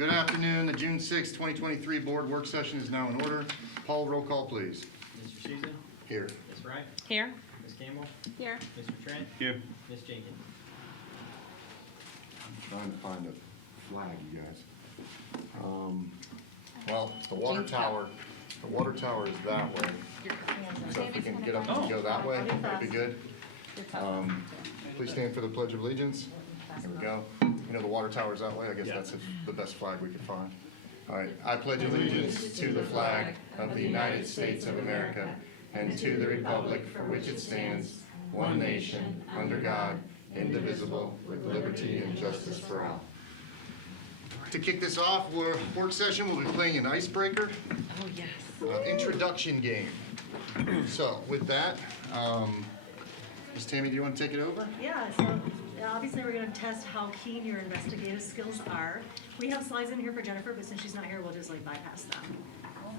Good afternoon. The June 6, 2023 board work session is now in order. Paul, roll call, please. Mr. Souza? Here. Ms. Wright? Here. Ms. Campbell? Here. Mr. Trent? Here. Ms. Jenkins? I'm trying to find a flag, you guys. Well, the water tower is that way. So if we can get up and go that way, that'd be good. Please stand for the Pledge of Allegiance. There we go. You know, the water tower's that way. I guess that's the best flag we could find. All right. I pledge allegiance to the flag of the United States of America and to the republic for which it stands, one nation, under God, indivisible, with liberty and justice for all. To kick this off, our work session, we'll be playing an icebreaker. Oh, yes. Introduction game. So with that, Ms. Tammy, do you want to take it over? Yeah, so obviously we're going to test how keen your investigative skills are. We have slides in here for Jennifer, but since she's not here, we'll just like bypass them.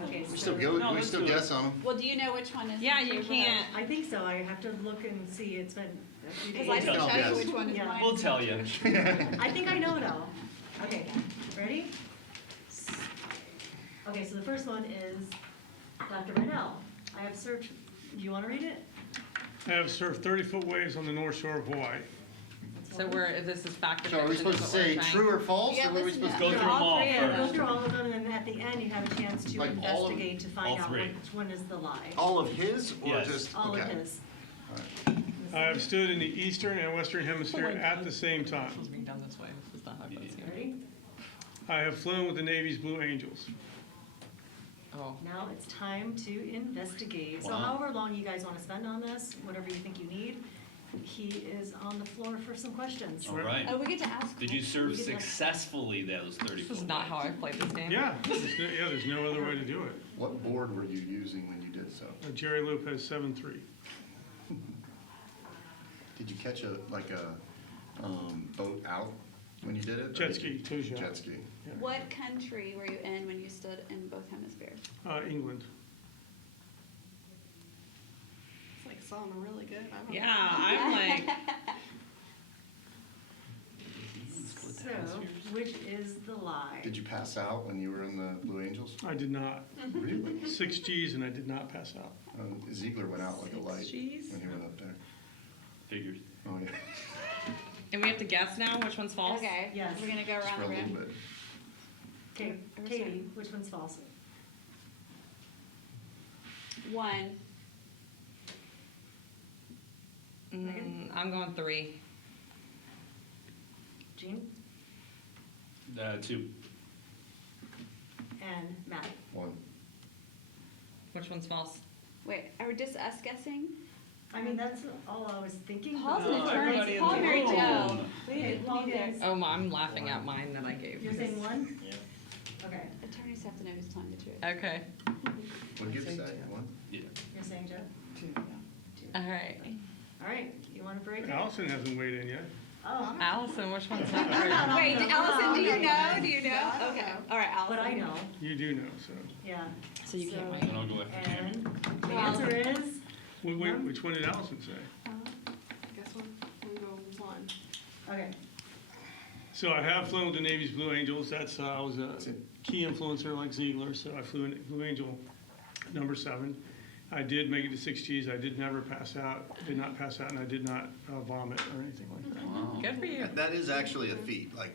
Okay, We still go, we still guess on them. Well, do you know which one is? Yeah, you can't. I think so. I have to look and see. It's been a few days. Because I can Tell show us. you which one is Yeah. mine. We'll tell you. I think I know though. Okay, ready? Okay, so the first one is Dr. Brunel. I have searched, do you want to read it? I have surfed 30-foot waves on the North Shore of Hawaii. So this is factor. So are we supposed to say true or false, Yeah, or what are we listen supposed to to- go Go through? through them all Go first. through all of them, and then at the end, you have a chance to Like all of- investigate to find all out three. which one is the lie. All of his, or Yes. just, All okay. of his. I have stood in the Eastern and Western Hemisphere at the same time. being done this way. This is not how it goes here. Ready? I have flown with the Navy's Blue Angels. Oh. Now it's time to investigate. So Wow. however long you guys want to spend on this, whatever you think you need, he is on the floor for some questions. All right. Oh, we get to ask. Did you serve We did that. successfully those 30 This is not how I played this game. Yeah, there's no other way to do it. What board were you using when you did so? Jerry Lopez 7-3. Did you catch a boat out when you did it? Or Jet did ski, you- two shot. Jet ski. What country were you in when you stood in both hemispheres? England. It's like sounding really good. I don't Yeah, I'm like, So, which is the lie? Did you pass out when you were in the Blue Angels? I did not. Really? 6 Gs and I did not pass out. Ziegler went out like a light 6 Gs? when he went up there. Figures. Oh, yeah. and we have to guess now which one's false? Okay. Yes. We're gonna go Just around for a the little room. bit. Okay, Who's Katie, starting? which one's false? 1. I'm going 3. Jean 2. and Matt. 1. Which one's false? Wait, are we just us guessing? I mean, that's all I was thinking. Paul's but- an attorney. everybody in Paul the married room. Joe. Okay, Paul thinks. Oh, I'm laughing at mine that I gave. You're saying 1? Yeah. Okay. Attorneys have to know who's telling the truth. Okay. What did you say? 1? Yeah. You're saying Joe? All right. All right, you want to break it? Allison hasn't weighed in yet. Oh, Allison, which one's not I'm true? not on Wait, the- Allison, do you I'm know? not on Do you know? I don't Okay. know. All right, Allison. But I know, You do know, so. yeah. So you can't And wait. I'll go after Tammy. And the Well- answer is, Wait, which one did Allison say? Guess we'll go 1. okay, So I have flown with the Navy's Blue Angels. That's I was a key influencer like Ziegler, so I flew in Blue Angel number 7. I did make it to 6 Gs. I did never pass out. Did not pass out, and I did not vomit or anything like that. Wow. Good for you. That is actually a feat. Like,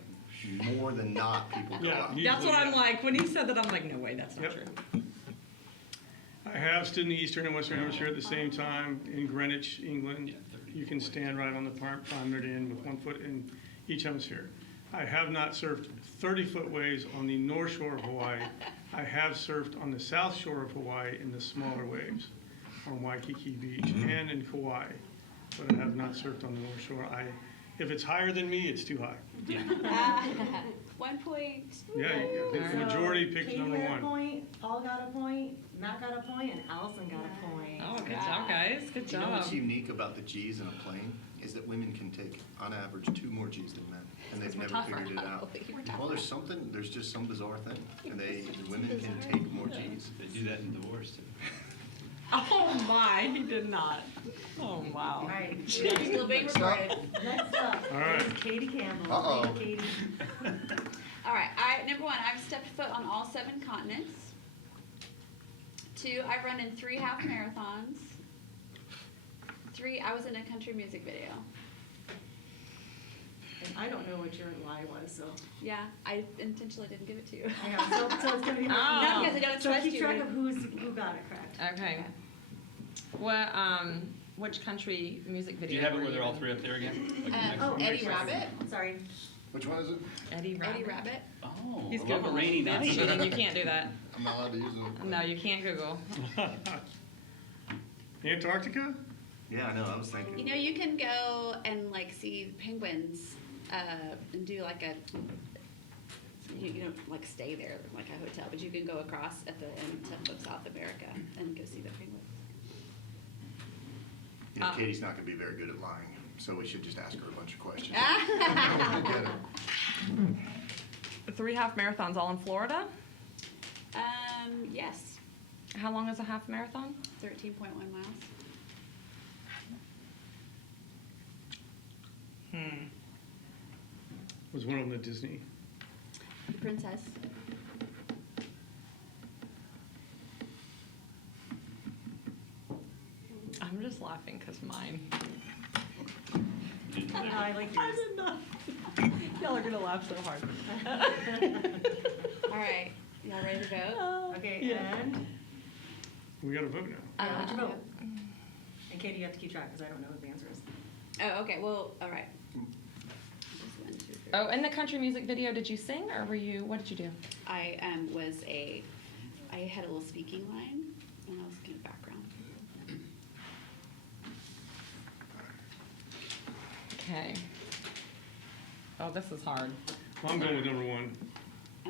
more than not, people go Yeah, out. That's what I'm usually, like. When you said that, I'm like, no way, that's not Yep. true. I have stood in the Eastern and Western Hemisphere at the same time in Greenwich, England. You can stand right on the prime meridian with 1 foot in each hemisphere. I have not surfed 30-foot waves on the North Shore of Hawaii. I have surfed on the South Shore of Hawaii in the smaller waves on Waikiki Beach and in Kauai, but I have not surfed on the North Shore. If it's higher than me, it's too high. 1 point. Yeah, the majority picks Katie number got a 1. point, Paul got a point, Matt got a point, and Allison got a point. Oh, good job, guys. Good You know what's job. unique about the Gs in a plane is that women can take, on average, 2 more Gs than men, and they've never figured it out. Well, there's just some bizarre thing, and the women can take more Gs. They do that in divorce too. Oh my, he did not. Oh All wow. right, Still being recorded. next up All right. is Katie Campbell. Uh-oh. Katie. All right, number 1, I've stepped foot on all 7 continents. 2, I've run in 3 half marathons. 3, I was in a country music video. And I don't know what your lie was, so. Yeah, I intentionally didn't give it to you. I know, so it's gonna be. Not because I don't So trust keep you. track of who got it correct. Okay. What, which country music video? Do you have it were where they're all in? 3 up there again? Like the next Oh, one? Eddie Rabbit. Sorry. Which one is it? Eddie Rabbit. Eddie Rabbit. Oh, He's I love a Googling. rainy That's night. cheating. You can't do that. I'm not allowed to use it. No, you can't Google. Antarctica? Yeah, I know, I was thinking. You know, you can go and like see penguins and do like a, you don't like stay there like a hotel, but you can go across at the end of South America and go see the penguins. You know, Katie's not gonna be very good at lying, so we should just ask her a bunch of questions. Get it. 3 half marathons all in Florida? Yes, How long is a half marathon? 13.1 miles. Was one of them the Disney? The Princess. I'm just laughing because mine. I like yours. not. Y'all are gonna laugh so hard. All right, y'all ready to vote? Okay, and, We got to vote now. yeah, what'd you vote? And Katie, you have to keep track, because I don't know what the answer is. Oh, okay, well, all right. Just 1, 2, 3. Oh, in the country music video, did you sing or were you? What did you do? I I had a little speaking line, and I was kind of background. Okay. Oh, this is hard. Well, I'm going with number 1.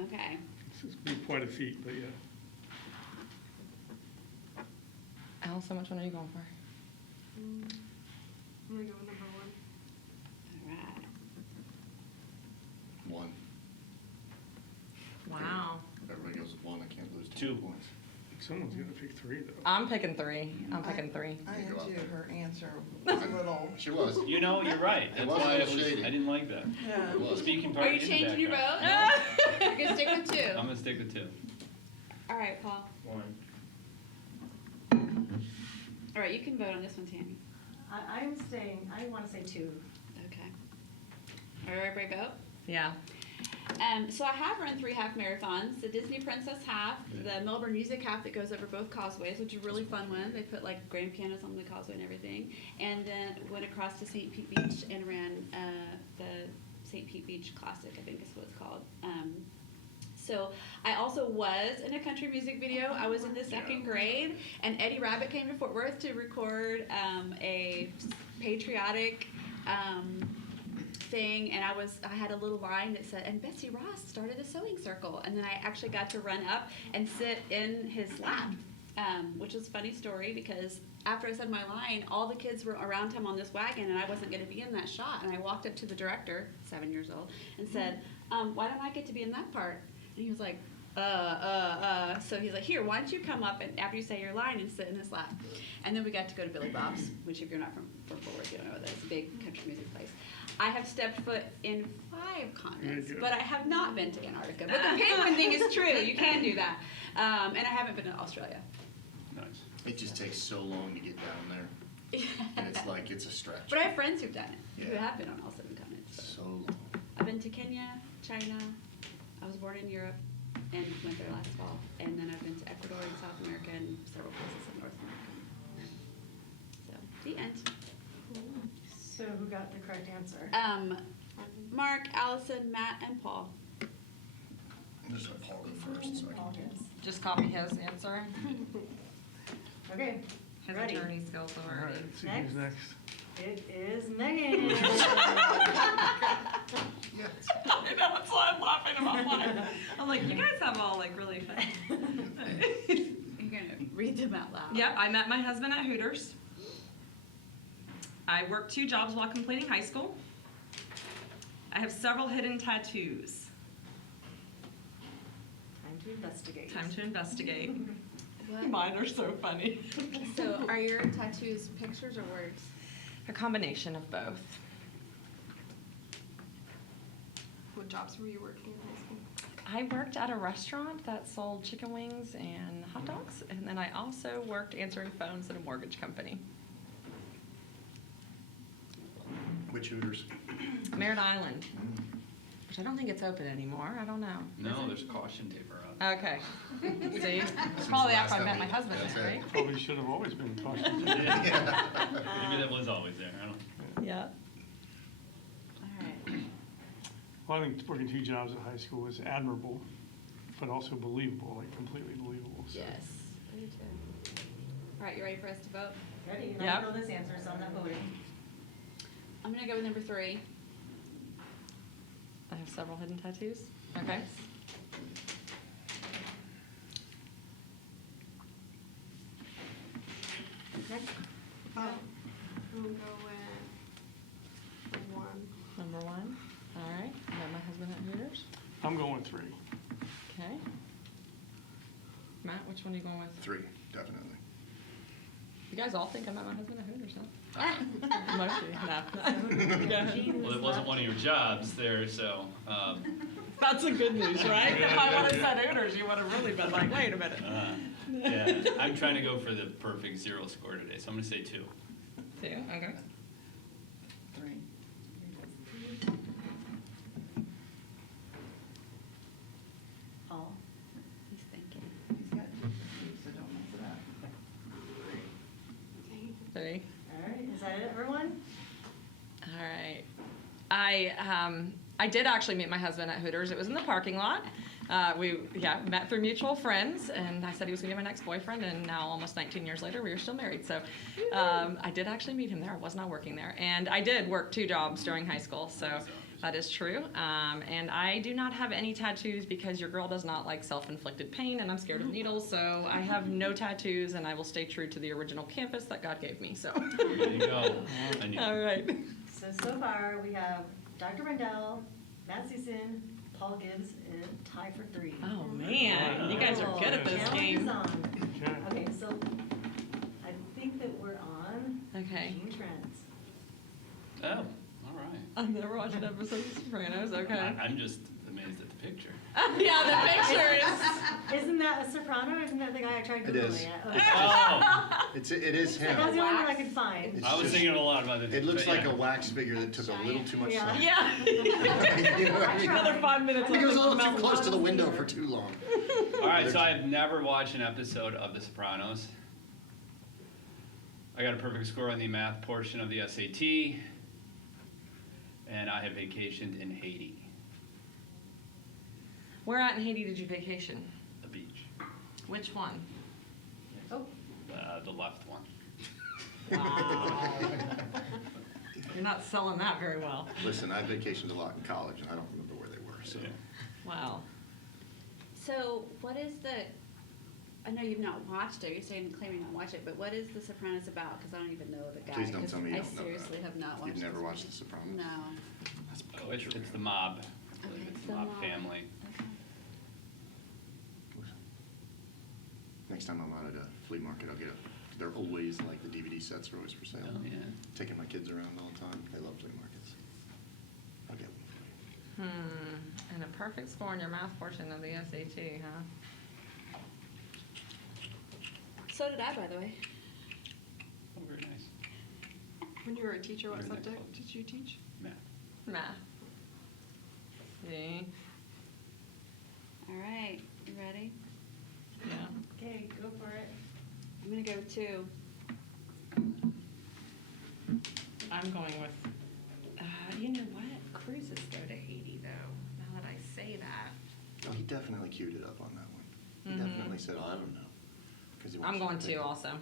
Okay. This is be quite a feat, but yeah. Allison, which one are you going for? I'm gonna go with number 1. All right. 1. Wow. If everybody goes with 1, I can't lose 2. 2 points. Someone's got to pick 3, though. I'm picking 3. I'm picking 3. I am Go out too, there. her answer was a little, She was. You know, you're right. That's was a why I little shady. didn't like that. yeah. It was. Speaking part Are you in the changing your vote? background. You're gonna stick with 2. I'm gonna stick with 2. All right, Paul. 1. All right, you can vote on this one, Tammy. I'm staying, I want to say 2. Okay. All right, everybody vote? Yeah. So I have run 3 half marathons, the Disney Princess half, the Melbourne Music half that goes over both causeways, which is a really fun one. They put like grand pianos on the causeway and everything. And then went across to St. Pete Beach and ran the St. Pete Beach Classic, I think is what it's called. So I also was in a country music video. I was in the 2nd grade, and Eddie Rabbit came to Fort Worth to record a patriotic thing, and I had a little line that said, and Betsy Ross started a sewing circle, and then I actually got to run up and sit in his lap, which was a funny story because after I said my line, all the kids were around him on this wagon, and I wasn't going to be in that shot, and I walked up to the director, 7 years old, and said, why don't I get to be in that part? And he was like, so he's like, here, why don't you come up and after you say your line and sit in his lap? And then we got to go to Billy Bob's, which if you're not from Fort Worth, you don't know what that is. It's a big country music place. I have stepped foot in 5 continents, Very good. but I have not been to Antarctica. But the penguin thing is true. You can do that. And I haven't been to Australia. Nice. It just takes so long to get down there, and it's like, it's a stretch. But I have friends who've done it, who Yeah. have been on all 7 continents. So long. I've been to Kenya, China. I was born in Europe and went there last fall. And then I've been to Ecuador and South America and several places in North America. So, the end. So who got the correct answer? Mark, Allison, Matt, and Paul. Just let Paul go first, so I Paul can. is. Just copy his answer. Okay, His ready. attorney skills All already. right, let's see who's next. It is Megan. I know, that's why I'm laughing about mine. I'm like, you guys have all like really fun. You're gonna read them out loud. Yep, I met my husband at Hooters. I worked 2 jobs while completing high school. I have several hidden tattoos. Time to investigate. Time to investigate. What? Mine are so funny. So, are your tattoos pictures or words? A combination of both. What jobs were you working in high school? I worked at a restaurant that sold chicken wings and hot dogs, and then I also worked answering phones at a mortgage company. Which Hooters? Merritt Island, which I don't think it's open anymore. I don't know. No, there's caution tape around. Okay. See? Probably after I met my husband, That's right? Probably should have always been cautious. Maybe that was always there, I don't know. Yeah. All right. Well, I think working 2 jobs at high school is admirable, but also believable, like completely believable. So. Yes, I do too. All right, you ready for us to vote? Ready? And Yep. I know this answer, so I'm not voting. I'm gonna go with number 3. I have several hidden tattoos. Okay. Next. I'm gonna go with 1. Number 1. All right. I met my husband at Hooters. I'm going with 3. Okay. Matt, which one are you going with? 3, definitely. You guys all think I met my husband at Hooters, huh? Most of you. No. Go ahead. Jean Well, was it wasn't left. one of your jobs there, so, That's the good news, right? Yeah, If I yeah, would have yeah. said Hooters, you would have really been like, wait a minute. yeah. I'm trying to go for the perfect 0 score today, so I'm gonna say 2. 2, okay. 3. Paul. He's thinking. He's got 2, so don't mess it up. 3. All right, is that it, everyone? All right. I did actually meet my husband at Hooters. It was in the parking lot. We met through mutual friends, and I said he was going to be my next boyfriend, and now almost 19 years later, we are still married. So I did actually meet him there. I was not working there. And I did work 2 jobs during high school, so that is true. And I do not have any tattoos because your girl does not like self-inflicted pain, and I'm scared of needles, so I have no tattoos, and I will stay true to the original campus that God gave me. So. There you go. I knew. All right. So far, we have Dr. Rendell, Matt Season, Paul Gibbs, and tie for 3. Oh man, you guys are good at this Challenge game. is on. Okay. Okay, so I think that we're on Okay. Gene Trent's. Oh, all right. I've never watched an episode of Sopranos. Okay. I'm just amazed at the picture. Yeah, the picture is. Isn't that a soprano? Isn't that the guy I tried It Googling is. it? Okay. Oh, It is him. That's the only one I could find. I was thinking a lot about it. It looks but like yeah. a wax figure that took a little too much Yeah. time. Yeah. You know what I mean? Another 5 minutes. He on goes a the little too mouth. close to the window for too long. All right, so I've never watched an episode of The Sopranos. I got a perfect score on the math portion of the SAT, and I have vacationed in Haiti, Where at in Haiti did you vacation? the beach, Which one? Oh, the left one. Wow. You're not selling that very well. Listen, I vacationed a lot in college, and I don't remember where they were, so. Yeah. Wow. So what is I know you've not watched it, you're saying, claiming not watch it, but what is The Sopranos about? Because I don't even know the guy. Please don't 'cause tell me you don't know I seriously that. have not watched You've never The watched The Sopranos? No. That's Oh, it's the mob. I believe Okay, it's it's the the mob mob. family. Okay. Next time I'm out at a flea market, I'll get a, they're always like, the DVD sets are always for sale. Oh, yeah. Taking my kids around all the time. They love flea markets. I'll get one. And a perfect score in your math portion of the SAT, huh? So did I, by the way. Oh, very nice. When you were a teacher, what Very nice subject folks. did you teach? Math. Math. See? All right, you ready? Yeah. okay, go for it. I'm gonna go 2. I'm going with, you know what? Cruises go to Haiti, though, now that I say that. Oh, he definitely queued it up on that one. He Mhm. definitely said, oh, I don't know. 'Cause he I'm wants going to 2 also.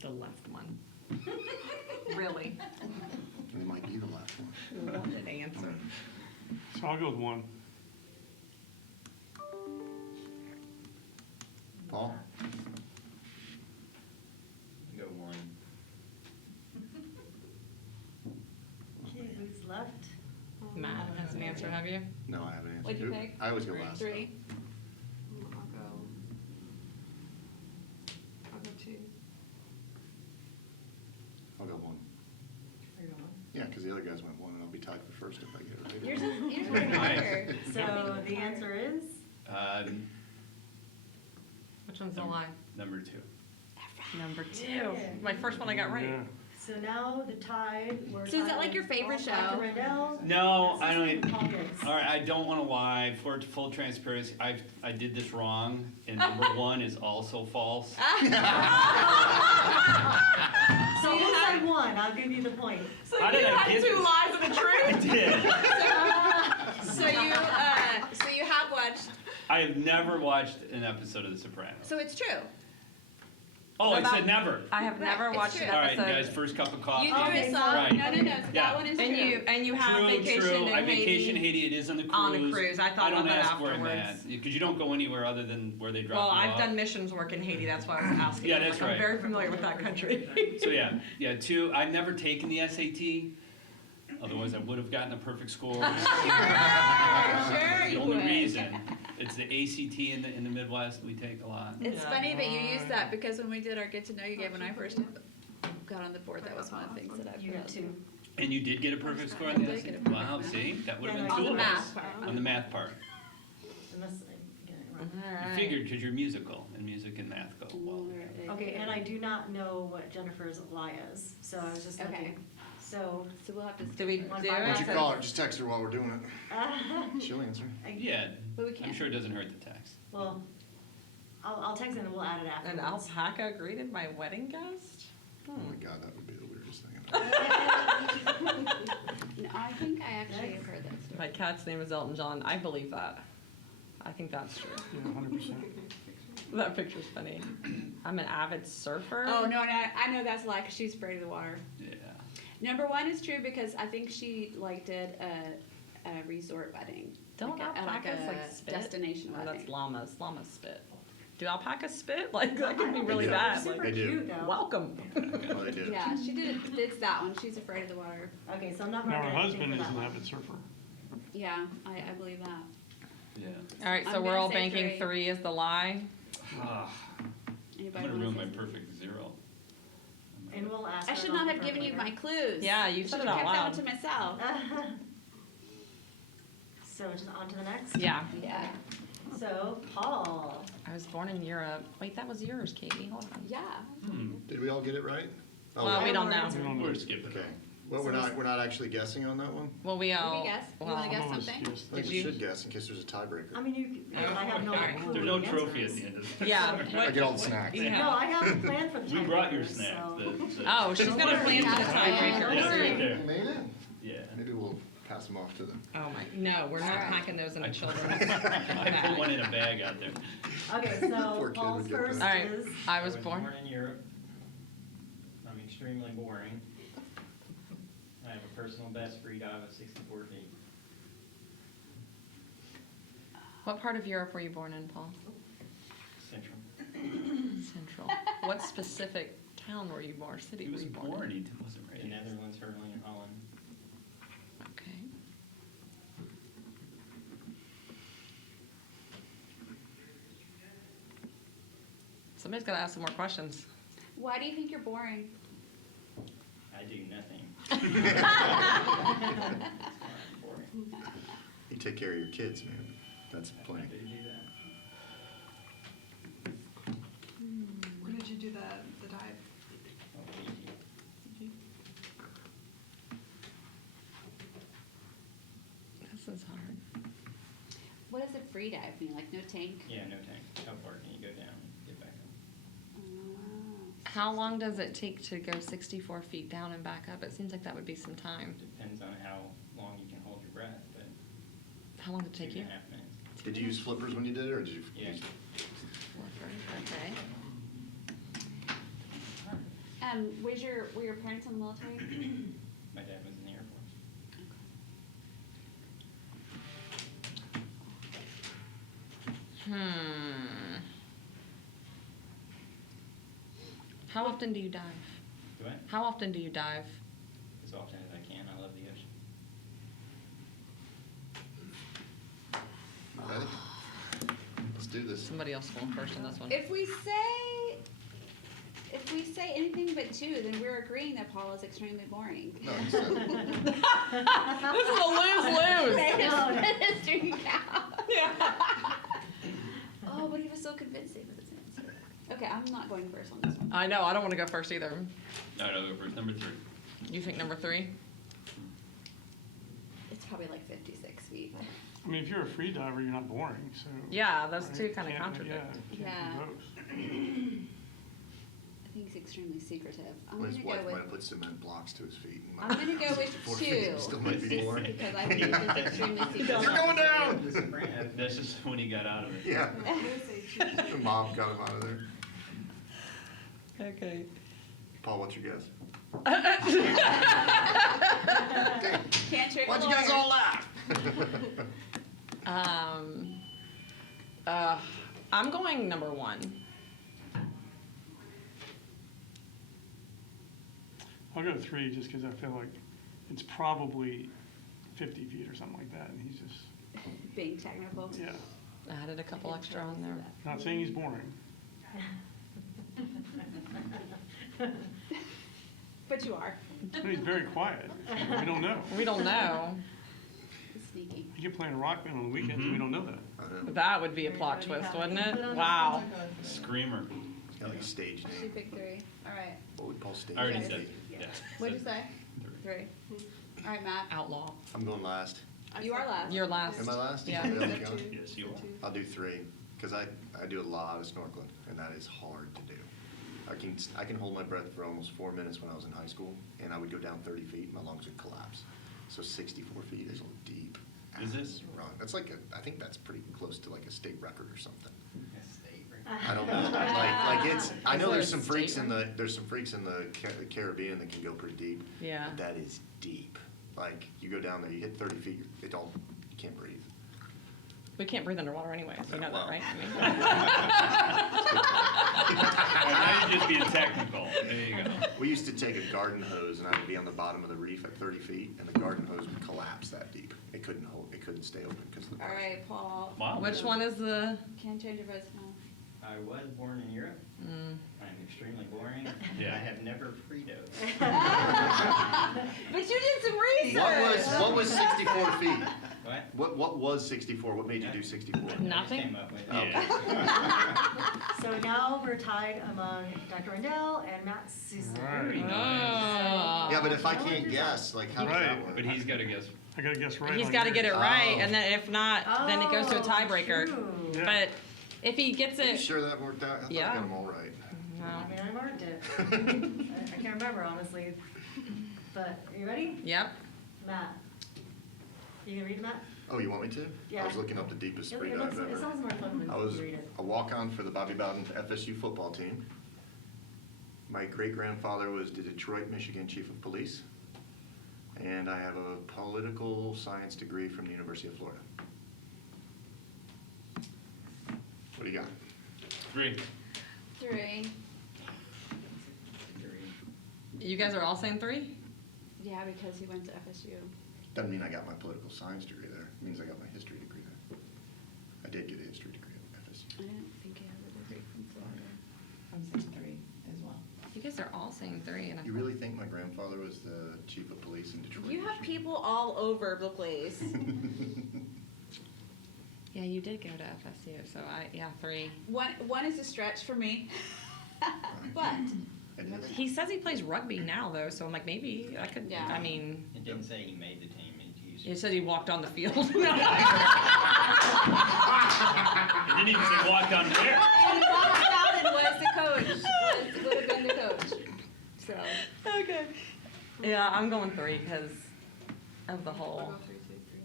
The left one. Really? It might be the last one. Wanted answer. So I'll go with 1. Paul? Go 1. Okay, who's left? Matt has an answer, have you? No, I haven't answered. What'd you pick? I always go last. 3. I'll go 2. I'll go 1. Are you on? because the other guys went one, and I'll be tied for first if I get it right. Yours is harder. So the answer is? Which one's the lie? Number 2. Number 2. My first one I got right. Yeah. So now the tie. So is that like your favorite Dr. show? Rendell. No, I don't. Paul Diggs. All right, I don't want to lie. For full transparency, I did this wrong, and number 1 is also false. So who said one? I'll give you the point. So How did you I had get 2 this? lies and a I truth? did. So you have watched. I have never watched an episode of The Sopranos. So it's true. Oh, I said never. I have Right, never it's watched true. an All right, episode. guys, first cup of coffee. You do Okay, a so- song. Right. No. Yeah. That one is true. And you have True, vacation true. in I vacation in Haiti. Haiti. It is on the cruise. On a cruise. I thought don't about that ask where I'm afterwards. at because you don't go anywhere other than where they drop Well, you I've off. done missions work in Haiti. That's why I was asking. Yeah, that's Like, right. I'm very familiar with that country. So yeah, 2. I've never taken the SAT. Otherwise, I would have gotten a perfect score. Sure, The you only would. reason it's the ACT in the Midwest we take a lot. It's Yeah. funny that you used that because when we did our get to know you game when I first got on the board, that was one of the things that I You put got out. 2. And you did get a perfect score on I the did get a SAT. perfect Wow, see, that would have Yeah, been no, two On the of math us. part. On the math part. Unless I'm getting it wrong. All I right. figured because you're musical and music and math go well. Okay, and I do not know what Jennifer's lie is, so I was just Okay. looking. So, So we'll have to. Do we do Why it? Why don't you So- call her, just text her while we're doing it. She'll answer. Yeah, But we I'm can't. sure it doesn't hurt the text. well, I'll text it and we'll add it after. An alpaca greeted my wedding guest? Oh my God, that would be the weirdest thing. No, I think I actually have heard that story. My cat's name is Elton John. I believe that. I think that's true. Yeah, 100%. That picture's funny. I'm an avid surfer. Oh, no, I know that's a lie because she's afraid of the water. Yeah. Number 1 is true because I think she did a resort wedding. Don't like alpacas a like spit? destination Or wedding. that's llamas. Llamas spit. Do alpacas spit? Like that could be really do. bad. Super Like, They do. cute though. welcome. Oh, they do. Yeah, she did. It's that one. She's afraid of the water. Okay, so I'm not Now, gonna. her husband is an avid surfer. Yeah, I believe that. Yeah. All right, so I'm we're gonna all say banking 3. 3 is the lie. Ah, I'm Anybody gonna wanna ruin say my something? perfect 0. And we'll ask. I her should about not the have given you my percolator. clues. Yeah, you I said should it have out kept that loud. one to myself. So just on to the next? Yeah. Yeah. So, Paul. I was born in Europe. Wait, that was yours, Katie. Hold on. Yeah. Did we all get it right? Oh, Well, we don't know. We don't know. We're skipping. Okay. Well, we're not actually guessing on that one? Well, we all. guess. You well, wanna guess? I'm gonna something? guess I think Did we you- should guess in case there's a tiebreaker. I mean, I have no Alright. clue. There's what no the trophy answer at the is. end of it. Yeah. I get all the snacks. Yeah. No, I have a plan for the We brought your tiebreakers, snack. so- Oh, she's gonna plan for the Yeah, tiebreakers. it's right there. You made it? Yeah. Maybe we'll pass them off to them. Oh my, no, we're not Alright. packing those in a children's I put bag. one in a bag out there. Okay, so Poor kid Paul's would get first that. Alright. is, I was born. in Europe. I'm extremely boring. I have a personal best free dive of 64 feet. What part of Europe were you born in, Paul? Central. Central. What specific town were you born, city He were was you born born, in? he wasn't The ready. Netherlands, Hurling, and Holland. Okay. Somebody's gotta ask some more questions. Why do you think you're boring? I do nothing. Boring. You take care of your kids, man. That's I plenty. do that. Where did you do the dive? Oh, easy. This is hard. What does a free dive mean? Like no tank? Yeah, no tank. How far can you go down and get back up? How long does it take to go 64 feet down and back up? It seems like that would be some time. Depends on how long you can hold your breath, but How long did it take you? 2.5 minutes. Did you use flippers when you did it, or did you? Yeah. Okay. Were your parents in the military? My dad was in the Air Force. How often do you dive? Do I? How often do you dive? As often as I can. I love the ocean. Ready? Let's do this. Somebody else going first on this one. If we say if we say anything but 2, then we're agreeing that Paul is extremely boring. No, you said, This is a lose-lose. History cow. Yeah. Oh, but he was so convincing with his answer. Okay, I'm not going first on this one. I know, I don't want to go first either. No, go first. Number 3. You think number 3? It's probably like 56 feet. I mean, if you're a free diver, you're not boring, so. Yeah, those two right? kind of Can't- contradict. Yeah, Yeah. can't do both. I think he's extremely secretive. I'm His gonna wife go might have with. put cement blocks to his feet. and I'm gonna go with 64 feet 2. Still might be boring. Because I think he's extremely secretive. you're going down! The Sopranos. That's just when he got out of it. Yeah, I'm gonna say 2. mom got him out of there. Okay. Paul, what's your guess? Can't trick a Why'd you guys lawyer. all laugh? I'm going number 1. I'll go 3 just because I feel like it's probably 50 feet or something like that, and he's just, Being technical. yeah. I added a couple extra on there. Not saying he's boring. But you are. But he's very quiet. We don't know. We don't know. Sneaky. He could play in a rock band on the weekends, and we don't know that. I don't know. That would be a plot twist, wouldn't it? Wow. Screamer. Got like a stage She name. picked 3. All right. What would Paul's stage I already name said. be? Yeah. What'd you say? 3. All right, Matt. Outlaw. I'm going last. You are last. You're last. Am I last? Yeah. Everybody else going? Yes, you are. I'll do 3, because I do a lot of snorkeling, and that is hard to do. I can hold my breath for almost 4 minutes when I was in high school, and I would go down 30 feet, my lungs would collapse. So 64 feet is a deep Is it? ass run. That's like I think that's pretty close to like a state record or something. State I don't know. Like it's. I Is know there there's a some freaks state in the Caribbean that can go pretty deep. Yeah. But that is deep. Like you go down there, you hit 30 feet, you can't breathe. We can't breathe underwater anyway, so you know that, Well. right? Now you're just being technical. There you go. We used to take a garden hose and I would be on the bottom of the reef at 30 feet, and the garden hose would collapse that deep. It couldn't stay open because of the All pressure. right, Paul. Wow. Which one is the? Can't change your vote now. I was born in Europe. Mm. I'm extremely boring. Yeah. I have never free-dove. But you did some research. What was 64 feet? What? What was 64? What made you do 64? I just Nothing? came up with it. Yeah. So now we're tied among Dr. Rendell and Matt Cecil. Very Oh. nice. Yeah, but if I can't guess, like how does that Right. work? But he's got to guess. I gotta guess right. He's on got to yours. get it right, Oh. and then if not, then it goes to a Oh, tiebreaker. true. Yeah. But if he gets Are you it, sure that worked out? I thought Yeah. I got them all right. no. I mean, I marked it. I can't remember, honestly. But, are you ready? Yep. Matt. You gonna read Matt? Oh, you want me to? Yeah. I was looking up the deepest It free looks- dive it ever. sounds more fun when I was you read it. a walk-on for the Bobby Bowden FSU football team. My great-grandfather was the Detroit, Michigan Chief of Police. And I have a political science degree from the University of Florida. What do you got? 3. 3. You guys are all saying 3? Yeah, because he went to FSU. Doesn't mean I got my political science degree there. It means I got my history degree there. I did get a history degree at FSU. I didn't think he had a degree from Florida. I'm saying 3 as well. You guys are all saying 3, and I You really think my grandfather was the chief of police in Detroit? You have people all over the place. Yeah, you did go to FSU, so 3. One is a stretch for me. But It is. He says he plays rugby now, though, so I'm like, maybe I could. Yeah. I mean, It didn't say he made the team. it said he walked on the field. It didn't even say walk on there. and Bob Bowden was the coach. Would have been the coach. So Okay. Yeah, I'm going 3 because of the whole.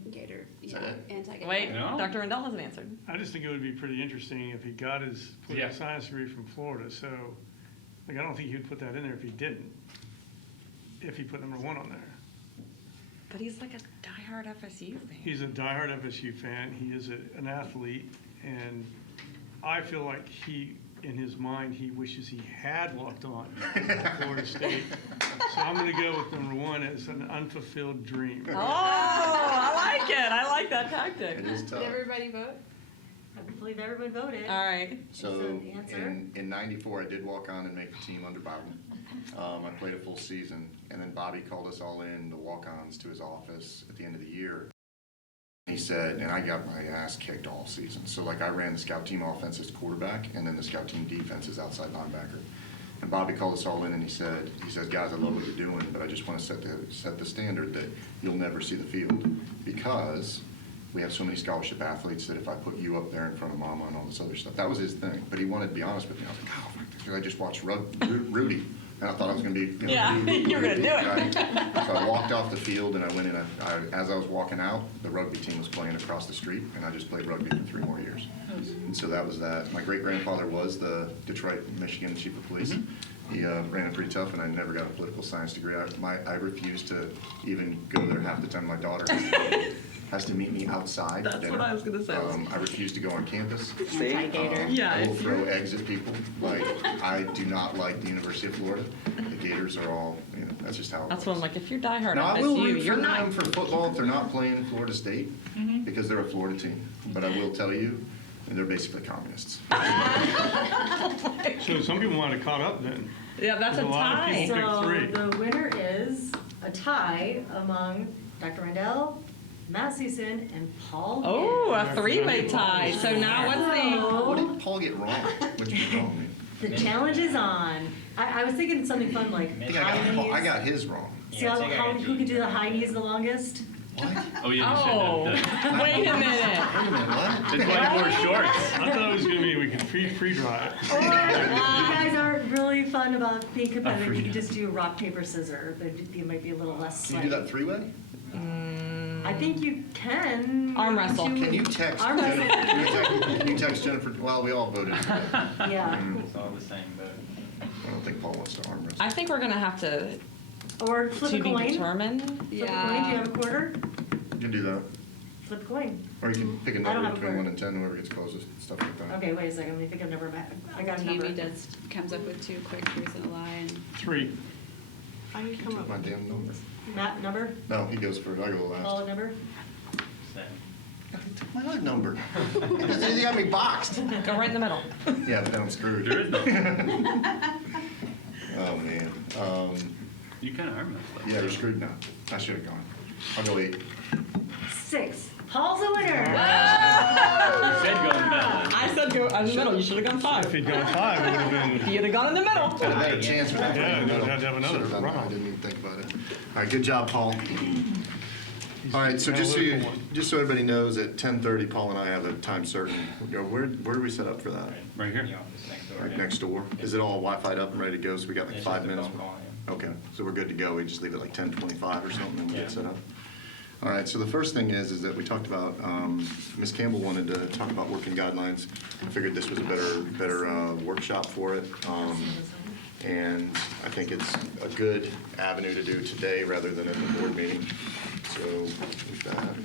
Gator, Is yeah, that it? anti-Gator. Wait, No. Dr. Rendell hasn't answered. I just think it would be pretty interesting if he got his political Yeah. science degree from Florida, so, like, I don't think he would put that in there if he didn't. If he put number 1 on there. But he's like a diehard FSU fan. He's a diehard FSU fan, he is an athlete, and I feel like in his mind, he wishes he had walked on at Florida State. So I'm gonna go with number 1 as an unfulfilled dream. Oh, I like it. I like that tactic. It is Did tough. everybody vote? I believe everyone voted. All right. So an answer? in '94, I did walk on and make the team under Bobby. I played a full season, and then Bobby called us all in, the walk-ons, to his office at the end of the year. He said, and I got my ass kicked all season. So like I ran the scout team offense as quarterback, and then the scout team defense as outside linebacker. And Bobby called us all in, and he says, guys, I love what you're doing, but I just want to set the standard that you'll never see the field, because we have so many scholarship athletes that if I put you up there in front of mama and all this other stuff, that was his thing. But he wanted to be honest with me. I was like, oh, because I just watched Rudy, and I thought I was going to be, Yeah, you were gonna do it. Right? So I walked off the field, and I went in. As I was walking out, the rugby team was playing across the street, and I just played rugby for 3 more years. And so that was that. My great-grandfather was the Detroit, Michigan chief of police. He ran it pretty tough, and I never got a political science degree. I refused to even go there half the time. My daughter has to meet me outside. That's what I was gonna say. I refuse to go on campus. See? Yeah, I will it's- throw eggs at people. Like, I do not like the University of Florida. The Gators are all, that's just how it That's goes. what I'm like, if you're diehard Now, I will FSU, root you're for not. them for football if they're not playing Florida State, because they're a Florida team. But I will tell you, they're basically communists. So some people want to caught up then. Yeah, that's a There's a lot of tie. people- So Pick 3. the winner is a tie among Dr. Rendell, Matt Season, and Paul. Oh, Hill. a three-way tie. So now what's What So, did Paul get wrong? What did you get wrong? the challenge is on. I was thinking something fun like I high think I knees. got his wrong. See who can do the high knees the longest? What? Oh, yeah, Oh, you should have done. wait a minute. Wait a minute, what? That's why you wore shorts. I thought it was going to be we could free draw it. Or you guys aren't really fun about being competitive, you can just do rock, paper, scissors. It might be a little less Can you do sweaty. that 3-way? I think you can. Arm wrestle. Can you text Arm Jennifer? wrestle. Can you text Jennifer? Well, we all voted. Yeah. It's all the same, but I don't think Paul wants to arm wrestle. I think we're gonna have to Or flip a be coin. determined. Flip a coin, do you have a quarter? You can do that. Flip a coin. Or you can pick a I don't number have a between quarter. 1 and 10, whoever gets closest, stuff like that. Okay, wait a second, let me think of a number. I got a number. TV does, comes up with 2 quick truths and a lie, and 3. I can come Took up my with damn number. Matt, number? No, he goes first. I go Paul, last. number? same. He took my other number. He got me boxed. Go right in the middle. Yeah, but then I'm screwed. There is no. Oh, man. You kind of arm wrestle. Yeah, we're screwed now. I should have gone. I'll go 8. 6. Paul's the winner. You said go in the middle. I said go in the middle. You should have gone If 5. he'd gone 5, it would have been. You'd have gone in the middle. I'd have had a chance with that. Yeah, in the middle. you'd have to have another Should've done that. round. I didn't even think about it. All right, good job, Paul. All right, so Analytical one. just so everybody knows, at 10:30, Paul and I have a time certain. Where do we set up for that? Right here. In the office next door. Like yeah. next door? Is it all Wi-Fi'd up and ready to go, so we got like It's 5 just a minutes? phone call, yeah. Okay, so we're good to go. We just leave it like 10:25 or something and we Yeah. get set up? All right, so the first thing is that we talked about, Ms. Campbell wanted to talk about working guidelines. I figured this was a better workshop for it. And I think it's a good avenue to do today rather than at the board meeting. So with that,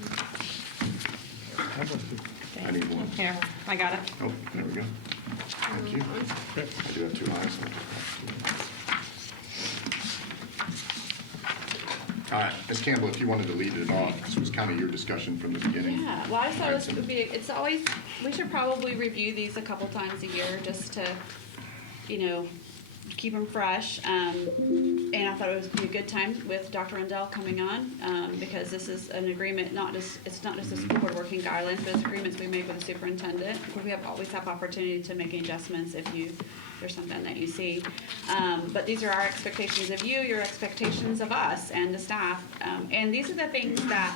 I need one. Here, I got it. Oh, there we go. Thank you. I do have 2 eyes. All right, Ms. Campbell, if you wanted to lead it off, this was kind of your discussion from the beginning. yeah, well, I just thought this would be, it's always, we should probably review these a couple times a year, just to, keep them fresh. And I thought it would be a good time with Dr. Rendell coming on, because this is an agreement, it's not just a school board working guidelines, but it's agreements we make with the superintendent. We always have opportunity to make adjustments if there's something that you see. But these are our expectations of you, your expectations of us and the staff. And these are the things that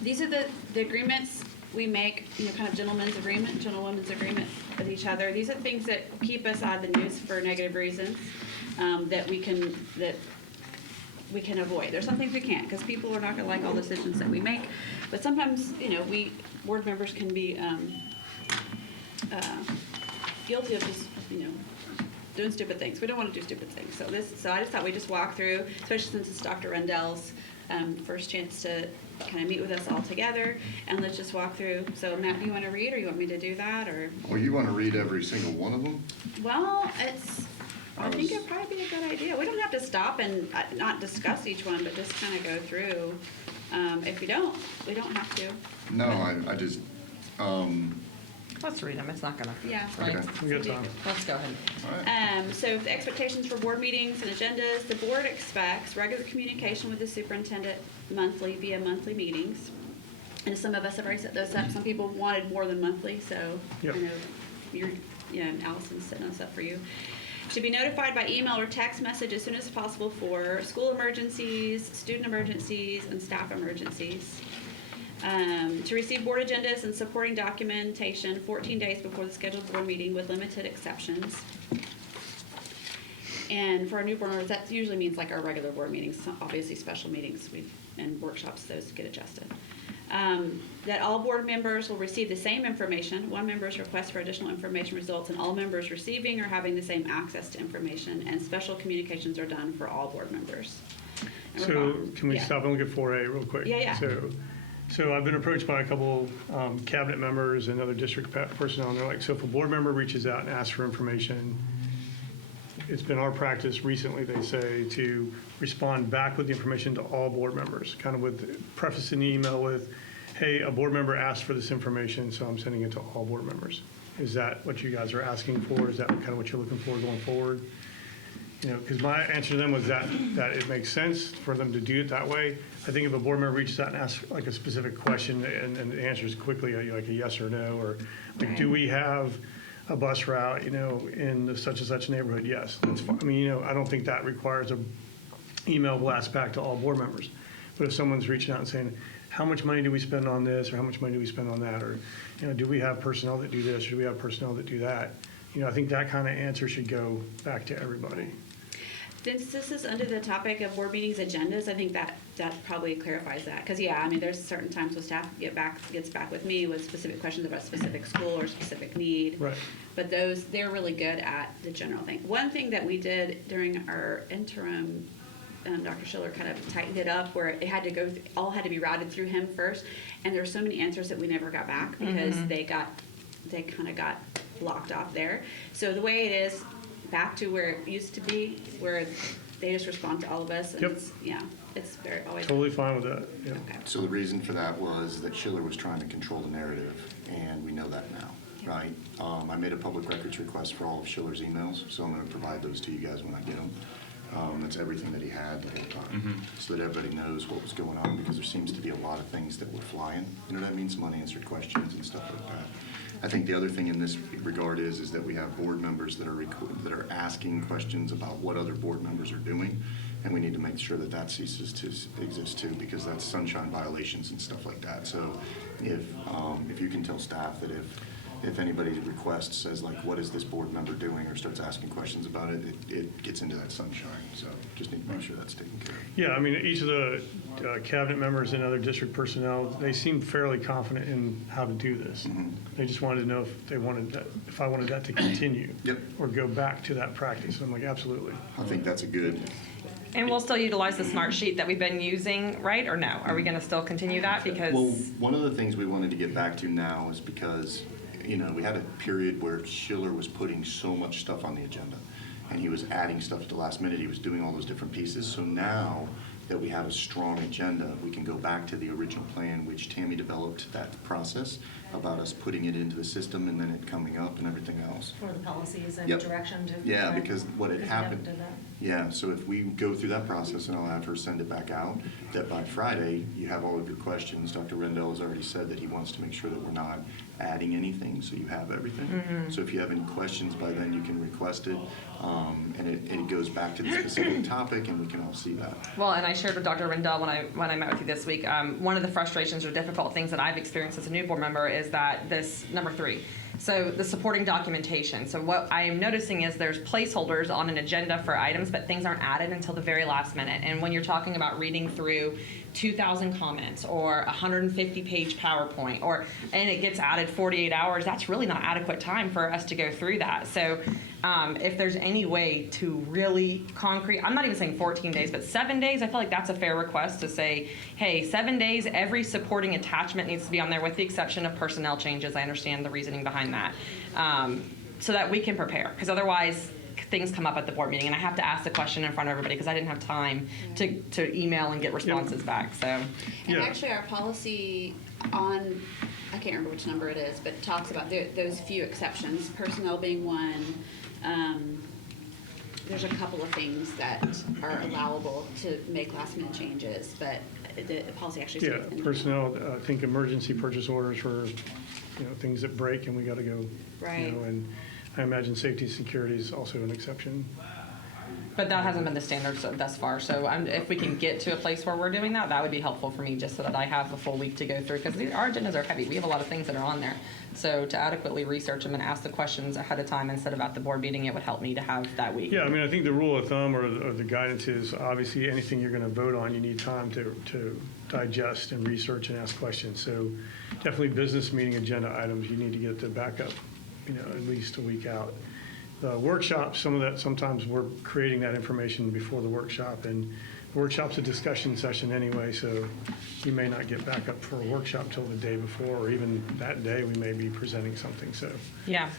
these are the agreements we make, kind of gentlewomen's agreement with each other. These are things that keep us out of the news for negative reasons, that we can avoid. There's some things we can't, because people are not gonna like all the decisions that we make. But sometimes, we, board members can be, guilty of just, doing stupid things. We don't want to do stupid things. So I just thought we'd just walk through, especially since it's Dr. Rendell's first chance to kind of meet with us all together, and let's just walk through. So Matt, do you want to read, or you want me to do that, or? Well, you want to read every single one of them? Well, I think it'd probably be a good idea. We don't have to stop and not discuss each one, but just kind of go through. If you don't, we don't have to. No, I just, Let's read them, it's not gonna. Yeah. Right. Okay. We got time. Let's go ahead. All right. So the expectations for board meetings and agendas, the board expects regular communication with the superintendent monthly via monthly meetings. And some of us have already set those up. Some people wanted more than monthly, so Yep. I know Allison's setting us up for you. To be notified by email or text message as soon as possible for school emergencies, student emergencies, and staff emergencies. To receive board agendas and supporting documentation 14 days before the scheduled board meeting with limited exceptions. And for our new board members, that usually means like our regular board meetings, obviously special meetings and workshops, those get adjusted. That all board members will receive the same information. One member's request for additional information results in all members receiving or having the same access to information, and special communications are done for all board members. And we're So gone. can we Yeah. stop and look at 4A real quick? Yeah, yeah. So I've been approached by a couple cabinet members and other district personnel, and they're like, so if a board member reaches out and asks for information, it's been our practice recently, they say, to respond back with the information to all board members, kind of with preface an email with, hey, a board member asked for this information, so I'm sending it to all board members. Is that what you guys are asking for? Is that kind of what you're looking for going forward? You know, because my answer to them was that it makes sense for them to do it that way. I think if a board member reaches out and asks like a specific question and the answer is quickly like a yes or no, or like, do we have a bus route, in the such and such neighborhood? Yes, that's fine. I mean, I don't think that requires a email blast back to all board members. But if someone's reaching out and saying, how much money do we spend on this, or how much money do we spend on that, or, do we have personnel that do this, or do we have personnel that do that? I think that kind of answer should go back to everybody. Since this is under the topic of board meetings agendas, I think that probably clarifies that. Because, there's certain times when staff gets back with me with specific questions about a specific school or specific need. Right. But they're really good at the general thing. One thing that we did during our interim, Dr. Schiller kind of tightened it up where it had to all had to be routed through him first. And there were so many answers that we never got back because they kind of got blocked off there. So the way it is, back to where it used to be, where they just respond to all of us. And Yep. It's very always. Totally fine with that, yeah. Okay. So the reason for that was that Schiller was trying to control the narrative, and we know that now, right? I made a public records request for all of Schiller's emails, so I'm going to provide those to you guys when I get them. That's everything that he had the whole time, so that everybody knows what was going on, because there seems to be a lot of things that were flying. You know what I mean? Some unanswered questions and stuff like that. I think the other thing in this regard is that we have board members that are asking questions about what other board members are doing, and we need to make sure that ceases to exist too, because that's sunshine violations and stuff like that. So if you can tell staff that if anybody's request says like, what is this board member doing, or starts asking questions about it, it gets into that sunshine. So just need to make sure that's taken care of. Yeah, I mean, each of the cabinet members and other district personnel, they seem fairly confident in how to do this. They just wanted to know if I wanted that to continue. Yep. Or go back to that practice. I'm like, absolutely. I think that's a good. And we'll still utilize the smart sheet that we've been using, right, or no? Are we gonna still continue that because? Well, one of the things we wanted to get back to now is because, we had a period where Schiller was putting so much stuff on the agenda, and he was adding stuff at the last minute. He was doing all those different pieces. So now that we have a strong agenda, we can go back to the original plan, which Tammy developed that process about us putting it into the system and then it coming up and everything else. For the policies and Yep. direction to. Yeah, because what had Because we happened, never did that. yeah, so if we go through that process and I'll have her send it back out, that by Friday, you have all of your questions. Dr. Rendell has already said that he wants to make sure that we're not adding anything, so you have everything. So if you have any questions by then, you can request it, and it goes back to the specific topic, and we can all see that. Well, and I shared with Dr. Rendell when I met with you this week, one of the frustrations or difficult things that I've experienced as a new board member is that this, number 3, so the supporting documentation. So what I am noticing is there's placeholders on an agenda for items, but things aren't added until the very last minute. And when you're talking about reading through 2,000 comments or 150-page PowerPoint, and it gets added 48 hours, that's really not adequate time for us to go through that. So if there's any way to really concrete, I'm not even saying 14 days, but 7 days, I feel like that's a fair request to say, hey, 7 days, every supporting attachment needs to be on there with the exception of personnel changes. I understand the reasoning behind that. So that we can prepare, because otherwise things come up at the board meeting and I have to ask the question in front of everybody because I didn't have time to email and get responses back. So And Yeah. actually, our policy on I can't remember which number it is, but it talks about those few exceptions, personnel being one. There's a couple of things that are allowable to make last minute changes, but the policy actually Yeah, states. personnel, I think emergency purchase orders for, things that break and we got to go. Right. And I imagine safety and security is also an exception. But that hasn't been the standard thus far, so if we can get to a place where we're doing that, that would be helpful for me, just so that I have a full week to go through, because our agendas are heavy. We have a lot of things that are on there. So to adequately research them and ask the questions ahead of time instead of at the board meeting, it would help me to have that week. Yeah, I mean, I think the rule of thumb or the guidance is, obviously, anything you're going to vote on, you need time to digest and research and ask questions. So definitely business meeting agenda items, you need to get the backup, at least a week out. The workshops, some of that, sometimes we're creating that information before the workshop, and the workshop's a discussion session anyway, so you may not get back up for a workshop till the day before, or even that day, we may be presenting something, so. Yeah.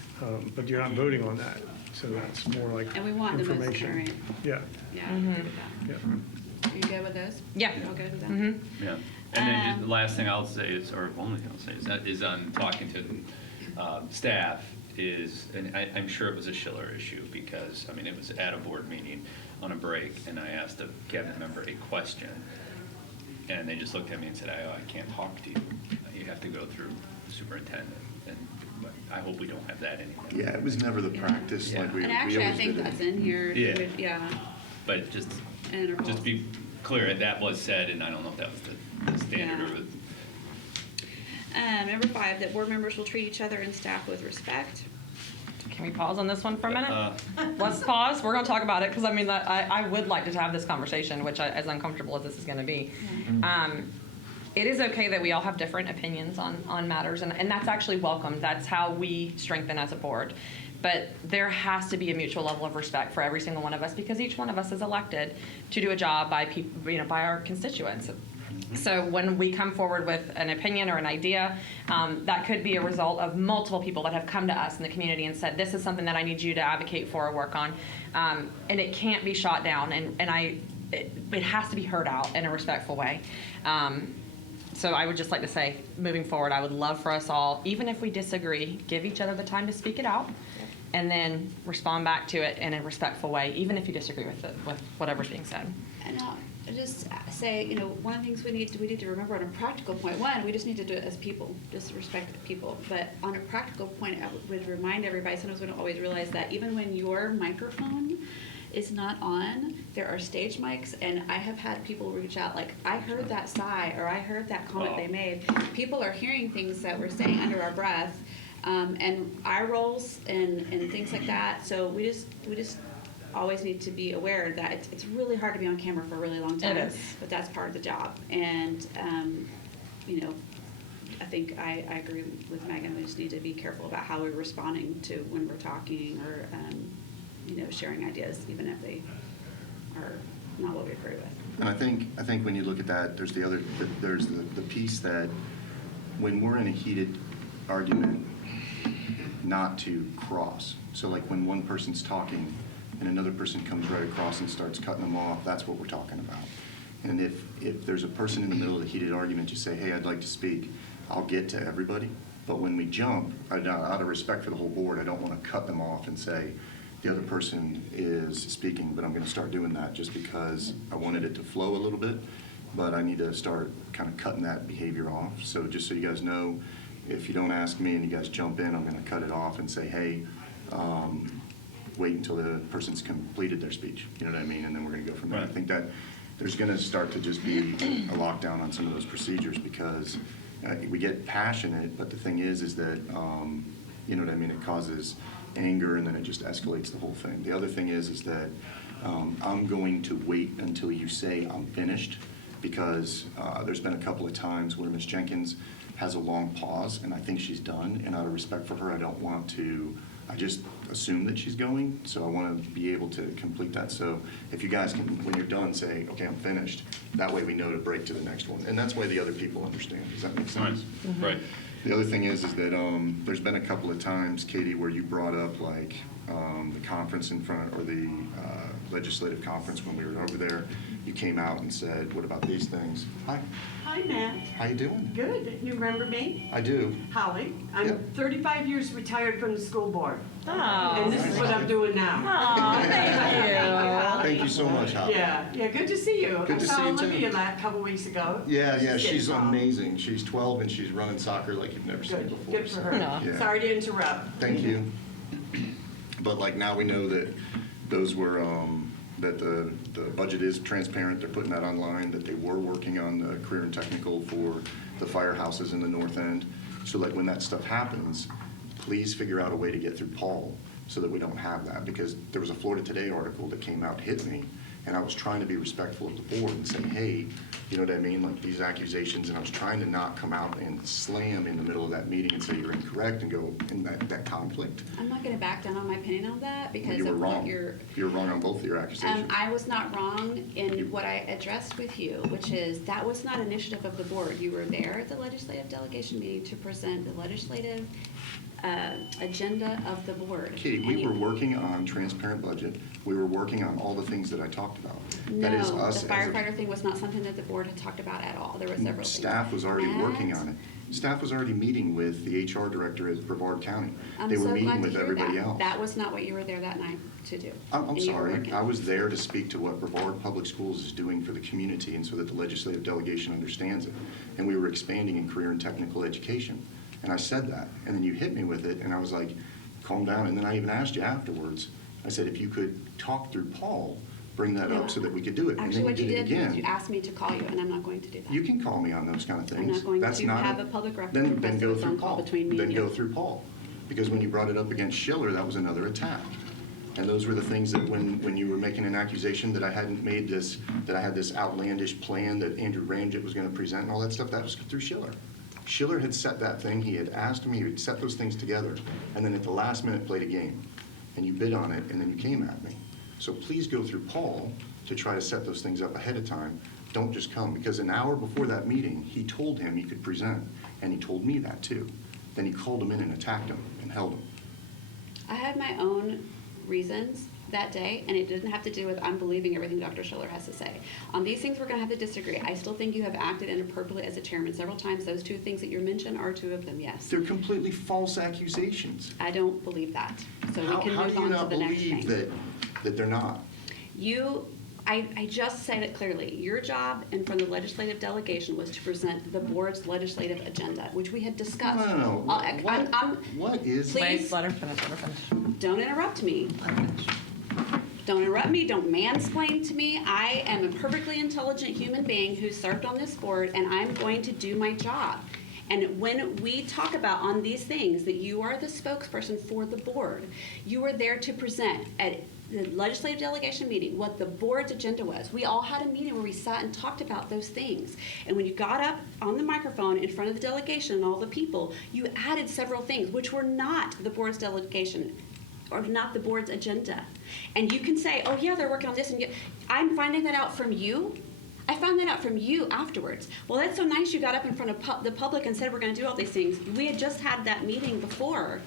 But you're not voting on that, so that's more like And we want the most information. current. Yeah, Yeah, I'm good with that. yeah. Are you good with those? Yeah. You all good with that? Mm-hmm. Yeah, and then just the last thing I'll say is, or only thing I'll say is on talking to staff is, and I'm sure it was a Schiller issue because, I mean, it was at a board meeting on a break and I asked a cabinet member a question and they just looked at me and said, I can't talk to you. You have to go through the superintendent. And I hope we don't have that anymore. Yeah, it was never the practice Yeah. like we And we actually, I always think did it. that's in here. Yeah. Yeah. But just Intervals. be clear, that was said and I don't know if that was the standard Yeah. or. Number 5, that board members will treat each other and staff with respect. Can we pause on this one for a minute? Let's pause. We're going to talk about it because, I mean, I would like to have this conversation, which, as uncomfortable as this is going to be. It is okay that we all have different opinions on matters, and that's actually welcome. That's how we strengthen as a board. But there has to be a mutual level of respect for every single one of us because each one of us is elected to do a job by people, by our constituents. So when we come forward with an opinion or an idea, that could be a result of multiple people that have come to us in the community and said, this is something that I need you to advocate for or work on. And it can't be shot down, and it has to be heard out in a respectful way. So I would just like to say, moving forward, I would love for us all, even if we disagree, give each other the time to speak it out, and then respond back to it in a respectful way, even if you disagree with whatever's being said. And I'll just say, one of the things we need to remember on a practical point, one, we just need to do it as people, just respect people. But on a practical point, I would remind everybody, sometimes we don't always realize that even when your microphone is not on, there are stage mics, and I have had people reach out like, I heard that sigh, or I heard that comment they made. People are hearing things that we're saying under our breath, and eye rolls and things like that. So we just always need to be aware that it's really hard to be on camera for a really long time. It is. But that's part of the job. And, I think I agree with Megan. We just need to be careful about how we're responding to when we're talking or, sharing ideas, even if they are not what we agree with. And I think when you look at that, there's the piece that when we're in a heated argument, not to cross. So like when one person's talking and another person comes right across and starts cutting them off, that's what we're talking about. And if there's a person in the middle of the heated argument, you say, hey, I'd like to speak, I'll get to everybody. But when we jump, out of respect for the whole board, I don't want to cut them off and say, the other person is speaking, but I'm going to start doing that just because I wanted it to flow a little bit, but I need to start kind of cutting that behavior off. So just so you guys know, if you don't ask me and you guys jump in, I'm going to cut it off and say, hey, wait until the person's completed their speech. You know what I mean? And then we're going to go from there. Right. I think that there's going to start to just be a lockdown on some of those procedures because we get passionate, but the thing is that, you know what I mean, it causes anger and then it just escalates the whole thing. The other thing is that I'm going to wait until you say I'm finished because there's been a couple of times where Ms. Jenkins has a long pause and I think she's done, and out of respect for her, I just assume that she's going, so I want to be able to complete that. So if you guys can, when you're done, say, okay, I'm finished, that way we know to break to the next one. And that's the way the other people understand. Does that make sense? Right. The other thing is that there's been a couple of times, Katie, where you brought up like the conference in front, or the legislative conference when we were over there, you came out and said, what about these things? Hi, Hi, Matt. how you doing? Good. You remember me? I do. Holly. I'm Yep. 35 years retired from the school board. Oh, And this is what I'm doing now. oh, thank you. Thank you so much, Holly. Yeah, good to see you. Good to I saw see you, too. Olivia a couple weeks ago. Yeah, she's getting tall. amazing. She's 12 and she's running soccer like you've never seen Good, before. good for so, her. yeah. Sorry to interrupt. Thank you. But like now we know that those were, that the budget is transparent, they're putting that online, that they were working on the career and technical for the firehouses in the north end. So like when that stuff happens, please figure out a way to get through Paul so that we don't have that. Because there was a Florida Today article that came out, hit me, and I was trying to be respectful of the board and say, hey, you know what I mean, like these accusations, and I was trying to not come out and slam in the middle of that meeting and say you're incorrect and go in that conflict. I'm not gonna back down on my opinion on that because You were of what wrong. you're. You were wrong on both of your accusations. I was not wrong in what I addressed with you, which is that was not initiative of the board. You were there at the legislative delegation meeting to present the legislative agenda of the board. Katie, And we you- were working on transparent budget. We were working on all the things that I talked about. That is No, us the as a- firefighter thing was not something that the board had talked about at all. There were several things. Staff was already working Matt, on it. Staff was already meeting with the HR director at Brevard County. I'm They were so meeting glad to with hear everybody that. else. That was not what you were there that night to do. I'm And you were sorry. working. I was there to speak to what Brevard Public Schools is doing for the community and so that the legislative delegation understands it. And we were expanding in career and technical education. And I said that. And then you hit me with it and I was like, calm down. And then I even asked you afterwards, I said, if you could talk through Paul, bring that up so that we could do it. And Actually, then what you it did was again. you asked me to call you, and I'm not going to do that. You can call me on those kind of things. I'm not going That's to not have a public record Then request go of a through phone call Paul. between me Then and go you. through Paul. Because when you brought it up against Schiller, that was another attack. And those were the things that when you were making an accusation that I hadn't made this, that I had this outlandish plan that Andrew Ramjet was going to present and all that stuff, that was through Schiller. Schiller had set that thing, he had asked me, he had set those things together, and then at the last minute played a game. And you bid on it, and then you came at me. So please go through Paul to try to set those things up ahead of time. Don't just come, because an hour before that meeting, he told him he could present, and he told me that too. Then he called him in and attacked him and held him. I had my own reasons that day, and it didn't have to do with I'm believing everything Dr. Schiller has to say. On these things, we're going to have to disagree. I still think you have acted inappropriately as a chairman several times. Those two things that you mentioned are two of them, yes. They're completely false accusations. I don't believe that. So we can How do move you on not to the next believe thing. that they're not? I just said it clearly. Your job and from the legislative delegation was to present the board's legislative agenda, which we had discussed. No. What is? Please. Wait, let her finish, let her finish. Don't interrupt me. Don't interrupt me, don't mansplain to me. I am a perfectly intelligent human being who served on this board, and I'm going to do my job. And when we talk about on these things that you are the spokesperson for the board, you were there to present at the legislative delegation meeting what the board's agenda was. We all had a meeting where we sat and talked about those things. And when you got up on the microphone in front of the delegation and all the people, you added several things which were not the board's delegation or not the board's agenda. And you can say, oh yeah, they're working on this, and I'm finding that out from you. I found that out from you afterwards. Well, that's so nice you got up in front of the public and said we're going to do all these things. We had just had that meeting before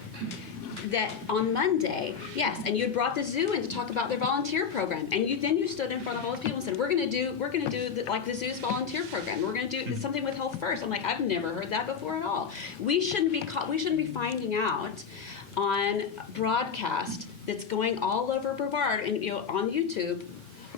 that on Monday, yes, and you had brought the zoo in to talk about their volunteer program, and then you stood in front of all those people and said we're going to do like the zoo's volunteer program. We're going to do something with Health First. I'm like, I've never heard that before at all. We shouldn't be finding out on broadcast that's going all over Brevard and on YouTube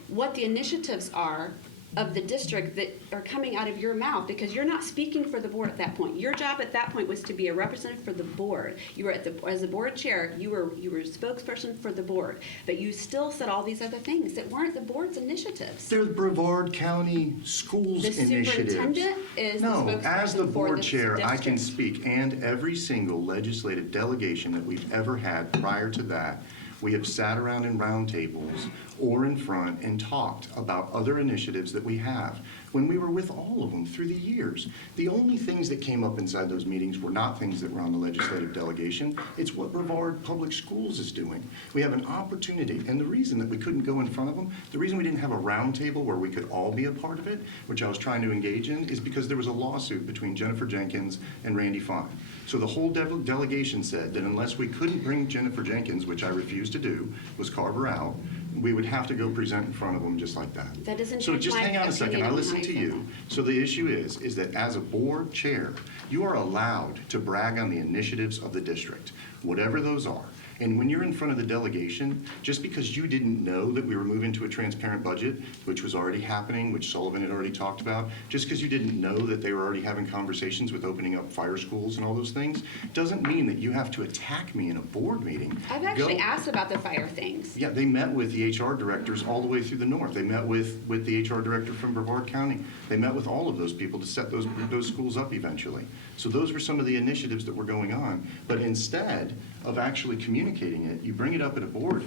what the initiatives are of the district that are coming out of your mouth, because you're not speaking for the board at that point. Your job at that point was to be a representative for the board. You were as the board chair, you were a spokesperson for the board, but you still said all these other things that weren't the board's initiatives. They're the Brevard County Schools The initiatives. superintendent is the No, as the spokesperson for board this chair, I can district. speak, and every single legislative delegation that we've ever had prior to that, we have sat around in round tables or in front and talked about other initiatives that we have when we were with all of them through the years. The only things that came up inside those meetings were not things that were on the legislative delegation. It's what Brevard Public Schools is doing. We have an opportunity, and the reason that we couldn't go in front of them, the reason we didn't have a round table where we could all be a part of it, which I was trying to engage in, is because there was a lawsuit between Jennifer Jenkins and Randy Fine. So the whole delegation said that unless we couldn't bring Jennifer Jenkins, which I refused to do, was carve her out, we would have to go present in front of them just like that. That doesn't So change just my hang on a second, opinion I on listened how to you feel. you. So the issue is that as a board chair, you are allowed to brag on the initiatives of the district, whatever those are. And when you're in front of the delegation, just because you didn't know that we were moving to a transparent budget, which was already happening, which Sullivan had already talked about, just because you didn't know that they were already having conversations with opening up fire schools and all those things, doesn't mean that you have to attack me in a board meeting. I've actually Go- asked about the fire things. Yeah, they met with the HR directors all the way through the north. They met with the HR director from Brevard County. They met with all of those people to set those schools up eventually. So those were some of the initiatives that were going on. But instead of actually communicating it, you bring it up at a board,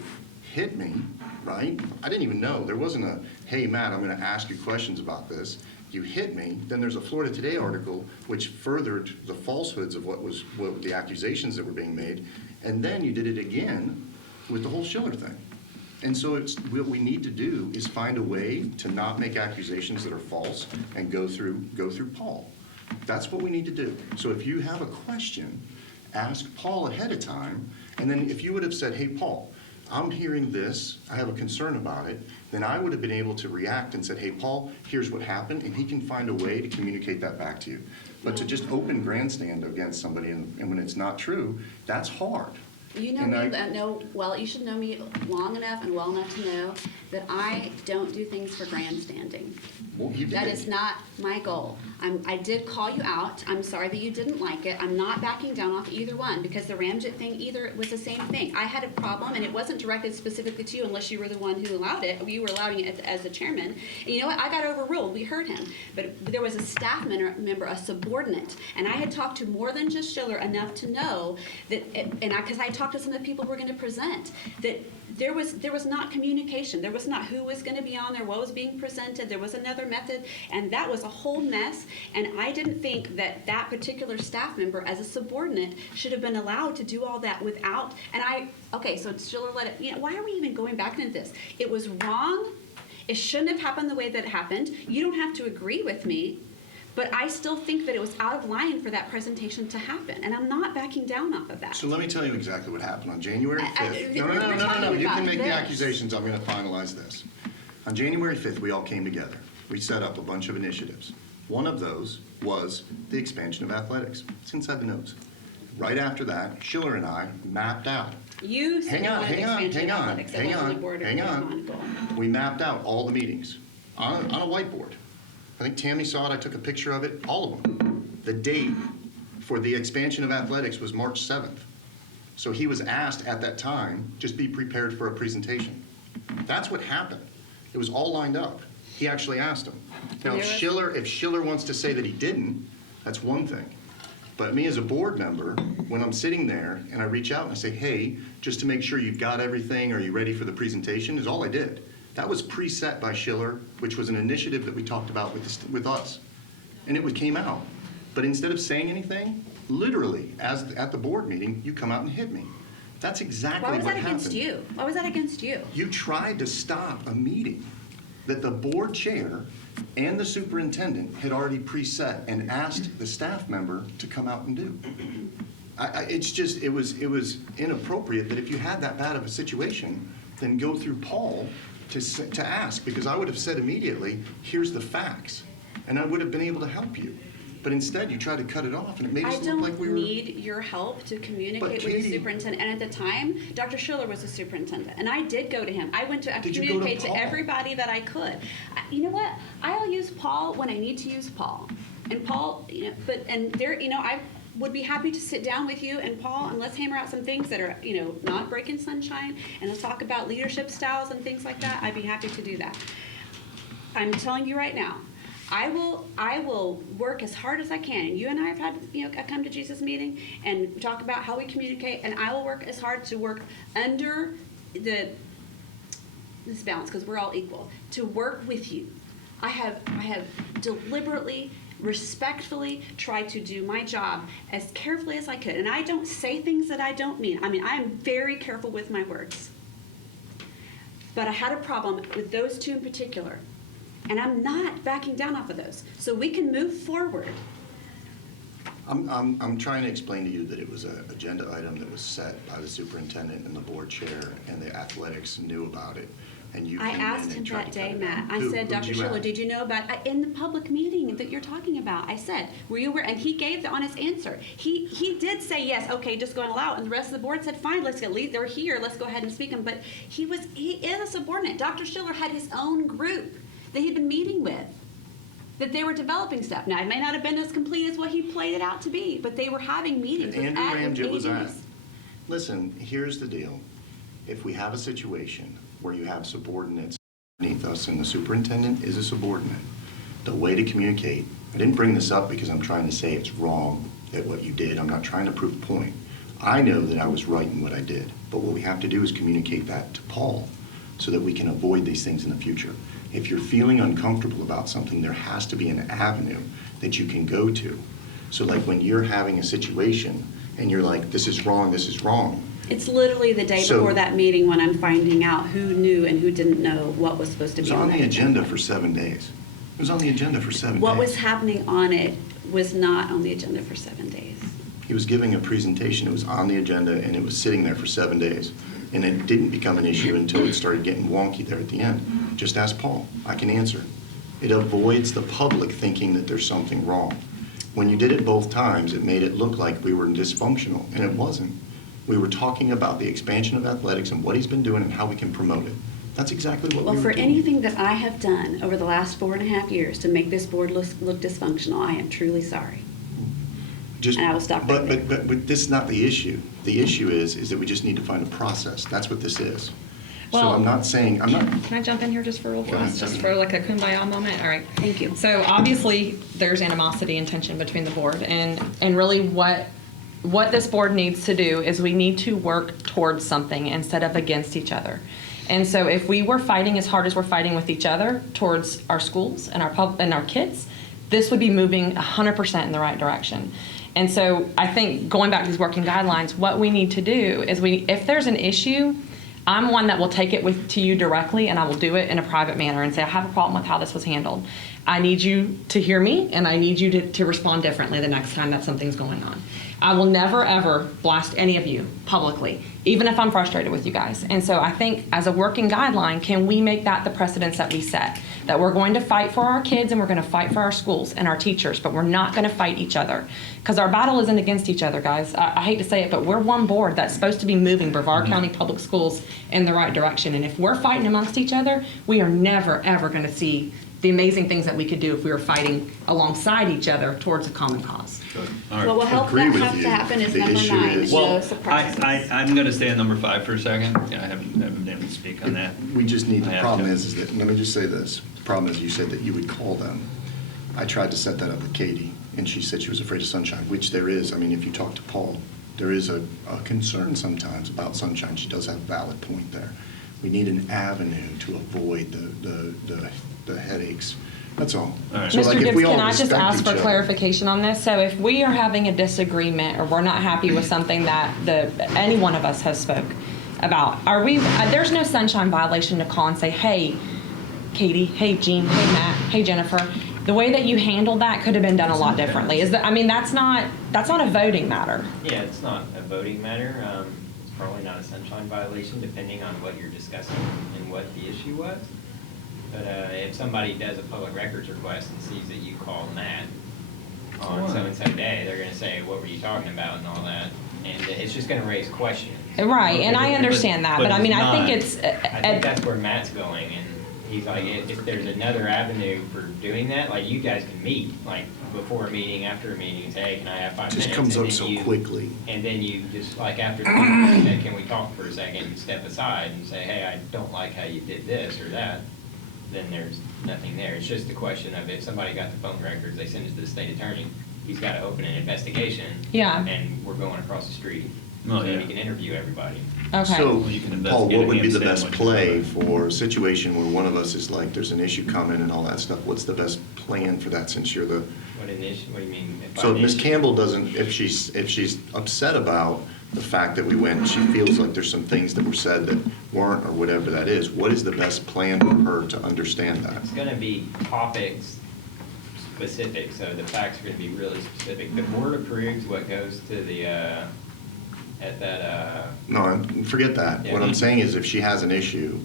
hit me, right? I didn't even know. There wasn't a, hey, Matt, I'm going to ask you questions about this. You hit me, then there's a Florida Today article which furthered the falsehoods of what the accusations that were being made. And then you did it again with the whole Schiller thing. And so what we need to do is find a way to not make accusations that are false and go through Paul. That's what we need to do. So if you have a question, ask Paul ahead of time, and then if you would have said, hey, Paul, I'm hearing this, I have a concern about it, then I would have been able to react and said, hey, Paul, here's what happened, and he can find a way to communicate that back to you. But to just open grandstand against somebody and when it's not true, that's hard. You know And me, you should know me long enough and well enough to know that I don't do things for grandstanding. Well, you did. That is not my goal. I did call you out. I'm sorry that you didn't like it. I'm not backing down off either one because the Ramjet thing was the same thing. I had a problem and it wasn't directed specifically to you unless you were the one who allowed it. You were allowing it as the chairman. And you know what? I got overruled. We heard him. But there was a staff member, a subordinate, and I had talked to more than just Schiller enough to know that, because I talked to some of the people who were going to present, that there was not communication. There was not who was going to be on there, what was being presented. There was another method, and that was a whole mess. And I didn't think that that particular staff member, as a subordinate, should have been allowed to do all that without. Okay, so Schiller let it. Why are we even going back into this? It was wrong. It shouldn't have happened the way that it happened. You don't have to agree with me. But I still think that it was out of line for that presentation to happen, and I'm not backing down off of that. So let me tell you exactly what happened on January 5th. we're talking No. You about can make the this. accusations. I'm going to finalize this. On January 5th, we all came together. We set up a bunch of initiatives. One of those was the expansion of athletics. It's inside the notes. Right after that, Schiller and I mapped out. You said you wanted expansion of athletics. It wasn't the board or hang the on. Monaco. We mapped out all the meetings on a whiteboard. I think Tammy saw it. I took a picture of it, all of them. The date for the expansion of athletics was March 7th. So he was asked at that time, just be prepared for a presentation. That's what happened. It was all lined up. He actually asked him. Now, if Schiller wants to say that he didn't, that's one thing. But me as a board member, when I'm sitting there and I reach out and I say, hey, just to make sure you've got everything, are you ready for the presentation, is all I did. That was preset by Schiller, which was an initiative that we talked about with us. And it came out. But instead of saying anything, literally, at the board meeting, you come out and hit me. That's exactly what happened. Why was that against you? Why was that against you? You tried to stop a meeting that the board chair and the superintendent had already preset and asked the staff member to come out and do. It was inappropriate that if you had that bad of a situation, then go through Paul to ask, because I would have said immediately, here's the facts, and I would have been able to help you. But instead, you tried to cut it off, and it made us look like we were... I don't need your help to communicate with the Katie- superintendent. And at the time, Dr. Schiller was the superintendent, and I did go to him. I went to Did you go to communicate to Paul? everybody that I could. You know what? I'll use Paul when I need to use Paul. And Paul, I would be happy to sit down with you and Paul, and let's hammer out some things that are, not breaking sunshine, and let's talk about leadership styles and things like that. I'd be happy to do that. I'm telling you right now, I will work as hard as I can. And you and I have had, a come to Jesus meeting and talk about how we communicate, and I will work as hard to work under this balance, because we're all equal, to work with you. I have deliberately, respectfully tried to do my job as carefully as I could. And I don't say things that I don't mean. I am very careful with my words. But I had a problem with those two in particular. And I'm not backing down off of those. So we can move forward. I'm trying to explain to you that it was an agenda item that was set by the superintendent and the board chair, and the athletics knew about it. and you I came in asked and him tried that to cut day, it Matt. out. I Who said, did Dr. you Schiller, ask? did you know about, in the public meeting that you're talking about? I said, were you aware? And he gave the honest answer. He did say, yes, okay, just go and allow it. And the rest of the board said, fine, let's get, they're here, let's go ahead and speak them. But he is a subordinate. Dr. Schiller had his own group that he'd been meeting with, that they were developing stuff. Now, it may not have been as complete as what he played it out to be, but they were having meetings with Andrew Ramjet was ADs. asked. Listen, here's the deal. If we have a situation where you have subordinates beneath us and the superintendent is a subordinate, the way to communicate, I didn't bring this up because I'm trying to say it's wrong that what you did. I'm not trying to prove a point. I know that I was right in what I did, but what we have to do is communicate that to Paul so that we can avoid these things in the future. If you're feeling uncomfortable about something, there has to be an avenue that you can go to. So like when you're having a situation and you're like, this is wrong, It's literally the day So- before that meeting when I'm finding out who knew and who didn't know what was supposed to it was be on on that the agenda for 7 days. It was on the agenda for 7 days. What was happening on it was not on the agenda for 7 days. He was giving a presentation, it was on the agenda, and it was sitting there for 7 days. And it didn't become an issue until it started getting wonky there at the end. Just ask Paul, I can answer. It avoids the public thinking that there's something wrong. When you did it both times, it made it look like we were dysfunctional, and it wasn't. We were talking about the expansion of athletics and what he's been doing and how we can promote it. That's exactly what Well, we were for doing. anything that I have done over the last 4.5 years to make this board look dysfunctional, I am truly sorry. Just- And I will stop right there. But this is not the issue. The issue is that we just need to find a process. That's what this is. So Well- I'm not saying, I'm not, Can I jump in here just for real Go ahead. fast, just for like a kumbaya moment? All right. Thank you. So obviously, there's animosity and tension between the board, and really what this board needs to do is we need to work towards something instead of against each other. And so if we were fighting as hard as we're fighting with each other towards our schools and our kids, this would be moving 100% in the right direction. And so I think going back to these working guidelines, what we need to do is if there's an issue, I'm one that will take it to you directly, and I will do it in a private manner and say, I have a problem with how this was handled. I need you to hear me, and I need you to respond differently the next time that something's going on. I will never, ever blast any of you publicly, even if I'm frustrated with you guys. And so I think as a working guideline, can we make that the precedence that we set? That we're going to fight for our kids and we're going to fight for our schools and our teachers, but we're not going to fight each other. Because our battle isn't against each other, guys. I hate to say it, but we're one board that's supposed to be moving Brevard County Public Schools in the right direction. And if we're fighting amongst each other, we are never, ever going to see the amazing things that we could do if we were fighting alongside each other towards a common cause. What will help Agree that with have you. to happen is The number issue 9, is- no Well, surprises. I'm going to stay on number 5 for a second. Yeah, I haven't been able to speak on that. we just need, I the have problem to. is that, let me just say this. The problem is you said that you would call them. I tried to set that up with Katie, and she said she was afraid of sunshine, which there is. I mean, if you talk to Paul, there is a concern sometimes about sunshine. She does have a valid point there. We need an avenue to avoid the headaches. That's all. All right. So Mr. like if Gibbs, we all can I just respect ask each for other- clarification on this? So if we are having a disagreement or we're not happy with something that any one of us has spoke about, there's no sunshine violation to call and say, hey, Katie, hey, Jean, hey, Matt, hey, Jennifer, the way that you handled that could have been done a lot differently. That's not a voting matter. Yeah, it's not a voting matter. It's probably not a sunshine violation, depending on what you're discussing and what the issue was. But if somebody does a public records request and sees that you called Matt on so-and-so day, they're gonna say, what were you talking about and all that? And it's just gonna raise questions. Right, and Okay, I but- understand that, but but I mean, it's I think not. it's, I think that's where Matt's going, and he's like, if there's another avenue for doing that, like, you guys can meet, like, before a meeting, after a meeting, and say, hey, can I have 5 It minutes? just comes And up then so you- quickly. And then you just, like, after the meeting, say, can we talk for a second and step aside and say, hey, I don't like how you did this or that, then there's nothing there. It's just a question of if somebody got the phone records, they send it to the state attorney, he's gotta open an investigation. Yeah. And we're going across the street. Oh, So yeah. he can interview everybody. okay. So, You can Paul, investigate what a would be ham the best sandwich. play for a situation where one of us is like, there's an issue coming and all that stuff? What's the best plan for that since you're the, What do you mean? so if Ms. Ms. Campbell doesn't, if she's upset about the fact that we went, and she feels like there's some things that were said that weren't or whatever that is, what is the best plan for her to understand that? It's gonna be topics specific, so the facts are gonna be really specific. The board approves what goes to the, at that, No, forget that. What I'm saying is if she has an issue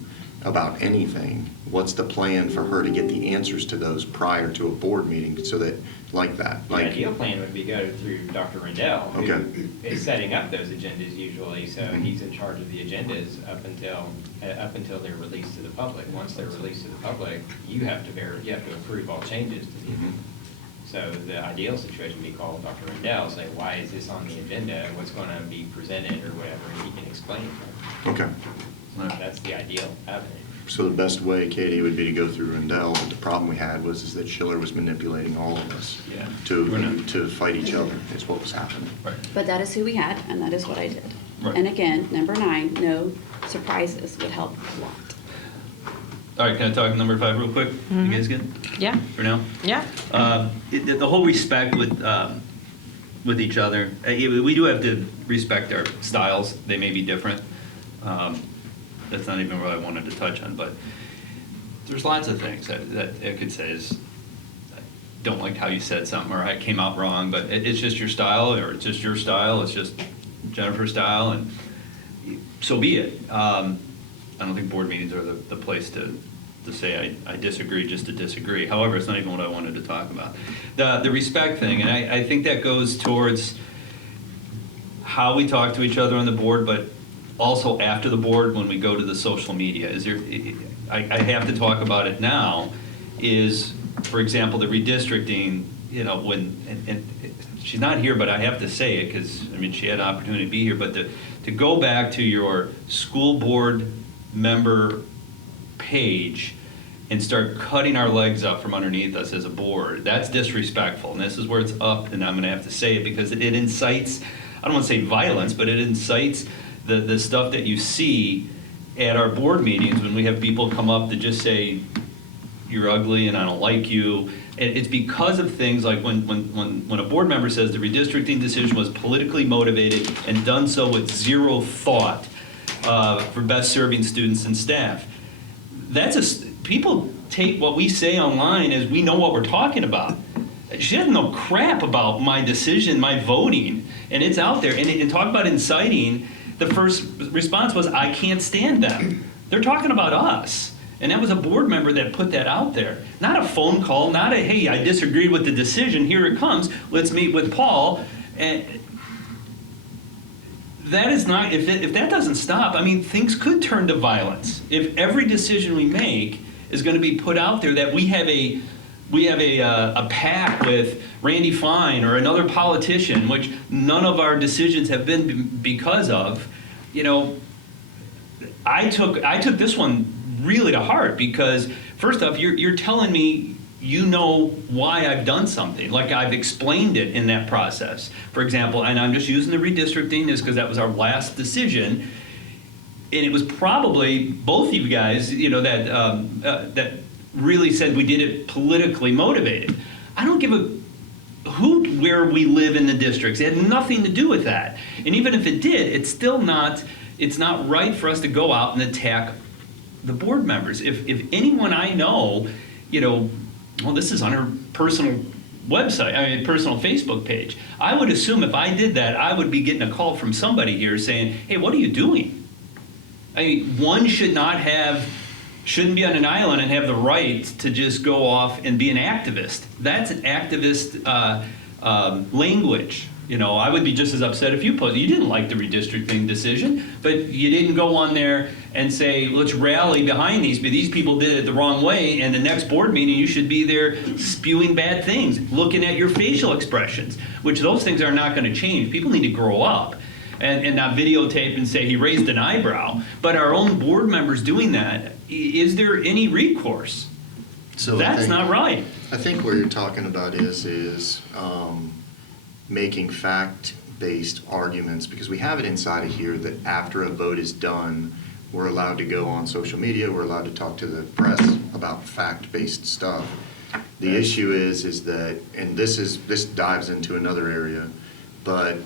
about anything, what's the plan for her to get the answers to those prior to a board meeting so that, like that, The like, ideal plan would be go through Dr. Rendell, who Okay. is setting up those agendas usually, so he's in charge of the agendas up until they're released to the public. Once they're released to the public, you have to approve all changes to the agenda. So the ideal situation would be call Dr. Rendell, say, why is this on the agenda, what's gonna be presented or whatever, and he can explain it. okay. That's the ideal avenue. So the best way, Katie, would be to go through Rendell, but the problem we had was is that Schiller was manipulating all of us Yeah. to fight each other, is what was happening. Right. But that is who we had, and that is what I did. Right. And again, number 9, no surprises would help a lot. All right, can I talk number 5 real quick? You guys good Yeah, for now? yeah. The whole respect with each other, we do have to respect our styles. They may be different. That's not even what I wanted to touch on, but there's lots of things that I could say is, I don't like how you said something, or I came out wrong, but it's just your style, or it's just your style, it's just Jennifer's style, and so be it. I don't think board meetings are the place to say I disagree just to disagree. However, it's not even what I wanted to talk about. The respect thing, and I think that goes towards how we talk to each other on the board, but also after the board when we go to the social media. I have to talk about it now, is, for example, the redistricting, and she's not here, but I have to say it because, she had an opportunity to be here, but to go back to your school board member page and start cutting our legs up from underneath us as a board, that's disrespectful. And this is where it's up, and I'm gonna have to say it because it incites, I don't wanna say violence, but it incites the stuff that you see at our board meetings when we have people come up to just say, you're ugly and I don't like you. And it's because of things like when a board member says the redistricting decision was politically motivated and done so with zero thought for best serving students and staff. People take what we say online as we know what we're talking about. She doesn't know crap about my decision, my voting, and it's out there. And talk about inciting, the first response was, I can't stand them. They're talking about us. And that was a board member that put that out there. Not a phone call, not a, hey, I disagreed with the decision, here it comes, let's meet with Paul. And that is not, if that doesn't stop, things could turn to violence. If every decision we make is gonna be put out there that we have a pact with Randy Fine or another politician, which none of our decisions have been because of, I took this one really to heart because first off, you're telling me why I've done something, like I've explained it in that process. For example, and I'm just using the redistricting is because that was our last decision, and it was probably both of you guys, that really said we did it politically motivated. I don't give a hoot where we live in the districts. It had nothing to do with that. And even if it did, it's not right for us to go out and attack the board members. If anyone I know, well, this is on her personal website, personal Facebook page. I would assume if I did that, I would be getting a call from somebody here saying, hey, what are you doing? One shouldn't be on an island and have the right to just go off and be an activist. That's an activist language. I would be just as upset if you didn't like the redistricting decision, but you didn't go on there and say, let's rally behind these, but these people did it the wrong way, and the next board meeting you should be there spewing bad things, looking at your facial expressions, which those things are not gonna change. People need to grow up and not videotape and say he raised an eyebrow, but our own board members doing that, is there any recourse? So That's not right. I think what you're talking about is making fact-based arguments, because we have it inside of here that after a vote is done, we're allowed to go on social media, we're allowed to talk to the press about fact-based stuff. The issue is that, and this dives into another area, but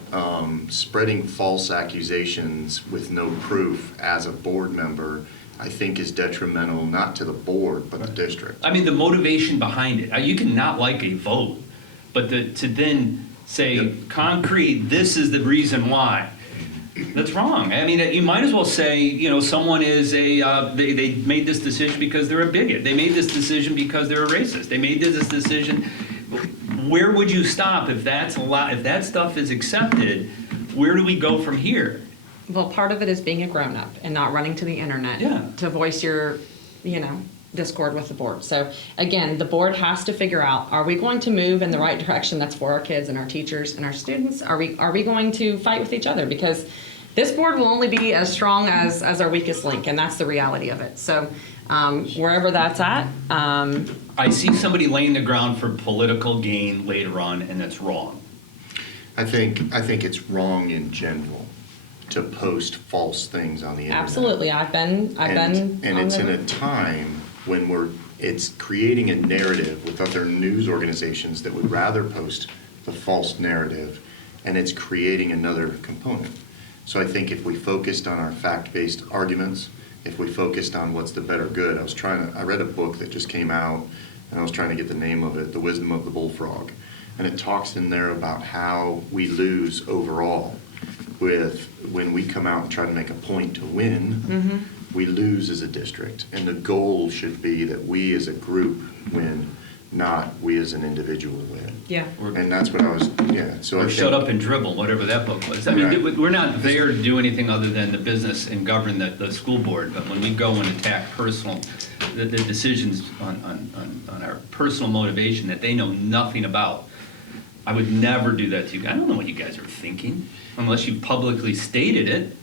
spreading false accusations with no proof as a board member, I think is detrimental, not to the board, but the district. The motivation behind it, you can not like a vote, but to then say, concrete, this is the reason why. That's wrong. I mean, you might as well say, you know, someone is they made this decision because they're a bigot. They made this decision because they're a racist. They made this decision. Where would you stop if that's if that stuff is accepted? Where do we go from here? Well, part of it is being a grown-up and not running to the internet Yeah. to voice your, you know, discord with the board. So again, the board has to figure out, are we going to move in the right direction that's for our kids and our teachers and our students? Are we going to fight with each other? Because this board will only be as strong as our weakest link, and that's the reality of it. So wherever that's at, I see somebody laying the ground for political gain later on, and that's wrong. I think it's wrong in general to post false things on the internet. absolutely, I've been And on it's the- in a time when it's creating a narrative with other news organizations that would rather post the false narrative, and it's creating another component. So I think if we focused on our fact-based arguments, if we focused on what's the better good, I read a book that just came out, and I was trying to get the name of it, The Wisdom of the Bullfrog. And it talks in there about how we lose overall when we come out and try to make a point to win, we lose as a district. And the goal should be that we as a group win, not we as an individual win. Yeah. And that's what I was, so I Or think. Shut Up and Dribble, whatever that book was. I mean, Right. we're not there to do anything other than the business and govern the school board. But when we go and attack the decisions on our personal motivation that they know nothing about, I would never do that to you. I don't know what you guys are thinking, unless you publicly stated it.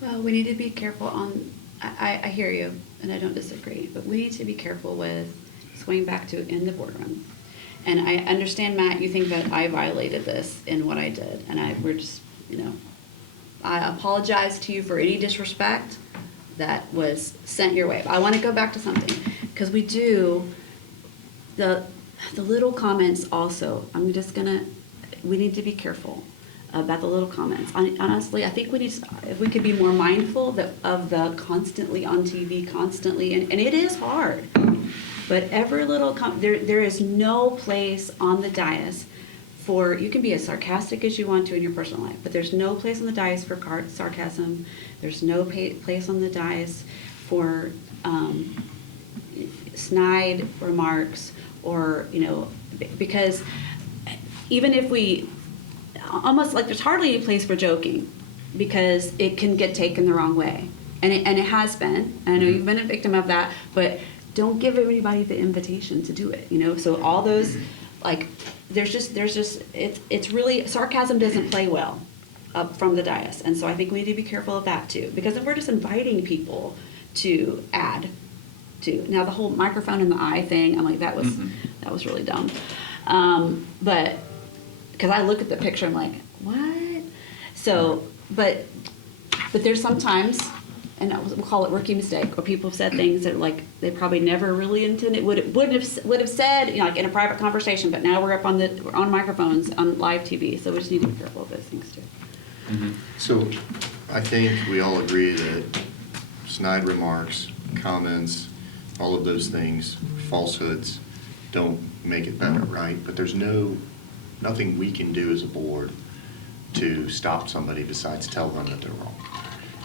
Well, we need to be careful on, I hear you, and I don't disagree, but we need to be careful with swinging back to in the boardroom. And I understand, Matt, you think that I violated this in what I did, and we're just, I apologize to you for any disrespect that was sent your way. But I want to go back to something, because we do, the little comments also, we need to be careful about the little comments. Honestly, I think if we could be more mindful of the constantly on TV, constantly, and it is hard. But every little, there is no place on the dais for, you can be as sarcastic as you want to in your personal life, but there's no place on the dais for sarcasm. There's no place on the dais for snide remarks or, because even if almost like there's hardly any place for joking because it can get taken the wrong way. And it has been. I know you've been a victim of that, but don't give everybody the invitation to do it, So all those, it's really, sarcasm doesn't play well up from the dais. And so I think we need to be careful of that too. Because if we're just inviting people to add to, now the whole microphone in the eye thing, I'm like, that was really dumb. But, because I look at the picture, I'm like, what? So, but there's sometimes, and we'll call it rookie mistake, where people have said things that they probably never really intended, would have said, like in a private conversation, but now we're on microphones on live TV, so we just need to be careful of those things too. So I think we all agree that snide remarks, comments, all of those things, falsehoods, don't make it better, right? But there's nothing we can do as a board to stop somebody besides tell them that they're wrong.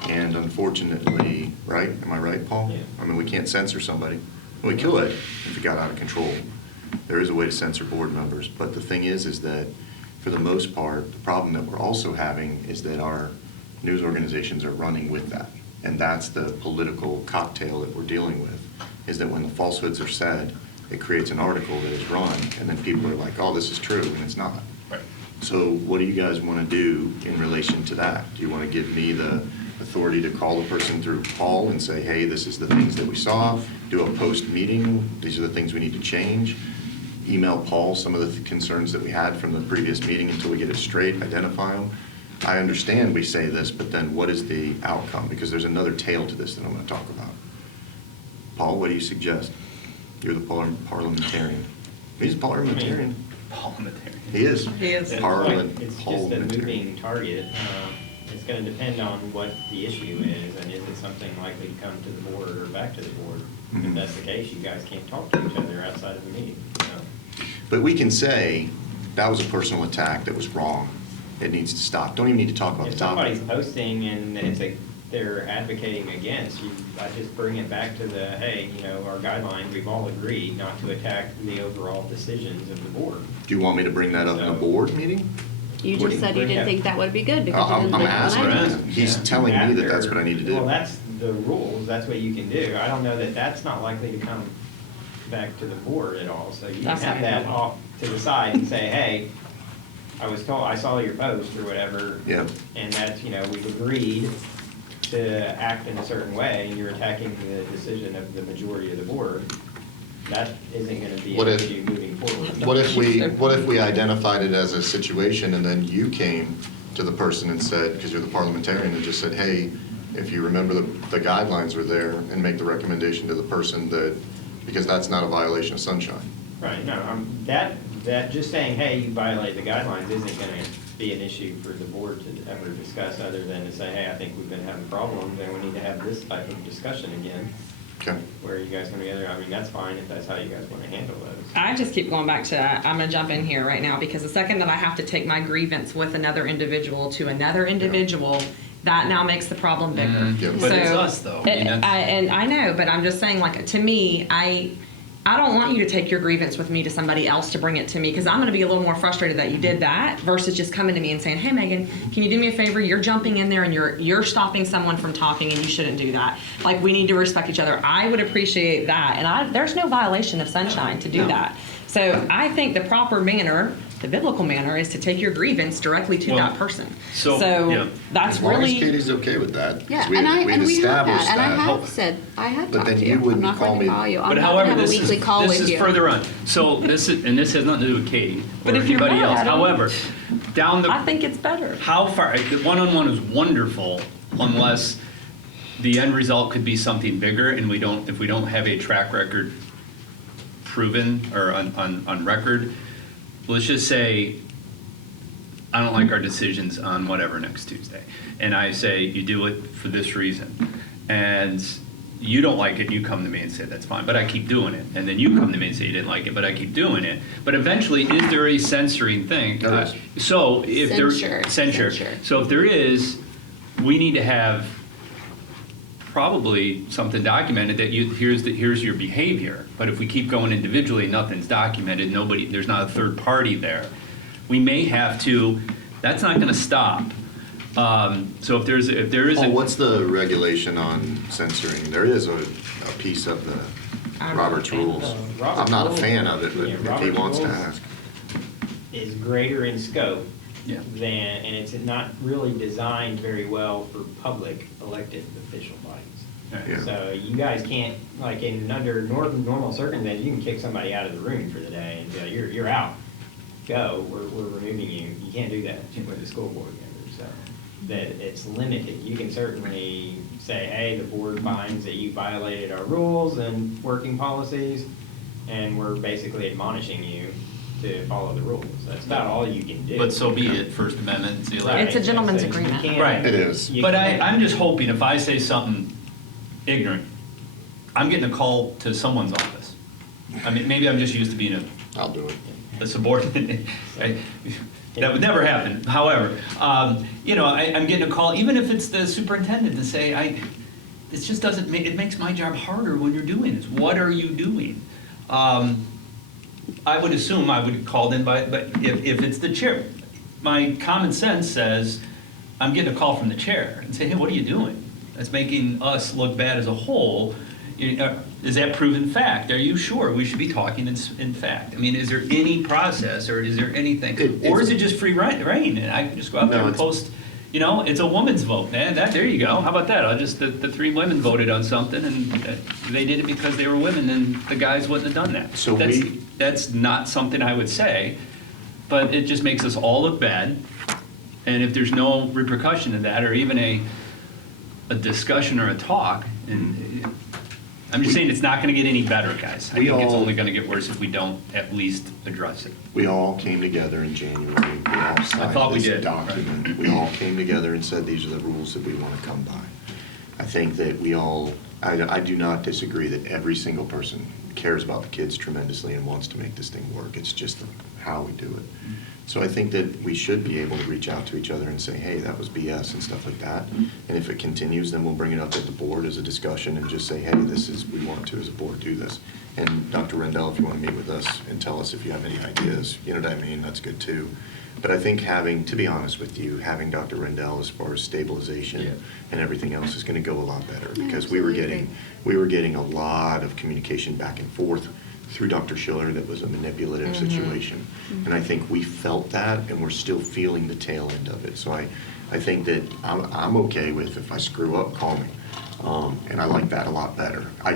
And unfortunately, right? Am I right, Paul? Yeah. I mean, we can't censor somebody. We could if it got out of control. There is a way to censor board members. But the thing is that for the most part, the problem that we're also having is that our news organizations are running with that. And that's the political cocktail that we're dealing with, is that when the falsehoods are said, it creates an article that is run, and then people are like, oh, this is true, and it's not. Right. So what do you guys want to do in relation to that? Do you want to give me the authority to call the person through Paul and say, hey, this is the things that we saw, do a post-meeting, these are the things we need to change, email Paul some of the concerns that we had from the previous meeting until we get it straight, identify them? I understand we say this, but then what is the outcome? Because there's another tail to this that I'm going to talk about. Paul, what do you suggest? You're the parliamentarian. He's a parliamentarian. Parliamentarian. He is. He is. It's just a Parliamentarian. moving target. It's going to depend on what the issue is, and is it something likely to come to the board or back to the board? If that's the case, you guys can't talk to each other outside of the meeting. But we can say, that was a personal attack that was wrong. it needs to stop. Don't even need to talk about If the topic. somebody's posting and they're advocating against, I just bring it back to the, hey, our guidelines, we've all agreed not to attack the overall decisions of the board. Do you want me to bring that up in a board meeting? You What just do said you bring didn't up? think that would be good because you I'm didn't like it asking. when I did. him. He's telling me that that's what I need to do. Well, that's the rules, that's what you can do. I don't know that that's not likely to come back to the board at all. So you can That's have not that gonna off to the side and say, hey, I was told, I saw your post or whatever. Yeah. And that's, we've agreed to act in a certain way, and you're attacking the decision of the majority of the board. That isn't gonna be What an if- issue moving forward. What if we identified it as a situation and then you came to the person and said, because you're the parliamentarian, and just said, hey, if you remember the guidelines were there, and make the recommendation to the person that, because that's not a violation of sunshine. Right, no, that just saying, hey, you violated the guidelines isn't gonna be an issue for the board to ever discuss, other than to say, hey, I think we've been having problems, and we need to have this type of discussion again, Okay. where you guys come together. I mean, that's fine if that's how you guys wanna handle those. I just keep going back to, I'm gonna jump in here right now, because the second that I have to take my grievance with another individual to another individual, that now makes the problem bigger. Yeah. But it's So, us, though. I mean, that's- and I know, but I'm just saying, like, to me, I don't want you to take your grievance with me to somebody else to bring it to me, because I'm gonna be a little more frustrated that you did that versus just coming to me and saying, hey, Megan, can you do me a favor? You're jumping in there and you're stopping someone from talking, and you shouldn't do that. Like, we need to respect each other. I would appreciate that, and there's no violation of sunshine to do that. So I think the proper manner, the biblical manner, is to take your grievance directly to Well, that person. so, yeah. That's As long as really, Katie's okay with that. 'cause Yeah, we- and we'd we have that, established and I that. have said, I have But talked then to you you. I'm wouldn't not going call to me- call you. I'm But not however, going to have a this weekly call with you. is further on. So this is, and this has nothing to do with Katie or But if you're anybody mad else. at 'em, However, down the, I think it's better. how far, the one-on-one is wonderful unless the end result could be something bigger, and if we don't have a track record proven or on record, let's just say, I don't like our decisions on whatever next Tuesday. And I say, you do it for this reason. And you don't like it, you come to me and say, that's fine, but I keep doing it. And then you come to me and say, you didn't like it, but I keep doing it. But eventually, is there a censoring thing? There is. So if there. Censure. So if there is, we need to have probably something documented that here's your behavior. But if we keep going individually, nothing's documented, there's not a third party there. We may have to, that's not gonna stop. So if there is Oh, a. what's the regulation on censoring? There is a piece of the I'm Robert's not a fan rules. of Robert's I'm not a rules. fan of it, but Yeah, if he Robert's wants to rules. ask. Is greater in scope Yeah. and it's not really designed very well for public elected official bodies. Yeah. So you guys can't, like, under normal circumstances, you can kick somebody out of the room for the day and say, you're out. Go, we're removing you. You can't do that with the school board members, so that it's limited. You can certainly say, hey, the board finds that you violated our rules and working policies, and we're basically admonishing you to follow the rules. That's about all you can do. But so be it, First Amendment, see you later. Right. It's a gentleman's So you agreement. can't- Right. It is. you But can't- I'm just hoping if I say something ignorant, I'm getting a call to someone's office. I mean, maybe I'm just used to being I'll do it. a subordinate. That would never happen. However, I'm getting a call, even if it's the superintendent, to say, it just doesn't it makes my job harder when you're doing this. What are you doing? I would assume I would get called in but if it's the chair, my common sense says, I'm getting a call from the chair and say, hey, what are you doing? That's making us look bad as a whole. Is that proven fact? Are you sure we should be talking in fact? I mean, is there any process or is there anything? Or is it just free reign and I can just go out there No, and post, it's a woman's vote, man. There you go. How about that? The 3 women voted on something and they did it because they were women and the guys wouldn't have done that. So That's not something I would say, but it just makes us all look bad. And if there's no repercussion to that or even a discussion or a talk, and I'm just saying it's not gonna get any better, guys. I think it's only gonna get worse if we don't at least address it. We all came together in January. We all signed thought we this did. document. We all came together and said, these are the rules that we want to come by. I think that I do not disagree that every single person cares about the kids tremendously and wants to make this thing work. It's just how we do it. So I think that we should be able to reach out to each other and say, hey, that was BS and stuff like that. And if it continues, then we'll bring it up at the board as a discussion and just say, hey, we want to, as a board, do this. And Dr. Rendell, if you want to meet with us and tell us if you have any ideas, you know what I mean, that's good too. But I think to be honest with you, having Dr. Rendell as far as stabilization and everything else is going to go a lot better, because we were getting a lot of communication back and forth through Dr. Schiller that was a manipulative situation. And I think we felt that, and we're still feeling the tail end of it. So I think that I'm okay with, if I screw up, call me. And I like that a lot better. I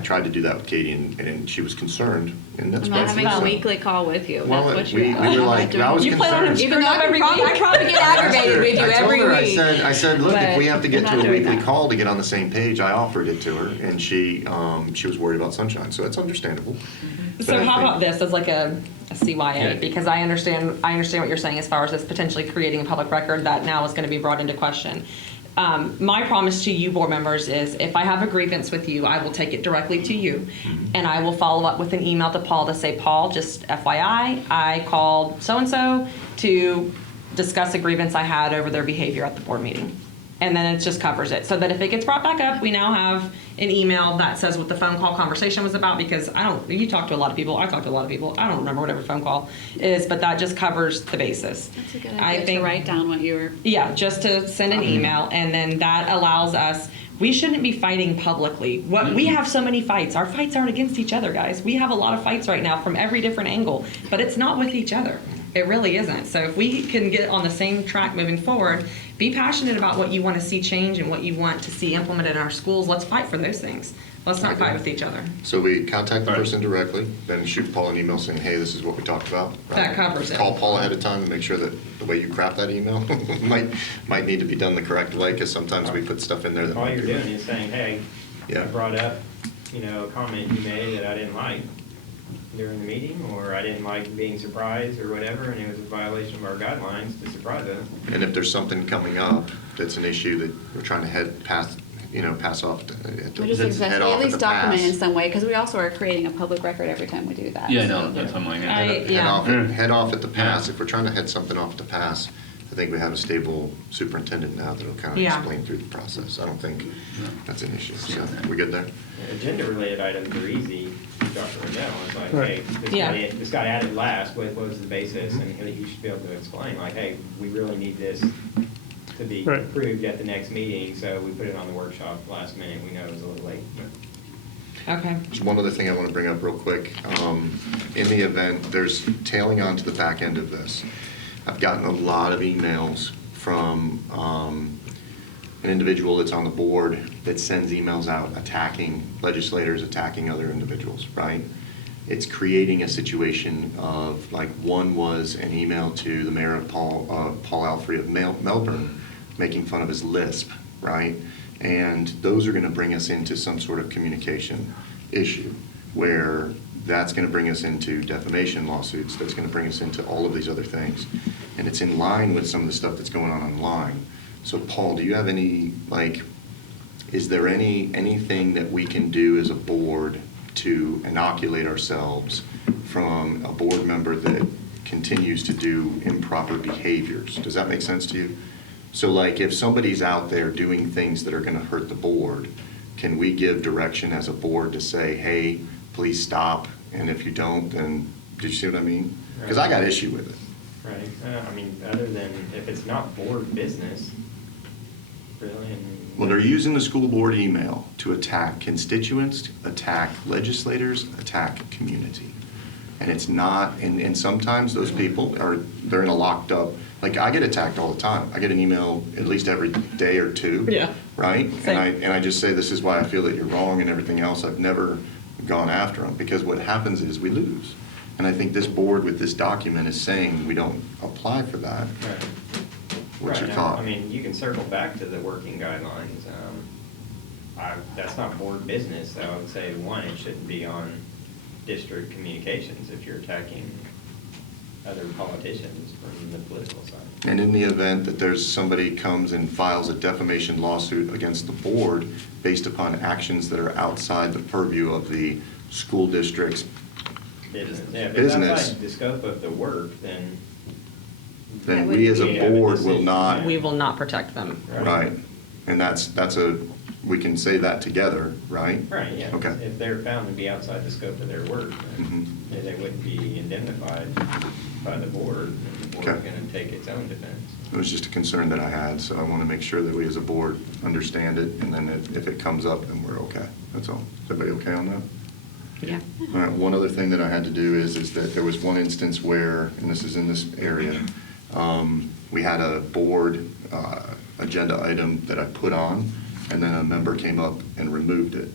tried to do that with Katie, and she was concerned, and that's I'm not having a rightfully so. weekly call with you. Well, That's what we you're were like, I was You plan on concerned. him Even though I probably get aggravated with you every week. I said, look, if we have to get But to I'm a not doing weekly that. call to get on the same page, I offered it to her, and she was worried about Sunshine, so that's understandable. But So I how think- about this as like a CYA? Yeah. Because I understand what you're saying as far as this potentially creating a public record that now is going to be brought into question. My promise to you, board members, is if I have a grievance with you, I will take it directly to you. And I will follow up with an email to Paul to say, Paul, just FYI, I called so-and-so to discuss a grievance I had over their behavior at the board meeting. And then it just covers it. So that if it gets brought back up, we now have an email that says what the phone call conversation was about, because you talk to a lot of people, I talk to a lot of people, I don't remember what every phone call is, but that just covers the basis. That's a good I idea think- to write down what you were. Yeah, just to send an email, and then that allows us, we shouldn't be fighting publicly. We have so many fights. Our fights aren't against each other, guys. We have a lot of fights right now from every different angle, but it's not with each other. It really isn't. So if we can get on the same track moving forward, be passionate about what you want to see change and what you want to see implemented in our schools. Let's fight for those things. Let's not fight with each other. So we contact the Right. person directly, then shoot Paul an email saying, hey, this is what we talked about. That covers it. Call Paul ahead of time and make sure that the way you craft that email might need to be done the correct way, because sometimes we put stuff in there that. All might you're be- doing is saying, hey, I Yeah. brought up, a comment you made that I didn't like during the meeting, or I didn't like being surprised or whatever, and it was a violation of our guidelines to surprise them. And if there's something coming up that's an issue that we're trying to pass off, Which is head exactly, off at least the document pass. in some way, because we also are creating a public record every time we do that. Yeah, so- no, that's what I'm like. Head off at the pass. If we're trying to head something off the pass, I think we have a stable superintendent now that'll kind of Yeah. explain through the process. I don't think that's an issue. So, we good there? Agenda-related items are easy, Dr. Rendell, it's like, Right. hey, this got added last, what was the basis? And you should be able to explain, like, hey, we really need this to be Right. approved at the next meeting, so we put it on the workshop last minute, we know it was a little late. Okay. There's one other thing I want to bring up real quick. In the event, there's tailing on to the back end of this. I've gotten a lot of emails from an individual that's on the board that sends emails out attacking legislators, attacking other individuals, right? It's creating a situation of, like, one was an email to the mayor of Paul Alfrey of Melbourne, making fun of his lisp, right? And those are going to bring us into some sort of communication issue, where that's going to bring us into defamation lawsuits, that's going to bring us into all of these other things. And it's in line with some of the stuff that's going on online. So Paul, do you have any, is there anything that we can do as a board to inoculate ourselves from a board member that continues to do improper behaviors? Does that make sense to you? So like, if somebody's out there doing things that are gonna hurt the board, can we give direction as a board to say, hey, please stop, and if you don't, then, do you see what I mean? Because I got issue with it. Right, other than if it's not board business, really, Well, they're using the school board email to attack constituents, attack legislators, attack community. And it's not, and sometimes those people they're in a locked up, like, I get attacked all the time. I get an email at least every day or two. Yeah. Right? Same. And I just say, this is why I feel that you're wrong and everything else. I've never gone after them, because what happens is we lose. And I think this board with this document is saying we don't apply for that. What's your Right, thought? you can circle back to the working guidelines. That's not board business, so I would say, one, it shouldn't be on district communications if you're attacking other politicians from the political side. And in the event that there's somebody comes and files a defamation lawsuit against the board based upon actions that are outside the purview of the school district's Business. Yeah, if it's business, outside the scope of the work, then. then we as a Yeah, but board this will is- not, We will not protect them. right? And that's we can say that together, right? Right, yeah. Okay. If they're found to be outside the scope of their work, then they wouldn't be indemnified by the board. And the board's Okay. gonna take its own defense. It was just a concern that I had, so I want to make sure that we as a board understand it, and then if it comes up, then we're okay. That's all. Is everybody okay on that? Yeah. All right, one other thing that I had to do is that there was one instance where, and this is in this area, we had a board agenda item that I put on, and then a member came up and removed it.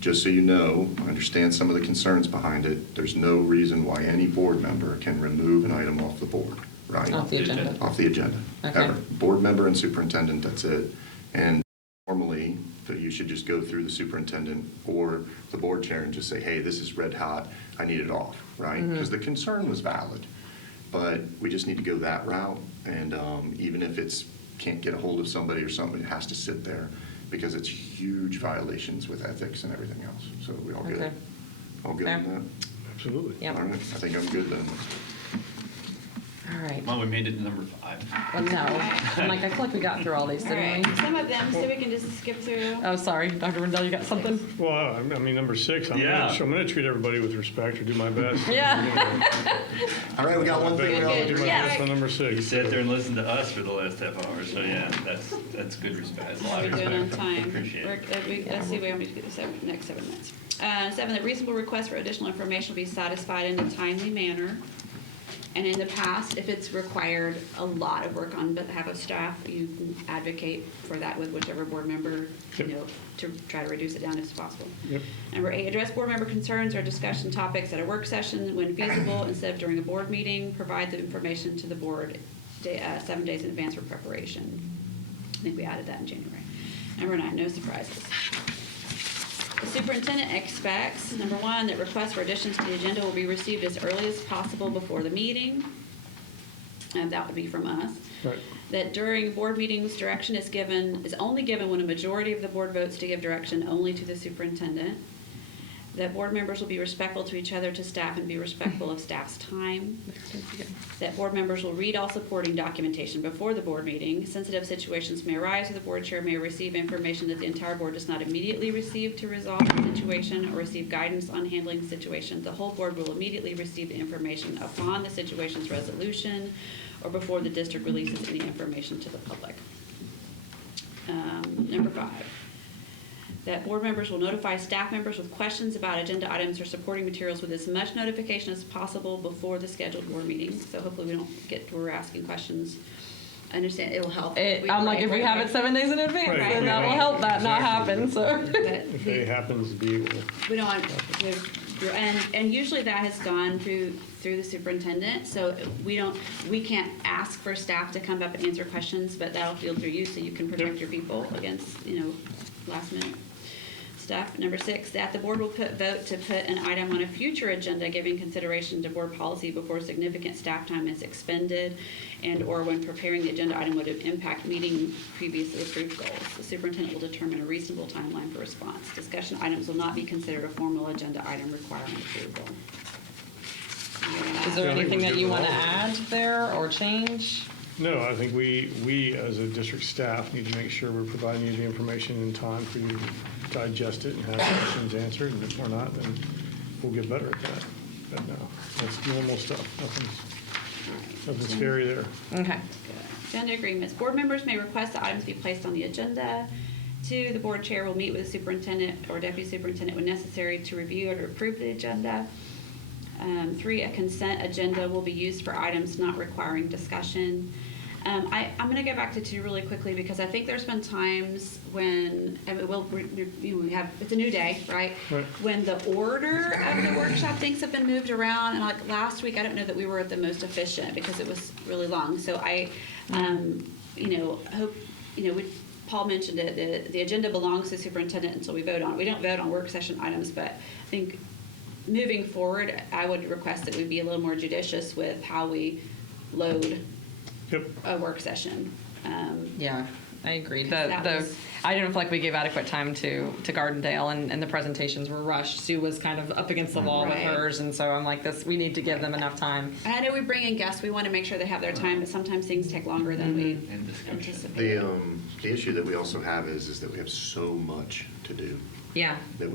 Just so you know, I understand some of the concerns behind it. There's no reason why any board member can remove an item off the board, right? Off the agenda. Off the agenda, Okay. ever. Board member and superintendent, that's it. And normally, you should just go through the superintendent or the board chair and just say, hey, this is red hot, I need it off, right? Because the concern was valid, but we just need to go that route. And even if can't get a hold of somebody or something, it has to sit there because it's huge violations with ethics and everything else. So we all good? Okay. All good Fair. on that? Absolutely. Yep. All right, I think I'm good then. All right. Well, we made it to number 5. Well, no, I'm like, I feel like we got through all these, All didn't right, we? some of them, so we can just skip through. Oh, sorry, Dr. Rendell, you got something? Well, I mean, number 6, I'm Yeah. gonna treat everybody with respect or do my best. Yeah. All right, we got one thing. I'll do my Yeah. best on number You 6. sat there and listened to us for the last half hour, so yeah, that's good respect. That's a How lot are of we doing on respect. time? Appreciate it. Let's see, we have to get the next 7 minutes. 7, that reasonable requests for additional information will be satisfied in a timely manner. And in the past, if it's required a lot of work on behalf of staff, you can advocate for that with whichever board member, Yep. to try to reduce it down if possible. Yep. Number 8, address board member concerns or discussion topics at a work session when feasible instead of during a board meeting. Provide the information to the board 7 days in advance for preparation. I think we added that in January. Number 9, no surprises. The superintendent expects, number 1, that requests for additions to the agenda will be received as early as possible before the meeting. And that would be from us. Right. That during board meetings, direction is only given when a majority of the board votes to give direction only to the superintendent. That board members will be respectful to each other, to staff, and be respectful of staff's time. That board members will read all supporting documentation before the board meeting. Sensitive situations may arise, or the board chair may receive information that the entire board does not immediately receive to resolve the situation or receive guidance on handling the situation. The whole board will immediately receive the information upon the situation's resolution or before the district releases any information to the public. Number 5. That board members will notify staff members with questions about agenda items or supporting materials with as much notification as possible before the scheduled board meeting. So hopefully we don't get to where we're asking questions. I understand it'll help. I'm like, if we have it 7 days in advance, Right. then that will help that not happen, so. But If it happens to be, we don't want, and usually that has gone through the superintendent, so we can't ask for staff to come up and answer questions, but that'll field through you so you can protect your people against, last minute stuff. Number 6, that the board will vote to put an item on a future agenda giving consideration to board policy before significant staff time is expended and/or when preparing the agenda item would impact meeting previously approved goals. The superintendent will determine a reasonable timeline for response. Discussion items will not be considered a formal agenda item requiring approval. Is there Yeah, I think anything we're that good you with want to all of add there or change? no, I think we as a district staff need to make sure we're providing you the information in time for you to digest it and have questions answered, and if we're not, then we'll get better at that. But no, that's normal stuff, nothing scary there. Okay. Agenda agreements. Board members may request that items be placed on the agenda. 2, the board chair will meet with the superintendent or deputy superintendent when necessary to review or to approve the agenda. 3, a consent agenda will be used for items not requiring discussion. I'm going to go back to 2 really quickly because I think there's been times when, we have, it's a new day, right? Right. When the order of the workshop, things have been moved around, and like last week, I don't know that we were at the most efficient because it was really long. So I, hope, Paul mentioned it, the agenda belongs to the superintendent until we vote on it. We don't vote on work session items, but I think moving forward, I would request that we be a little more judicious with how we load Yep. a work session. Yeah, I agree. That was- I didn't feel like we gave adequate time to Gardendale, and the presentations were rushed. Sue was kind of up against the wall with Right. hers, and so I'm like, we need to give them enough time. And I know we bring in guests, we want to make sure they have their time, but sometimes things take longer than we And discussion. anticipated. The issue that we also have is that we have so much to do Yeah. that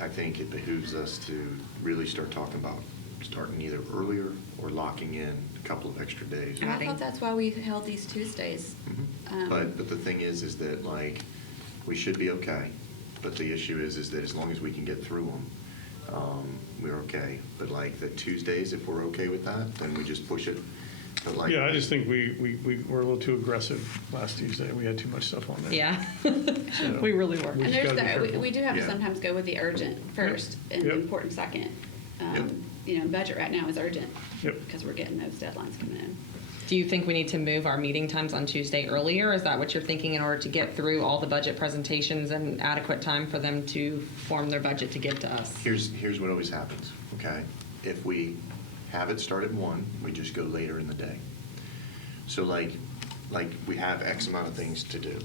I think it behooves us to really start talking about starting either earlier or locking in a couple of extra days. And I thought that's why we held these Tuesdays. But the thing is that like, we should be okay. But the issue is that as long as we can get through them, we're okay. But like the Tuesdays, if we're okay with that, then we just push it. But like. Yeah, I just think we were a little too aggressive last Tuesday. We had too much stuff on there. Yeah. So, We really were. we And just there's gotta be that, careful. we do have to Yeah. sometimes go with the urgent first and the Yep. important second. Yep. You know, budget right now is urgent. Yep. Because we're getting those deadlines coming in. Do you think we need to move our meeting times on Tuesday earlier? Is that what you're thinking in order to get through all the budget presentations and adequate time for them to form their budget to give to us? Here's what always happens, okay? If we have it start at 1, we just go later in the day. So like we have X amount of things to do.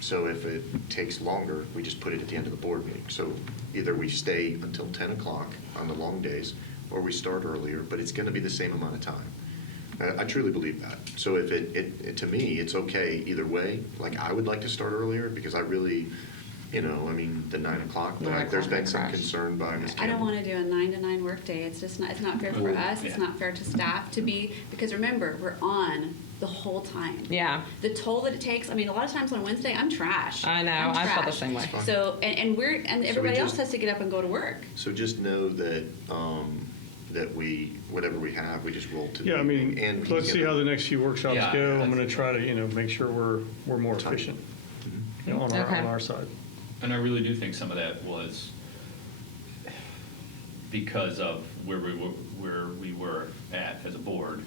So if it takes longer, we just put it at the end of the board meeting. So either we stay until 10 o'clock on the long days, or we start earlier, but it's gonna be the same amount of time. I truly believe that. So if to me, it's okay either way. Like, I would like to start earlier because I really, the 9 o'clock, but 9 there's o'clock been some crash. concern by Ms. I don't Campbell. want to do a 9 to 9 workday. It's just not, it's not fair for us. It's Yeah. not fair to staff to be, because remember, we're on the whole time. Yeah. The toll that it takes, a lot of times on Wednesday, I'm trash. I know. I'm I felt the trash. same way. It's fine. So, and everybody else just- has to get up and go to work. So just know that, that whatever we have, we just roll to the Yeah, meeting. And he's let's see gonna- how the next few workshops Yeah, go. I'm that's- going to try to, make sure we're more Tight. efficient Mhm. on Okay. our side. And I really do think some of that was because of where we were at as a board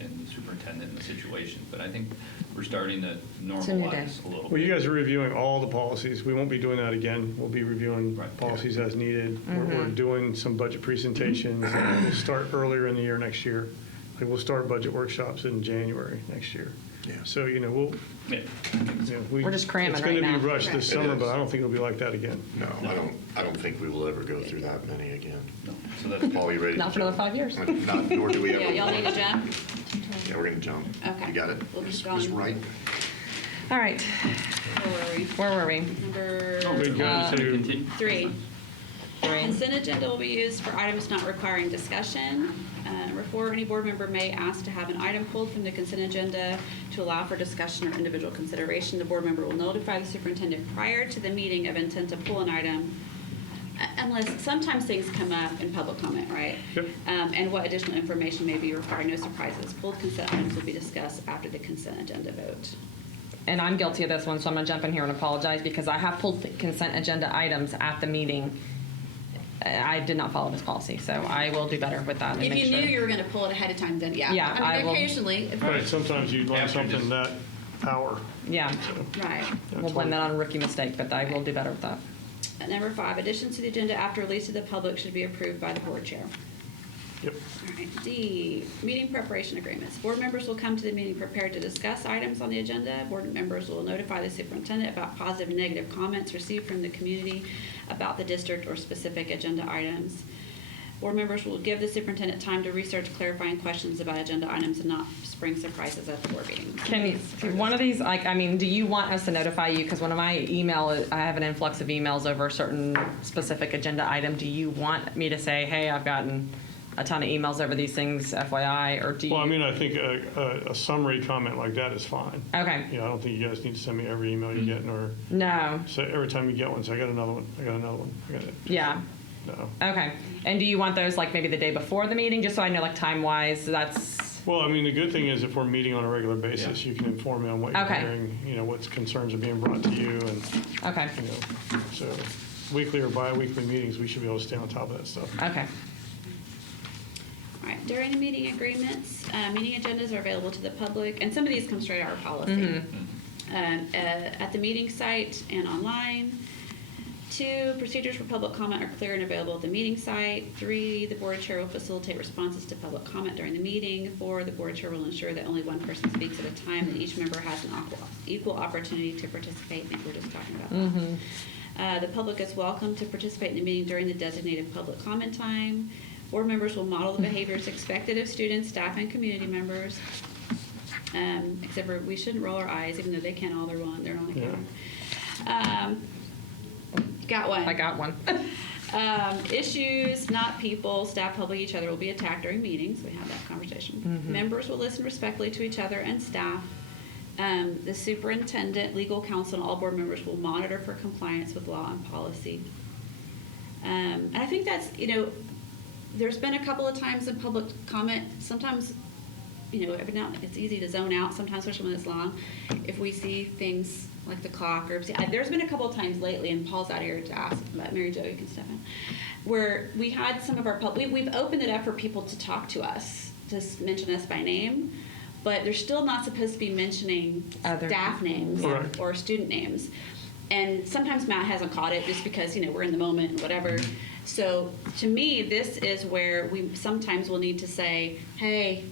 and the superintendent and the situation. But I think we're starting to a new day. normalize a little bit. Well, you guys are reviewing all the policies. We won't be doing that again. We'll be reviewing Right. policies as needed. We're doing some budget presentations. and We'll start earlier in the year next year. Like, we'll start budget workshops in January next year. Yeah. So, Yeah. We're just cramming It's right going to now. be rushed this It summer, is. but I don't think it'll be like that again. No, I don't think we will ever go through that many again. No. So that's Paul, you ready? to Not for another jump? 5 years. Not, nor do we ever. Yeah, y'all need to jump? Yeah, we're gonna jump. Okay. You got it? We'll keep Ms. going. Wright? All right. Where were we? Where were we? Number We go to, Continue. 3. Three. Consent agenda will be used for items not requiring discussion. Number 4, any board member may ask to have an item pulled from the consent agenda to allow for discussion or individual consideration. The board member will notify the superintendent prior to the meeting of intent to pull an item, unless, sometimes things come up in public comment, right? Yep. And what additional information may be required, no surprises. Pulled consent items will be discussed after the consent agenda vote. And I'm guilty of this one, so I'm going to jump in here and apologize because I have pulled consent agenda items at the meeting. I did not follow this policy, so I will do better with that and If make you sure. knew you were going to pull it ahead of time, then yeah. Yeah, I will. Occasionally, right, sometimes you learn After something this. that hour. Yeah, right. we'll blame that on a rookie mistake, but I will do better with that. Number 5, additions to the agenda after release to the public should be approved by the board chair. Yep. All right, D, meeting preparation agreements. Board members will come to the meeting prepared to discuss items on the agenda. Board members will notify the superintendent about positive and negative comments received from the community about the district or specific agenda items. Board members will give the superintendent time to research clarifying questions about agenda items and not spring surprises at the board meeting. Can one of these, do you want us to notify you? Because one of my I have an influx of emails over a certain specific agenda item. Do you want me to say, hey, I've gotten a ton of emails over these things, FYI, or do you? Well, I think a summary comment like that is fine. Okay, I don't think you guys need to send me every email you get, or no, say every time you get one, say, I got another one, I got another one, I got it. yeah, No. okay. And do you want those maybe the day before the meeting, just so I know time-wise, that's, Well, the good thing is if we're meeting on a regular basis, you can inform me on what you're Okay. hearing, what concerns are being brought to you, and, okay, so weekly or bi-weekly meetings, we should be able to stay on top of that stuff. okay. All right, during the meeting agreements, meeting agendas are available to the public, and some of these come straight out of policy. At the meeting site and online. 2, procedures for public comment are clear and available at the meeting site. 3, the board chair will facilitate responses to public comment during the meeting. 4, the board chair will ensure that only one person speaks at a time and each member has an equal opportunity to participate. I think we're just talking about that. The public is welcome to participate in the meeting during the designated public comment time. Board members will model the behaviors expected of students, staff, and community members. Except for we shouldn't roll our eyes, even though they can all they're on camera. Got one. I got one. Issues, not people, staff helping each other will be attacked during meetings. We have that conversation. Members will listen respectfully to each other and staff. The superintendent, legal counsel, and all board members will monitor for compliance with law and policy. And I think that's, there's been a couple of times in public comment, sometimes, every now and then it's easy to zone out, sometimes, especially when it's long. If we see things like the clock, or there's been a couple of times lately, and Paul's out here to ask, but Mary Jo, you can step in, where we had some of our we've opened it up for people to talk to us, to mention us by name, but they're still not supposed to be mentioning staff names or student names. And sometimes Matt hasn't caught it just because, we're in the moment and whatever. So to me, this is where we sometimes will need to say, hey.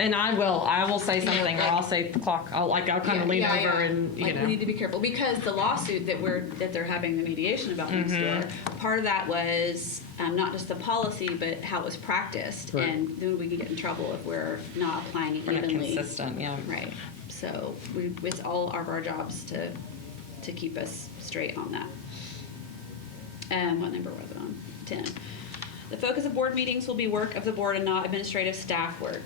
And I will say something, or I'll say the clock. I'll kind of lean over and, we need to be careful because the lawsuit that they're having the mediation about next door, part of that was not just the policy, but how it was practiced. Right. And then we can get in trouble if we're not applying it we're not evenly. consistent, yeah. Right. So it's all of our jobs to keep us straight on that. What number was it on? 10. The focus of board meetings will be work of the board and not administrative staff work.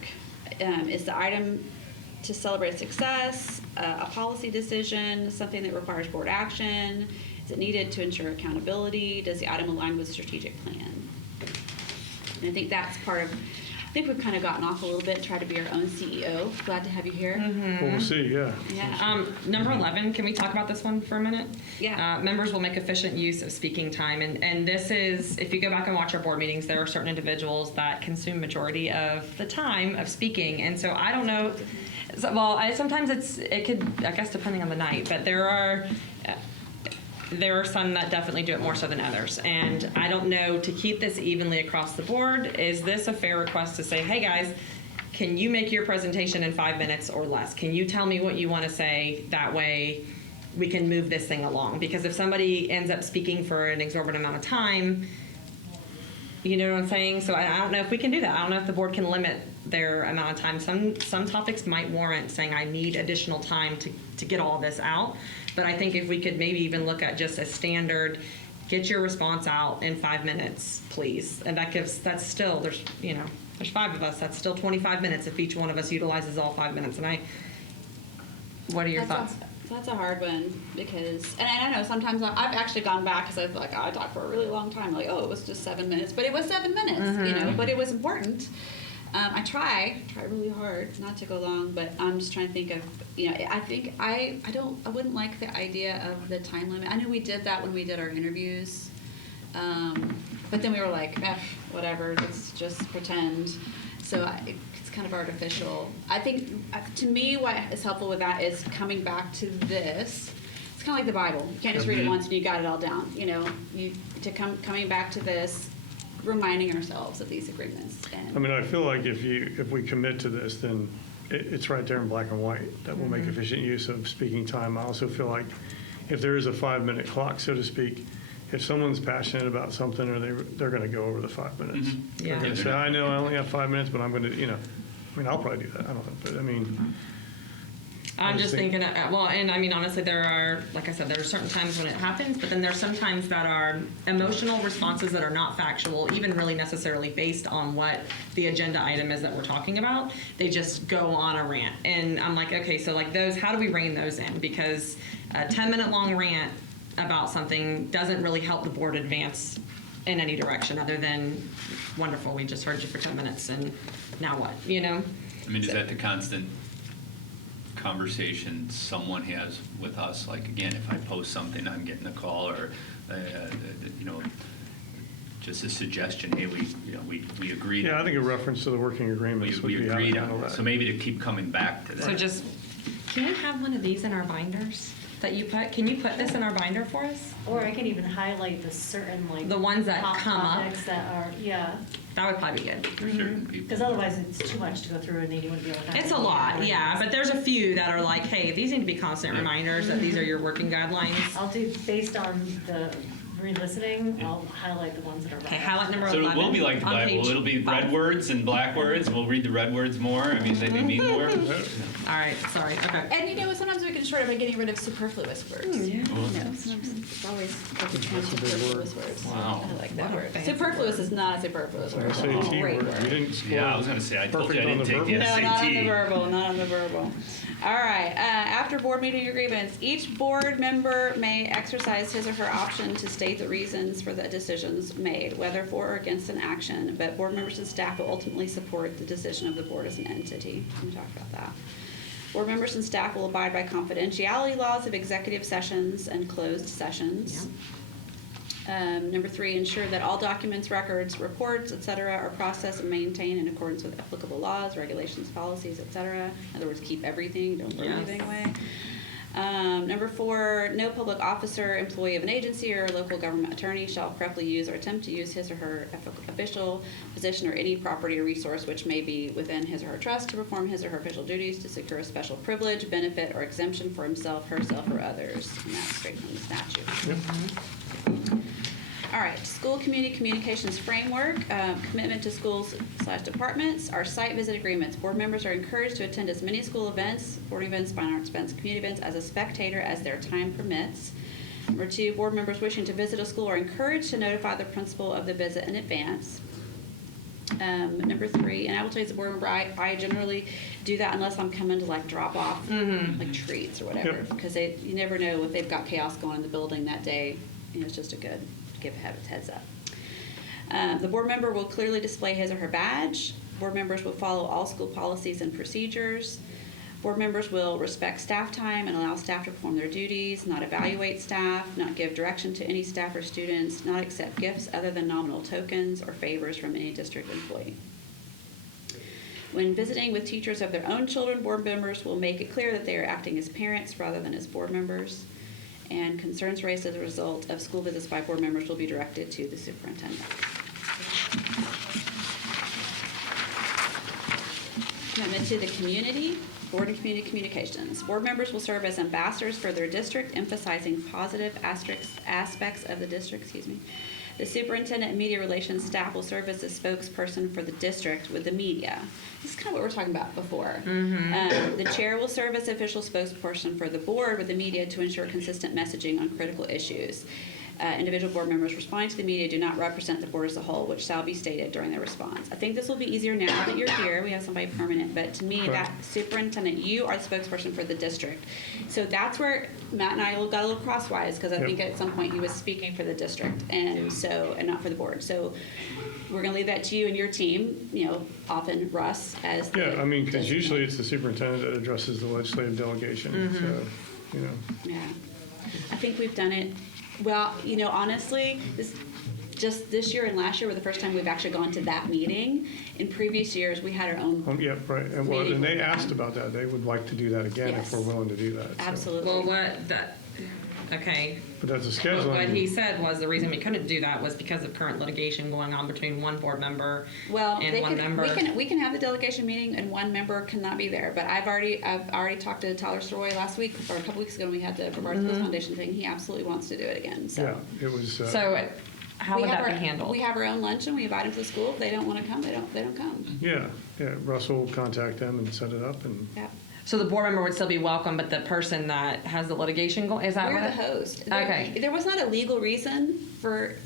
Is the item to celebrate success, a policy decision, something that requires board action? Is it needed to ensure accountability? Does the item align with strategic plan? And I think that's part of, I think we've kind of gotten off a little bit, try to be our own CEO. Glad to have you here. Well, we'll see, yeah. Yeah. Number 11, can we talk about this one for a minute? Yeah. Members will make efficient use of speaking time. And this is, if you go back and watch our board meetings, there are certain individuals that consume majority of the time of speaking. And so I don't know, sometimes it could, I guess, depending on the night, but there are some that definitely do it more so than others. And I don't know, to keep this evenly across the board, is this a fair request to say, hey guys, can you make your presentation in 5 minutes or less? Can you tell me what you want to say? That way we can move this thing along. Because if somebody ends up speaking for an exorbitant amount of time, you know what I'm saying? So I don't know if we can do that. I don't know if the board can limit their amount of time. Some topics might warrant saying I need additional time to get all this out. But I think if we could maybe even look at just a standard, get your response out in 5 minutes, please. And that's still, there's 5 of us, that's still 25 minutes if each one of us utilizes all 5 minutes. And what are your thoughts? That's a hard one because, and I know sometimes I've actually gone back because I was like, I talked for a really long time. Like, it was just 7 minutes, but it was 7 minutes, but it was important. I try really hard not to go long, but I'm just trying to think of, I think I wouldn't like the idea of the time limit. I know we did that when we did our interviews, but then we were like, whatever, let's just pretend. So it's kind of artificial. I think, to me, what is helpful with that is coming back to this. It's kind of like the Bible. You can't just read it once and you got it all down. Coming back to this, reminding ourselves of these agreements. I feel like if we commit to this, then it's right there in black and white that we'll make efficient use of speaking time. I also feel like if there is a 5-minute clock, so to speak, if someone's passionate about something, or they're going to go over the 5 minutes. They're going to say, I know I only have 5 minutes, but I'm going to, I'll probably do that. I don't know, but I'm just thinking, honestly, there are, like I said, there are certain times when it happens, but then there's some times that are emotional responses that are not factual, even really necessarily based on what the agenda item is that we're talking about. They just go on a rant. And I'm like, okay, so like those, how do we rein those in? Because a 10-minute long rant about something doesn't really help the board advance in any direction other than, wonderful, we just heard you for 10 minutes, and now what, Is that the constant conversation someone has with us? Like, again, if I post something, I'm getting a call, or just a suggestion. Hey, we agreed. Yeah, I think a reference to the working agreements would be agreed how to on handle that. that. So maybe to keep coming back to that. So just, can we have one of these in our binders? that you put, can you put this in our binder for us? Or I can even highlight the certain, like. The ones that hot come up. topics that are, yeah. That would probably be good. For certain people. Because otherwise it's too much to go through and then you wouldn't be able to. kind of- It's a lot, yeah, but there's a few that are like, hey, these need to be constant reminders that these are your working guidelines. I'll do, based on the re-listening, I'll highlight the ones that are. Okay, highlight number So 11. it will be like the on Bible, page it'll be 5. red words and black words, and we'll read the red words more, I mean, they mean more. All right, sorry, okay. And you know, sometimes we can short it by getting rid of superfluous words. Yeah. You know, sometimes it's always good to count superfluous words. Wow. I like that What a word. fancy Superfluous is not a superfluous word. It's a SAT great word, word. we didn't score. Yeah, I was gonna say, I told you I perfect on didn't the take the verbal. No, not on the SAT. verbal, not on the verbal. All right, after board meeting agreements, each board member may exercise his or her option to state the reasons for the decisions made, whether for or against an action, but board members and staff will ultimately support the decision of the board as an entity. We talked about that. Board members and staff will abide by confidentiality laws of executive sessions and closed sessions. Number 3, ensure that all documents, records, reports, et cetera, are processed and maintained in accordance with applicable laws, regulations, policies, et cetera. In other words, keep everything, don't throw Yes. anything away. Number 4, no public officer, employee of an agency, or local government attorney shall corruptly use or attempt to use his or her official position or any property or resource which may be within his or her trust to perform his or her official duties to secure a special privilege, benefit, or exemption for himself, herself, or others. And that's straight from the statute. All right, school community communications framework, commitment to schools/departments, our site visit agreements. Board members are encouraged to attend as many school events, sporting events, fine arts events, community events as a spectator as their time permits. Number 2, board members wishing to visit a school are encouraged to notify the principal of the visit in advance. Number 3, and I will tell you as a board member, I generally do that unless I'm coming to like drop off like treats or whatever, Yep. because you never know if they've got chaos going in the building that day. You know, it's just a good give a heads up. The board member will clearly display his or her badge. Board members will follow all school policies and procedures. Board members will respect staff time and allow staff to perform their duties, not evaluate staff, not give direction to any staff or students, not accept gifts other than nominal tokens or favors from any district employee. When visiting with teachers of their own children, board members will make it clear that they are acting as parents rather than as board members. And concerns raised as a result of school visits by board members will be directed to the superintendent. Commitment to the community, board and community communications. Board members will serve as ambassadors for their district, emphasizing positive aspects of the district, The superintendent and media relations staff will serve as a spokesperson for the district with the media. This is kind of what we were talking about before. The chair will serve as official spokesperson for the board with the media to ensure consistent messaging on critical issues. Individual board members responding to the media do not represent the board as a whole, which shall be stated during their response. I think this will be easier now that you're here. We have somebody permanent, but to me, that superintendent, you are the spokesperson for the district. So that's where Matt and I got a little crosswise because I think at some point he was speaking for the district and not for the board. So we're going to leave that to you and your team, you know, often Russ as the Yeah, I mean, because designee. usually it's the superintendent that addresses the legislative delegation, so, you know. Yeah, I think we've done it, well, you know, honestly, just this year and last year were the first time we've actually gone to that meeting. In previous years, we had our own, Yeah, right, and well, and they asked about that, they would like to do that again if Yes. we're willing to do that. so. absolutely. Well, okay, But that's a but what he scheduling, said was the reason we couldn't do that was because of current litigation going on between one board member Well, and one member. we can have the delegation meeting and one member cannot be there, but I've already talked to Tyler Soroy last week, or a couple weeks ago when we had the Brevard Schools Foundation thing. He absolutely wants to do it again, so. yeah, it was, So how We would have that be our- handled? We have our own luncheon, we invite them to the school. If they don't want to come, they don't come. yeah, Russell will contact them and set it up, and, Yeah. So the board member would still be welcome, but the person that has the litigation going, is that We're what? the host. Okay. There was not a legal reason for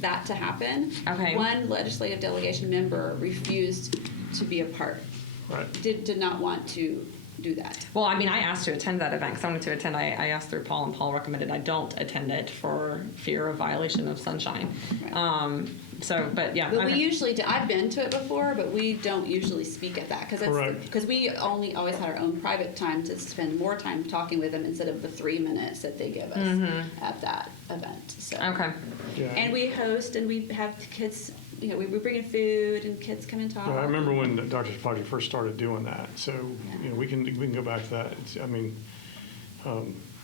that to happen. Okay. One legislative delegation member refused to be a part, right. did not want to do that. Well, I mean, I asked to attend that event because I wanted to attend. I asked through Paul, and Paul recommended I don't attend it for fear of violation of sunshine. Right. But yeah. But we okay. usually do, I've been to it before, but we don't usually speak at that Correct. because we only always had our own private time to spend more time talking with them instead of the 3 minutes that they give us at that event. So. Okay. Yeah. And we host and we have kids, you know, we bring in food and kids come and talk. Well, I remember when Dr. Sapagi first started doing that, so, you know, we can go back to that. I mean,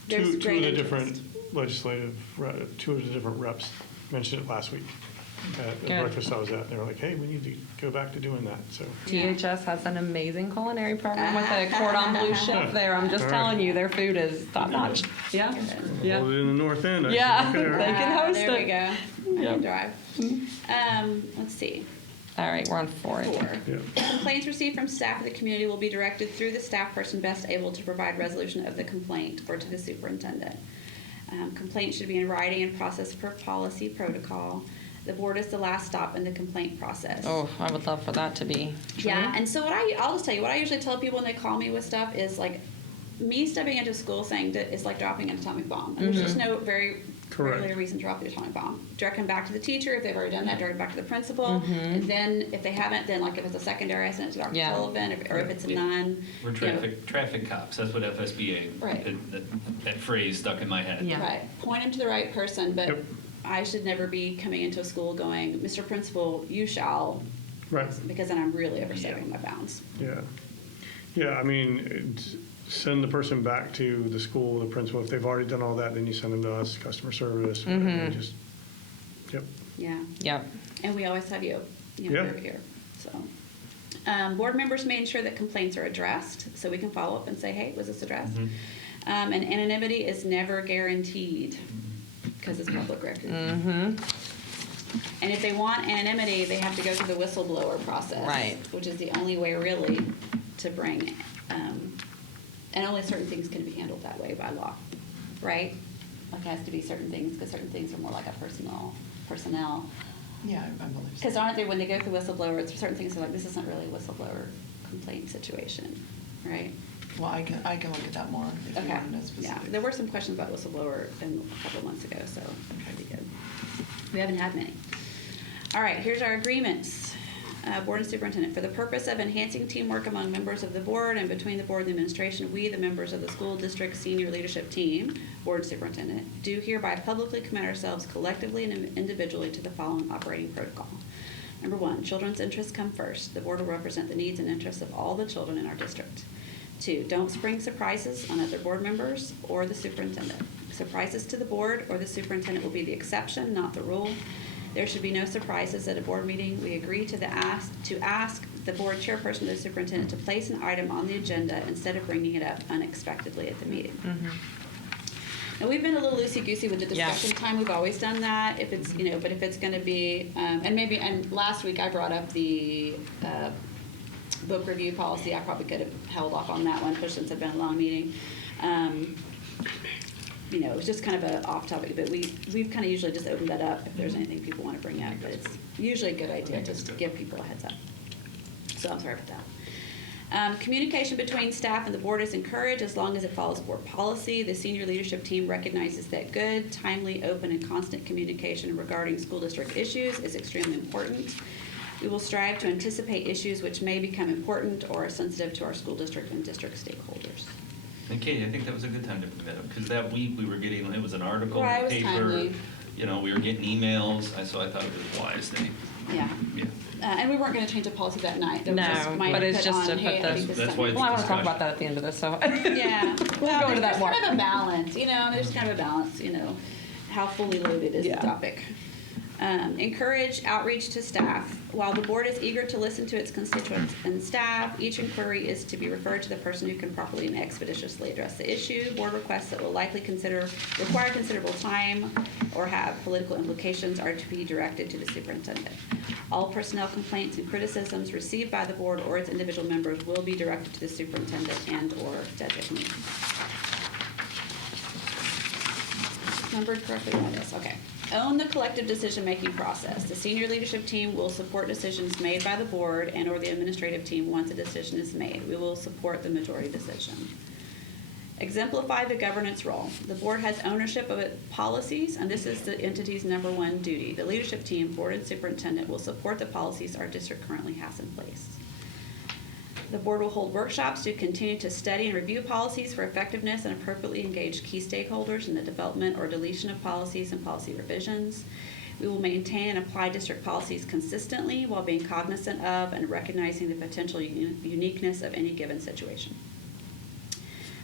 There's Two great of the interest. different two of the different reps mentioned it last week at the Good. breakfast I was at. They were like, hey, we need to go back to doing that, so. THS has an amazing culinary program with a cordon bleu chef there. I'm just telling you, their food is top notch. Yeah, yeah. Hold it in the north end. I Yeah. think, okay. They can host There we it. go. I Yep. can drive. Let's see. All right, we're on 4. I think. 4. Yeah. Complaints received from staff of the community will be directed through the staff person best able to provide resolution of the complaint or to the superintendent. Complaint should be in writing and processed per policy protocol. The board is the last stop in the complaint process. Oh, I would love for that to be true. Yeah, and so I'll just tell you, what I usually tell people when they call me with stuff is like, me stepping into school saying that it's like dropping an atomic bomb. And there's just no very Correct. regular reason to drop the atomic bomb. Direct them back to the teacher if they've already done that, direct them back to the principal. And then if they haven't, then like if it's a secondary, I send it to Dr. Yeah. Sullivan, or if it's a non. We're traffic cops, that's what FSBA, Right. that phrase stuck in my head. Yeah. Right, point them to the right person, but Yep. I should never be coming into a school going, Mr. Principal, you shall, Right, because then I'm really overstepping my bounds. yeah. Yeah, I mean, send the person back to the school, the principal. If they've already done all that, then you send them to us, customer service. And just, yep. Yeah. Yep. And we always have you, Yeah. over here, so. Board members may ensure that complaints are addressed, so we can follow up and say, hey, was this addressed? And anonymity is never guaranteed, because it's public record. And if they want anonymity, they have to go through the whistleblower process. Right. Which is the only way really to bring, and only certain things can be handled that way by law, right? Like it has to be certain things, because certain things are more like a personnel. Yeah, I believe so. Because aren't they, when they go through whistleblower, it's certain things are like, this isn't really a whistleblower complaint situation, right? Well, I can look at that more if you Okay, want to know yeah, specifics. there were some questions about whistleblower a couple months ago, so that'd be good. We haven't had many. All right, here's our agreements. Board and superintendent, for the purpose of enhancing teamwork among members of the board and between the board and the administration, we, the members of the school district senior leadership team, board and superintendent, do hereby publicly commit ourselves collectively and individually to the following operating protocol. Number 1, children's interests come first. The board will represent the needs and interests of all the children in our district. 2, don't spring surprises on other board members or the superintendent. Surprises to the board or the superintendent will be the exception, not the rule. There should be no surprises at a board meeting. We agree to ask the board chairperson or the superintendent to place an item on the agenda instead of bringing it up unexpectedly at the meeting. Now, we've been a little loosey-goosey with the discussion time. We've always done that. If it's, but if it's going to be, and last week I brought up the book review policy. I probably could have held off on that one, especially since it's been a long meeting. It was just kind of an off topic, but we've kind of usually just opened that up if there's anything people want to bring up, but it's usually a good idea just to give people a heads up. So I'm sorry about that. Communication between staff and the board is encouraged as long as it follows board policy. The senior leadership team recognizes that good, timely, open, and constant communication regarding school district issues is extremely important. We will strive to anticipate issues which may become important or are sensitive to our school district and district stakeholders. And Katie, I think that was a good time to bring that up, because that week we were getting, it was an article in Right, it the was paper. timely. We were getting emails, so I thought it was wise thing. Yeah. Yeah. And we weren't going to change the policy that night. That was No, just my but it's input just on, to hey, put I the- think this is That's why something- Well, I want to talk discussion. about that at the end of this, so. Yeah. We'll go into that more. There's kind of a balance, there's kind of a balance, how fully loaded is the Yeah. topic. Encourage outreach to staff. While the board is eager to listen to its constituents and staff, each inquiry is to be referred to the person who can properly and expeditiously address the issue. Board requests that will likely require considerable time or have political implications are to be directed to the superintendent. All personnel complaints and criticisms received by the board or its individual members will be directed to the superintendent and/or designee. Numbered correctly on this, okay. Own the collective decision-making process. The senior leadership team will support decisions made by the board and/or the administrative team once a decision is made. We will support the majority decision. Exemplify the governance role. The board has ownership of its policies, and this is the entity's number 1 duty. The leadership team, board and superintendent, will support the policies our district currently has in place. The board will hold workshops to continue to study and review policies for effectiveness and appropriately engage key stakeholders in the development or deletion of policies and policy revisions. We will maintain and apply district policies consistently while being cognizant of and recognizing the potential uniqueness of any given situation.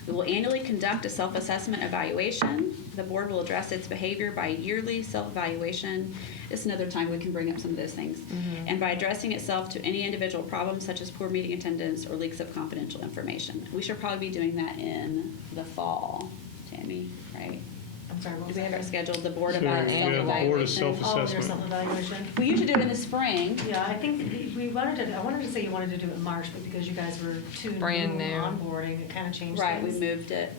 We will annually conduct a self-assessment evaluation. The board will address its behavior by yearly self-evaluation. It's another time we can bring up some of those things. And by addressing itself to any individual problems such as poor meeting attendance or leaks of confidential information. We should probably be doing that in the fall, Tammy, right? I'm sorry, what Do was we have that? our scheduled the board So about we have a board of self-evaluation? Oh, your self-assessment. self-evaluation? We usually do it in the spring. Yeah, I think we wanted to, I wanted to say you wanted to do it in March, but because you guys were too Brand new new. onboarding, it kind of changed Right, we things. moved it.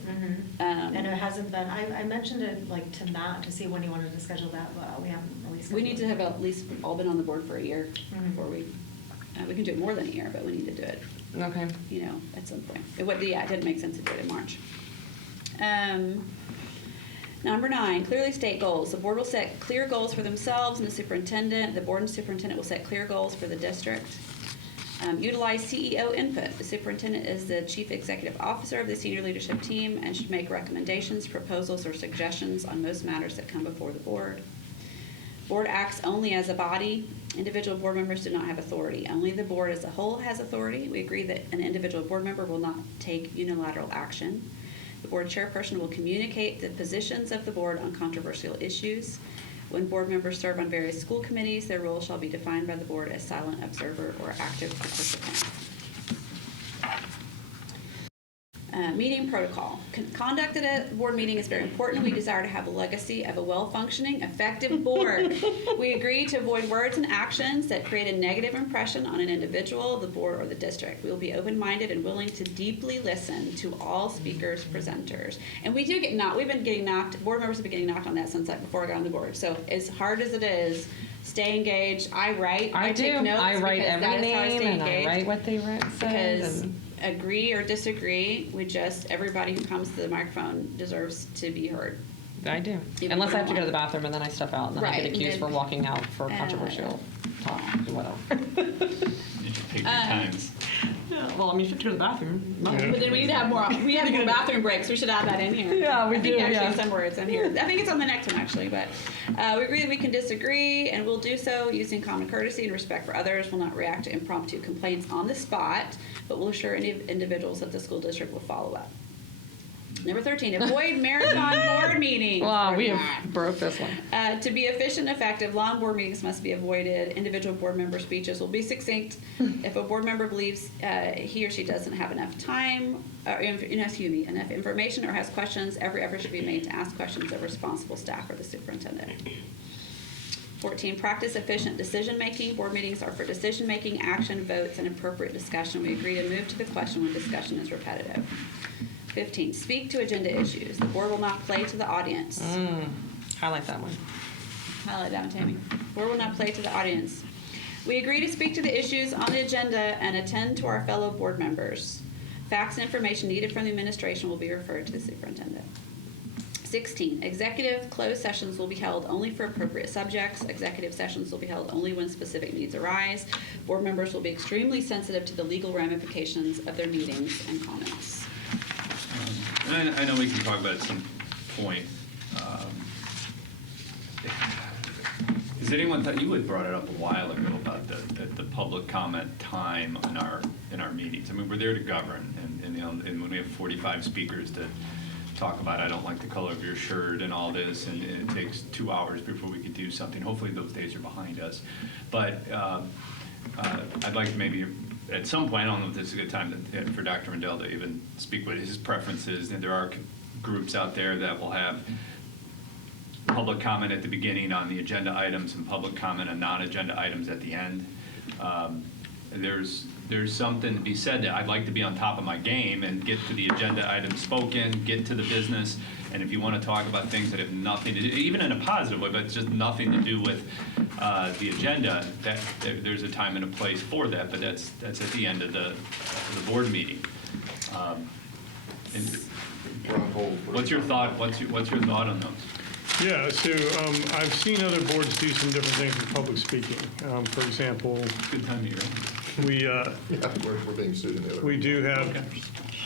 And it hasn't been, I mentioned it like to Matt to see when he wanted to schedule that, but we haven't really scheduled. We need to have at least all been on the board for a year Mhm. before we can do it more than a year, but we need to do it, Okay. you know, at some point. It didn't make sense to do it in March. Number 9, clearly state goals. The board will set clear goals for themselves and the superintendent. The board and superintendent will set clear goals for the district. Utilize CEO input. The superintendent is the chief executive officer of the senior leadership team and should make recommendations, proposals, or suggestions on most matters that come before the board. Board acts only as a body. Individual board members do not have authority. Only the board as a whole has authority. We agree that an individual board member will not take unilateral action. The board chairperson will communicate the positions of the board on controversial issues. When board members serve on various school committees, their role shall be defined by the board as silent observer or active participant. Meeting protocol. Conduct at a board meeting is very important. We desire to have a legacy of a well-functioning, effective board. We agree to avoid words and actions that create a negative impression on an individual, the board, or the district. We will be open-minded and willing to deeply listen to all speakers, presenters. And we do get knocked. We've been getting knocked. Board members have been getting knocked on that since before I got on the board. So as hard as it is, stay engaged. I write. I do. take notes I write because every that is how I stay name and I engaged. write what they said. Because and- agree or disagree, everybody who comes to the microphone deserves to be heard. I do. Even Unless I have to go to one-on-one. the bathroom and then I step out and then I Right, get and accused then- for walking out for controversial talk or whatever. You should take your times. Yeah, well, I mean, if you have to go to the bathroom. no. But then we need to have more. We have more bathroom breaks. We should add that in here. Yeah, we I think do, actually yeah. somewhere it's in here. I think it's on the next one actually. But we agree that we can disagree, and we'll do so using common courtesy and respect for others. We'll not react to impromptu complaints on the spot, but we'll assure any individuals that the school district will follow up. Number 13, avoid marathon board meetings. Wow, we Or have broke this one. to be efficient and effective, long board meetings must be avoided. Individual board member speeches will be succinct. If a board member believes he or she doesn't have enough time, enough information or has questions, every effort should be made to ask questions of responsible staff or the superintendent. 14, practice efficient decision-making. Board meetings are for decision-making, action, votes, and appropriate discussion. We agree to move to the question when discussion is repetitive. 15, speak to agenda issues. The board will not play to the audience. Highlight that one. Highlight that one, Tammy. Board will not play to the audience. We agree to speak to the issues on the agenda and attend to our fellow board members. Facts and information needed from the administration will be referred to the superintendent. 16, executive closed sessions will be held only for appropriate subjects. Executive sessions will be held only when specific needs arise. Board members will be extremely sensitive to the legal ramifications of their meetings and comments. And I know we can talk about it at some point. Has anyone thought, you had brought it up a while ago about the public comment time in our meetings. I mean, we're there to govern, and you know, and when we have 45 speakers to talk about, I don't like the color of your shirt and all this, and it takes 2 hours before we could do something. Hopefully those days are behind us. But I'd like to maybe, at some point, I don't know if this is a good time for Dr. Rendell to even speak what his preferences, and there are groups out there that will have public comment at the beginning on the agenda items and public comment on non-agenda items at the end. There's something to be said that I'd like to be on top of my game and get to the agenda items spoken, get to the business, and if you want to talk about things that have nothing to do, even in a positive way, but it's just nothing to do with the agenda, there's a time and a place for that, but that's at the end of the board meeting. And what's your thought? What's your thought on those? Yeah, so I've seen other boards do some different things with public speaking. For example, Good time of year. we Yeah, we're being sued in the other. we do have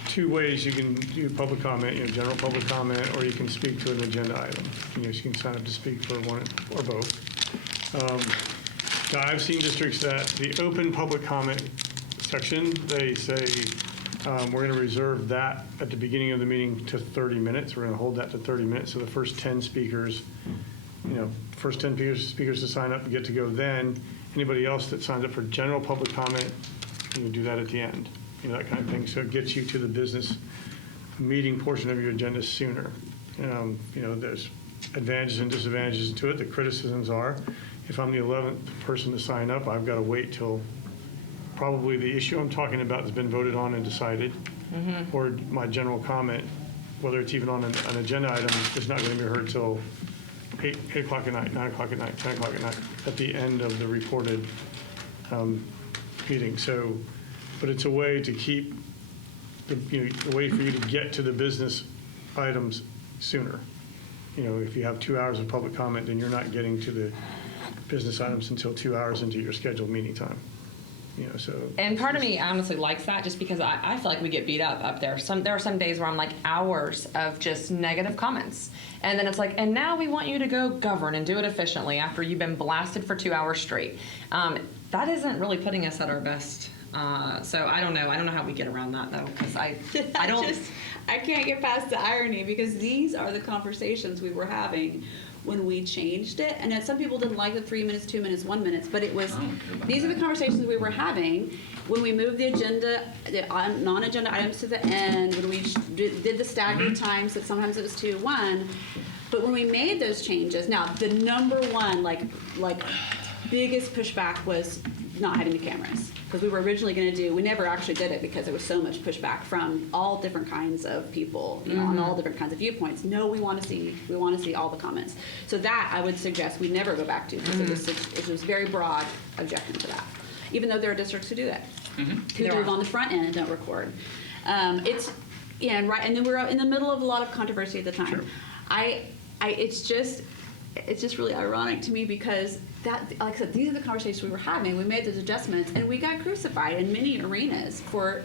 2 ways you can do public comment, general public comment, or you can speak to an agenda item. You can sign up to speak for one or both. Now, I've seen districts that the open public comment section, they say, We're going to reserve that at the beginning of the meeting to 30 minutes. We're going to hold that to 30 minutes. So the first 10 speakers, first 10 speakers to sign up get to go then. Anybody else that signs up for general public comment, you do that at the end, that kind of thing. So it gets you to the business meeting portion of your agenda sooner. There's advantages and disadvantages to it. The criticisms are, if I'm the 11th person to sign up, I've got to wait till probably the issue I'm talking about has been voted on and decided, or my general comment, whether it's even on an agenda item, is not going to be heard till 8 o'clock at night, 9 o'clock at night, 10 o'clock at night, at the end of the reported meeting. So, but it's a way to keep, a way for you to get to the business items sooner. If you have 2 hours of public comment, then you're not getting to the business items until 2 hours into your scheduled meeting time. So. And part of me honestly likes that, just because I feel like we get beat up there. There are some days where I'm like hours of just negative comments. And then it's like, and now we want you to go govern and do it efficiently after you've been blasted for 2 hours straight. That isn't really putting us at our best. So I don't know. I don't know how we get around that though, because I don't. I can't get past the irony, because these are the conversations we were having when we changed it. And some people didn't like the 3 minutes, 2 minutes, 1 minute, but it was, these are the conversations we were having when we moved the agenda, the non-agenda items to the end, when we did the staggered times, that sometimes it was 2-1. But when we made those changes, now the number one, like biggest pushback was not having the cameras. Because we were originally going to do, we never actually did it because there was so much pushback from all different kinds of people, on all different kinds of viewpoints. No, we want to see all the comments. So that I would suggest we never go back to, because it was very broad objection to that. Even though there are districts who do that, who do it on the front end and don't record. And then we're in the middle of a lot of controversy at the time. Sure. It's just really ironic to me, because that, like I said, these are the conversations we were having. We made those adjustments, and we got crucified in many arenas for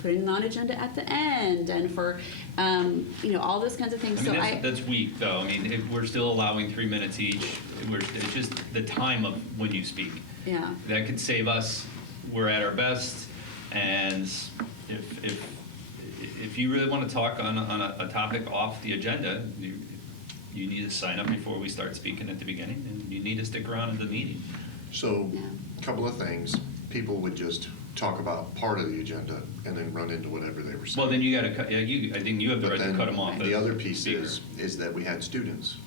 putting the non-agenda at the end, and for all those kinds of things. That's weak, though. I mean, if we're still allowing 3 minutes each. It's just the time of when you speak. Yeah. That could save us. We're at our best, and if you really want to talk on a topic off the agenda, you need to sign up before we start speaking at the beginning, and you need to stick around at the meeting. So, a couple of things. People would just talk about part of the agenda and then run into whatever they were saying. Well, then you got to cut. I think you have the right to cut them off. The as other piece speaker. is that we had students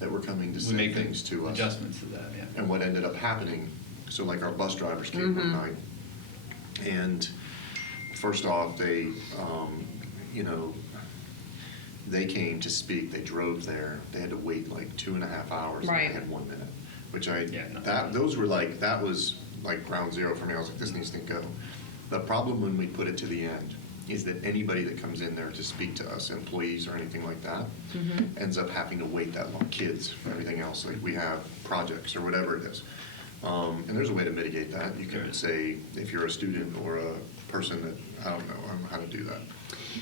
that were coming to We say make things to us. adjustments to that. Yeah. And what ended up happening, so like our bus drivers came one night, and first off, they came to speak, they drove there, they had to wait like 2.5 hours, Right. and they had 1 minute, which Yeah, that was like ground zero for me. I was like, this needs to go. The problem when we put it to the end is that anybody that comes in there to speak to us, employees or anything like that, ends up having to wait that long, kids, everything else, like we have projects or whatever it is. And there's a way to mitigate that. You can say, if you're a student or a person that, I don't know how to do that.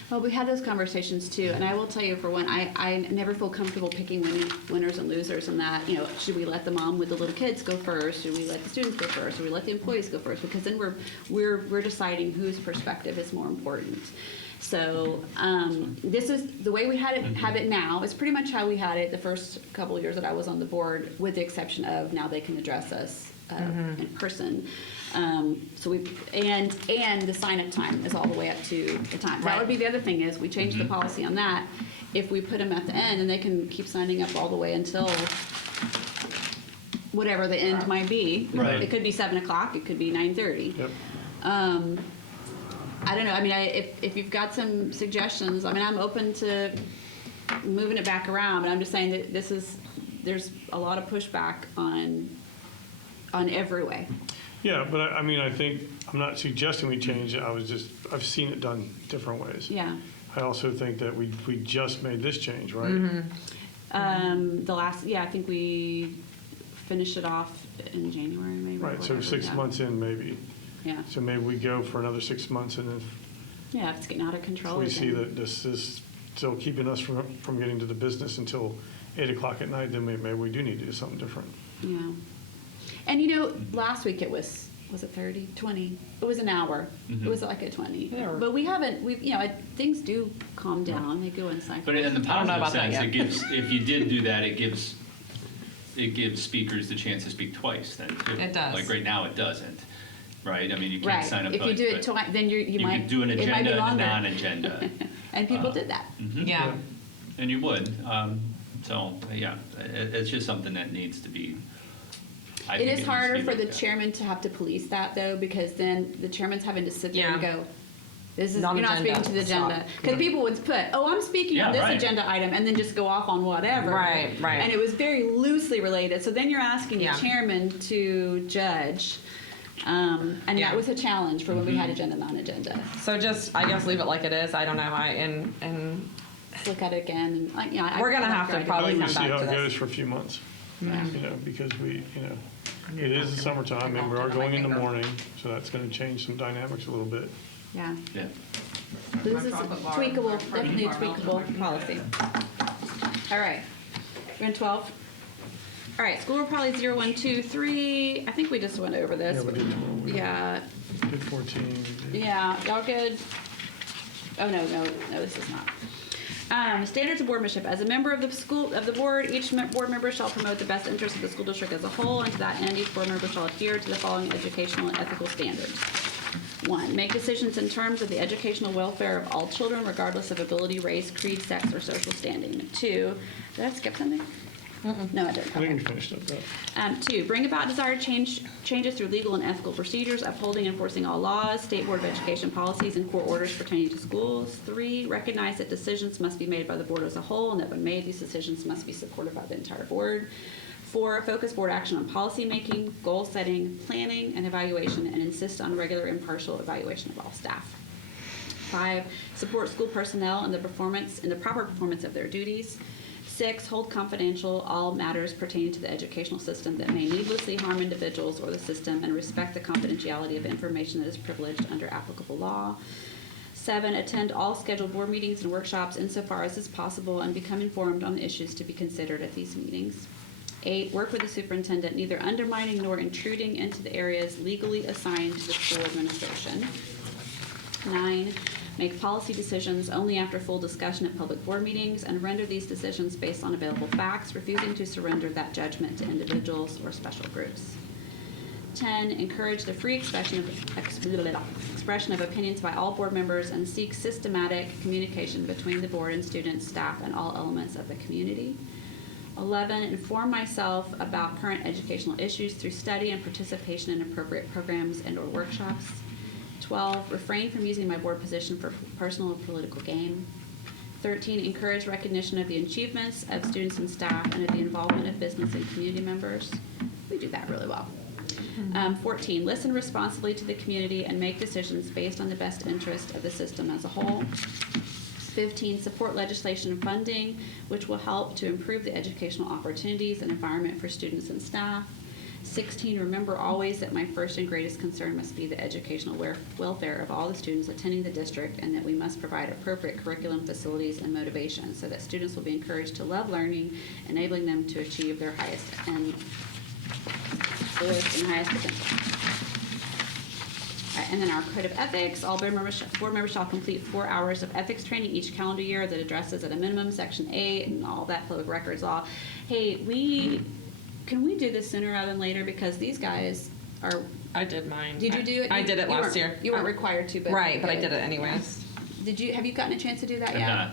Well, we had those conversations too, and I will tell you, for one, I never feel comfortable picking winners and losers and that. Should we let the mom with the little kids go first? Should we let the students go first? Should we let the employees go first? Because then we're deciding whose perspective is more important. So this is the way we have it now. It's pretty much how we had it the first couple of years that I was on the board, with the exception of now they can address us in person. And the sign-up time is all the way up to the time. That would be the other thing, is we changed the policy on that. If we put them at the end, and they can keep signing up all the way until whatever the end might be. Right. It could be 7 o'clock, it could be 9:30. Yep. I don't know. I mean, if you've got some suggestions, I mean, I'm open to moving it back around, but I'm just saying that there's a lot of pushback on every way. Yeah, but I think, I'm not suggesting we change it. I've seen it done different ways. Yeah. I also think that we just made this change, right? I think we finished it off in January, maybe. Right, so 6 months in, maybe. Yeah. So maybe we go for another 6 months, and Yeah, if it's getting out of if control we again. see that this is still keeping us from getting to the business until 8 o'clock at night, then maybe we do need to do something different. Yeah. And last week it was was it 30, 20? It was an hour. Mhm. It was like a 20. Yeah. But we've, things do calm down. They go in cycles. But in the I don't know positive about that sense, yet. it gives, if you did do that, it gives speakers the chance to speak twice then too. It does. Like right now, it doesn't, right? I mean, you can't Right. sign up. If you do it but twice, then you might. You could do an it might be agenda and a longer. non-agenda. And people did that. Mhm. Yeah. And you would. So, yeah, it's just something that needs to be, I It think is needs to harder be for the looked at. chairman to have to police that though, because then the chairman's having to sit there and Yeah. go, you're not Non-agenda, speaking to the agenda. stop. Because people would put, oh, I'm speaking on Yeah, this right. agenda item, and then just go off on whatever. Right, right. And it was very loosely related. So then you're asking Yeah. the chairman to judge. And Yeah. that was a challenge for when we had Mm-hmm. agenda, non-agenda. So just, I guess, leave it like it is. I don't know. And Let's look at it again. And like, We're gonna have to I probably think we come see back how to it this. goes for a few months, Yeah. because it is the summertime and we are going in the morning, so that's gonna change some dynamics a little bit. Yeah. Yeah. This is a tweakable, definitely a tweakable policy. All right, we're in 12. All right, school policy 0, 1, 2, 3. I think we just went over this. Yeah, we did 12. Yeah, Did 14. yeah, y'all good? Oh, no, this is not. Standards of boardmanship. As a member of the board, each board member shall promote the best interests of the school district as a whole, and to that end, each board member shall adhere to the following educational and ethical standards. 1, make decisions in terms of the educational welfare of all children, regardless of ability, race, creed, sex, or social standing. 2, did I skip something? No, I didn't. I think we finished up that. 2, bring about desired changes through legal and ethical procedures, upholding and enforcing all laws, State Board of Education policies, and core orders pertaining to schools. 3, recognize that decisions must be made by the board as a whole, and that when made, these decisions must be supported by the entire board. 4, focus board action on policy making, goal setting, planning, and evaluation, and insist on regular impartial evaluation of all staff. 5, support school personnel in the proper performance of their duties. 6, hold confidential all matters pertaining to the educational system that may needlessly harm individuals or the system, and respect the confidentiality of information that is privileged under applicable law. 7, attend all scheduled board meetings and workshops insofar as is possible and become informed on the issues to be considered at these meetings. 8, work with the superintendent, neither undermining nor intruding into the areas legally assigned to the school administration. 9, make policy decisions only after full discussion at public board meetings and render these decisions based on available facts, refusing to surrender that judgment to individuals or special groups. 10, encourage the free expression of opinions by all board members and seek systematic communication between the board and students, staff, and all elements of the community. 11, inform myself about current educational issues through study and participation in appropriate programs and/or workshops. 12, refrain from using my board position for personal or political gain. 13, encourage recognition of the achievements of students and staff and of the involvement of business and community members. We do that really well. 14, listen responsibly to the community and make decisions based on the best interest of the system as a whole. 15, support legislation and funding, which will help to improve the educational opportunities and environment for students and staff. 16, remember always that my first and greatest concern must be the educational welfare of all the students attending the district, and that we must provide appropriate curriculum, facilities, and motivation so that students will be encouraged to love learning, enabling them to achieve their highest potential. And then our code of ethics, all board members shall complete 4 hours of ethics training each calendar year that addresses at a minimum Section 8 and all that public records law. Hey, can we do this sooner rather than later? Because these guys are. I did mine. Did you do it? I did it You last weren't- year. You weren't required to, but. Right, but I okay. did it anyways. Have you gotten a chance to do that I'm yet? not.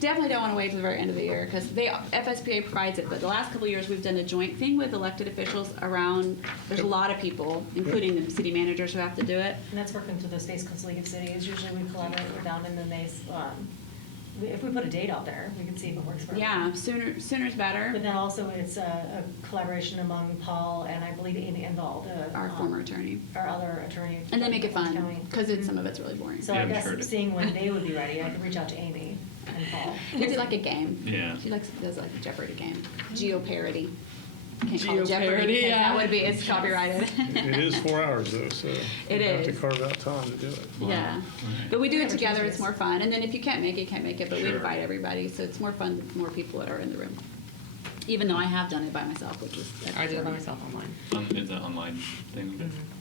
Definitely don't want to wait till the very end of the year because FSBA provides it, but the last couple of years we've done a joint thing with elected officials around, there's a lot of people, including the city managers who have to do it. And that's working through the Space Coast League of Cities. Usually we collaborate with them and then if we put a date out there, we can see if it works for everyone. Yeah, sooner's better. But then also it's a collaboration among Paul and I believe Amy Envald. Our former attorney. Our other attorney. And they make it fun County. because some of it's really boring. So Yeah, I I'm guess sure it is. seeing when they would be ready, I could reach out to Amy and Paul. We do like a game. Yeah. She does like a Jeopardy game. Geo-parody. Can't call it Geo-parody, Jeopardy because yeah. that would be, it's copyrighted. It is 4 hours though, so. It you have to is. carve out time to do it. Yeah, but we do it Whatever together, Tuesdays. it's more fun. And then if you can't make it, but we Sure. invite everybody, so it's more fun with more people that are in the room. even though I have done it by myself, which was. I did it by myself online. Is the online thing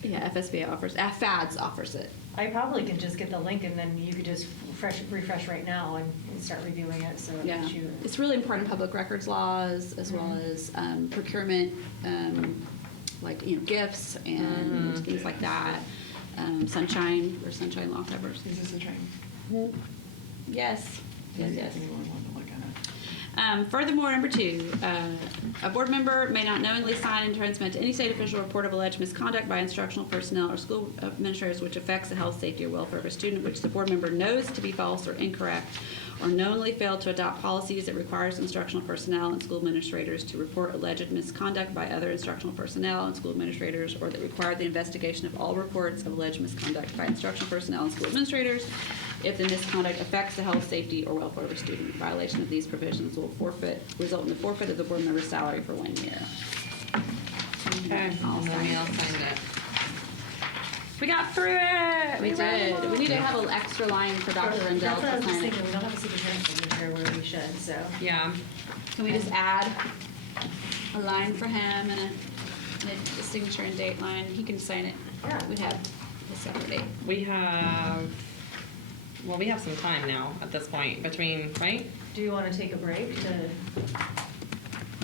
okay? Yeah, FSBA offers, FADS offers it. I probably could just get the link and then you could just refresh right now and start reviewing it, so Yeah, that you. it's really important public records laws as well as procurement, like, gifts and things like that. Sunshine or sunshine law covers. Is this a train? Yes, yes, yes. Anyone want to look at it? Furthermore, number 2, a board member may not knowingly sign and transmit to any state official a report of alleged misconduct by instructional personnel or school administrators which affects the health, safety, or welfare of a student, which the board member knows to be false or incorrect, or knowingly failed to adopt policies that requires instructional personnel and school administrators to report alleged misconduct by other instructional personnel and school administrators, or that required the investigation of all reports of alleged misconduct by instructional personnel and school administrators. If the misconduct affects the health, safety, or welfare of a student, violation of these provisions will result in the forfeit of the board member's salary for 1 year. Okay, I'll sign it. I'll sign it. We got through it. We did. We need to have an extra line for Dr. Rendell That's what I to was just sign it. thinking, we don't have a superintendent signature where we should, so. Yeah. Can we just add a line for him and a signature and date line? He can sign it. Yeah. We have a separate date. We have some time now at this point between, right? Do you want to take a break to?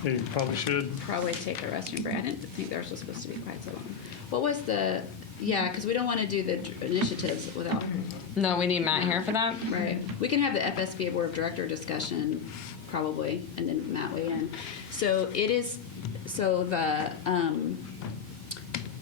They probably should. Probably take a restroom break. I didn't think theirs was supposed to be quite so long. What was because we don't want to do the initiatives without, No, we need Matt here for that. right? We can have the FSBA Board of Director discussion probably, and then Matt weigh in. So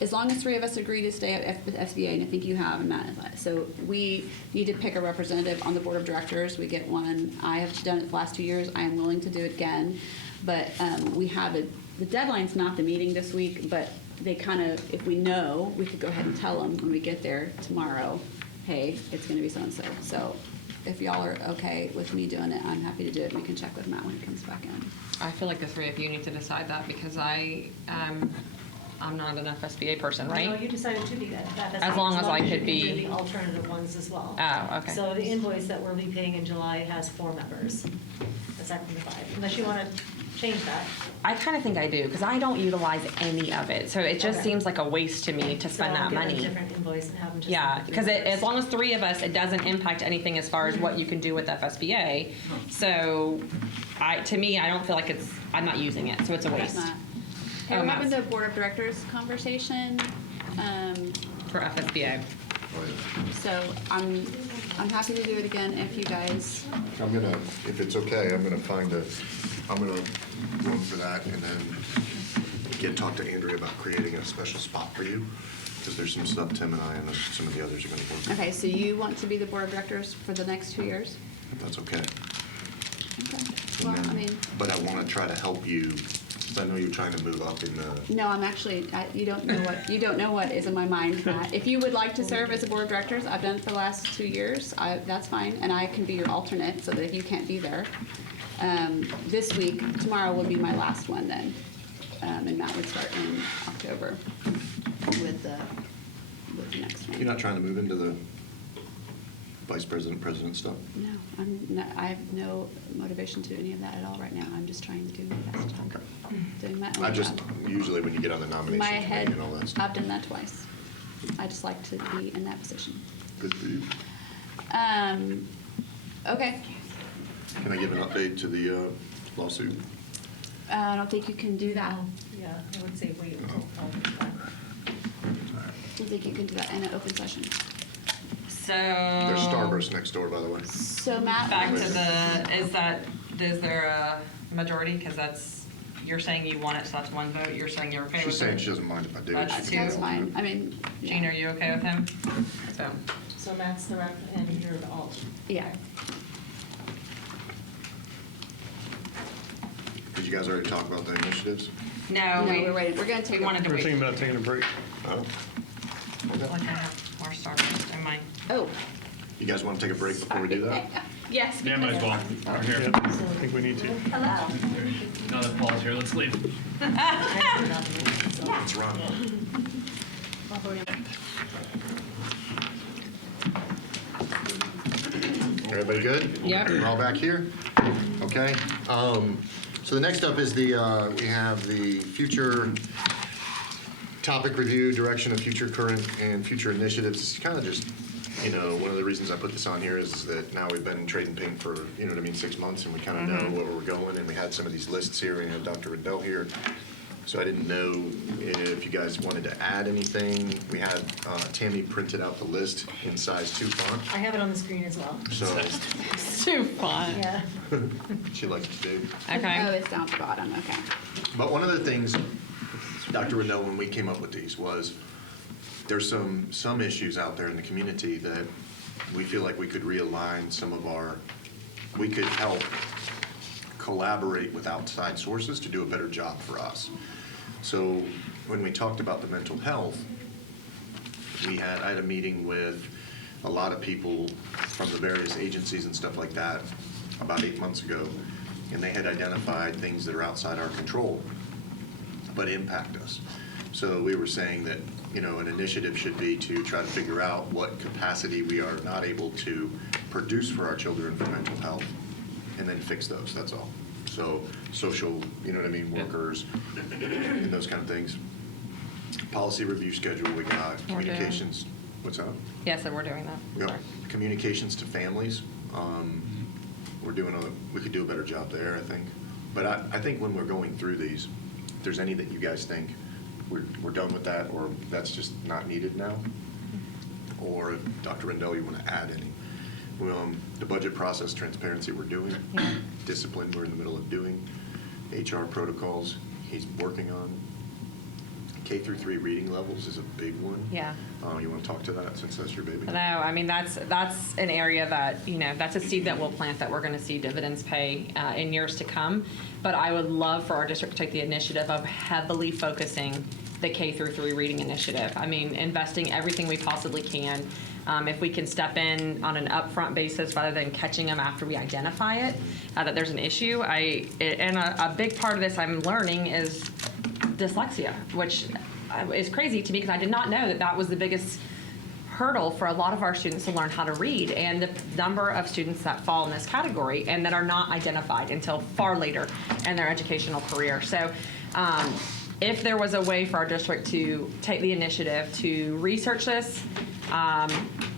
as long as 3 of us agree to stay at FBA, and I think you have, and Matt, so we need to pick a representative on the board of directors. We get one. I have done it the last 2 years. I am willing to do it again. But we have the deadline's not the meeting this week, but they kind of, if we know, we could go ahead and tell them when we get there tomorrow, hey, it's going to be so-and-so. So if y'all are okay with me doing it, I'm happy to do it. We can check with Matt when he comes back in. I feel like the 3 of you need to decide that because I'm not an FSBA person, No, right? you decided to be that. As long as I could you be- can do the alternative ones as well. Oh, okay. So the invoice that we'll be paying in July has 4 members, aside from the 5, unless you want to change that. I kind of think I do because I don't utilize any of it. So it just Okay. seems like a waste to me to spend So I'll that give them a money. different invoice and have them just. Yeah, look at the because numbers. as long as 3 of us, it doesn't impact anything as far as what you can do with FSBA. So to me, I don't feel like I'm not using it, so it's a waste. Matt. Oh, Okay, we're having the Matt's. board of directors conversation. For FSBA. So I'm happy to do it again if you guys, I'm gonna, if it's okay, I'm gonna go for that and then talk to Andrea about creating a special spot for you. Because there's some stuff Tim and I and some of the others are gonna work. okay, so you want to be the board of directors for the next 2 years? If that's okay. Okay. And Well, then- I mean, But I wanna try to help you, because I know you're trying to move up in the, no, I'm actually, you don't know what is in my mind, Matt. If you would like to serve as a board of directors, I've done it for the last 2 years, that's fine, and I can be your alternate so that if you can't be there. This week, tomorrow will be my last one then, and Matt would start in October with the next one. you're not trying to move into the vice president, president stuff? No, I have no motivation to do any of that at all right now. I'm just trying to do my best job. Doing my I own just, job. usually when you get on the nomination My committee head, and all that stuff. I've done that twice. I just like to be in that position. Good for you. Okay. Can I give an update to the lawsuit? I don't think you can do that. Yeah, I would say wait until all of that. I don't think you can do that in an open session. So. There's Starburst next door, by the way. So Matt. Back to is there a majority? Because you're saying you want it, so that's 1 vote. You're saying you're okay with it? She's saying she doesn't mind if I do it. That's She two. can That's go. fine. I mean. yeah. Gene, are you okay with him? So. So Matt's the rep and you're the alt. Yeah. Did you guys already talk about the initiatives? No, No, we're waiting. We're gonna take. we wanted to We're wait. thinking about taking a break. Oh. Like I have more Starburst in mine. Oh. You guys want to take a break before we do that? Yes. Yeah, might as well. We're here. Yeah, I think we need to. Now that Paul's here, let's leave. Let's run. Everybody good? Yep. We're all back here? Okay. So the next up is we have the future topic review, direction of future current and future initiatives. It's kind of just, one of the reasons I put this on here is that now we've been trading paint for, 6 months, and we kind of know where we're going, and we had some of these lists here, and Dr. Riddell here. So I didn't know if you guys wanted to add anything. We had Tammy printed out the list in size 2 font. I have it on the screen as well. So It's too fun. Yeah. she likes it big. Okay. Oh, it's down at the bottom, okay. But one of the things, Dr. Riddell, when we came up with these was, there's some issues out there in the community that we feel like we could realign we could help collaborate with outside sources to do a better job for us. So when we talked about the mental health, I had a meeting with a lot of people from the various agencies and stuff like that about 8 months ago, and they had identified things that are outside our control but impact us. So we were saying that, an initiative should be to try to figure out what capacity we are not able to produce for our children for mental health, and then fix those, that's all. So social, workers, and those kind of things. Policy review schedule, we got We're doing. communications. What's that? Yes, and we're doing that. Yep. Sorry. Communications to families. We could do a better job there, I think. But I think when we're going through these, if there's any that you guys think we're done with that, or that's just not needed now, or if Dr. Rendell, you want to add any. The budget process transparency we're doing, discipline we're in the middle of doing, HR protocols he's working on. K-3 reading levels is a big one. Yeah. You want to talk to that since that's your baby? No, I mean, that's an area that, that's a seed that we'll plant that we're going to see dividends pay in years to come. But I would love for our district to take the initiative of heavily focusing the K-3 reading initiative. I mean, investing everything we possibly can. If we can step in on an upfront basis rather than catching them after we identify it, that there's an issue. And a big part of this I'm learning is dyslexia, which is crazy to me because I did not know that was the biggest hurdle for a lot of our students to learn how to read, and the number of students that fall in this category and that are not identified until far later in their educational career. So if there was a way for our district to take the initiative to research this,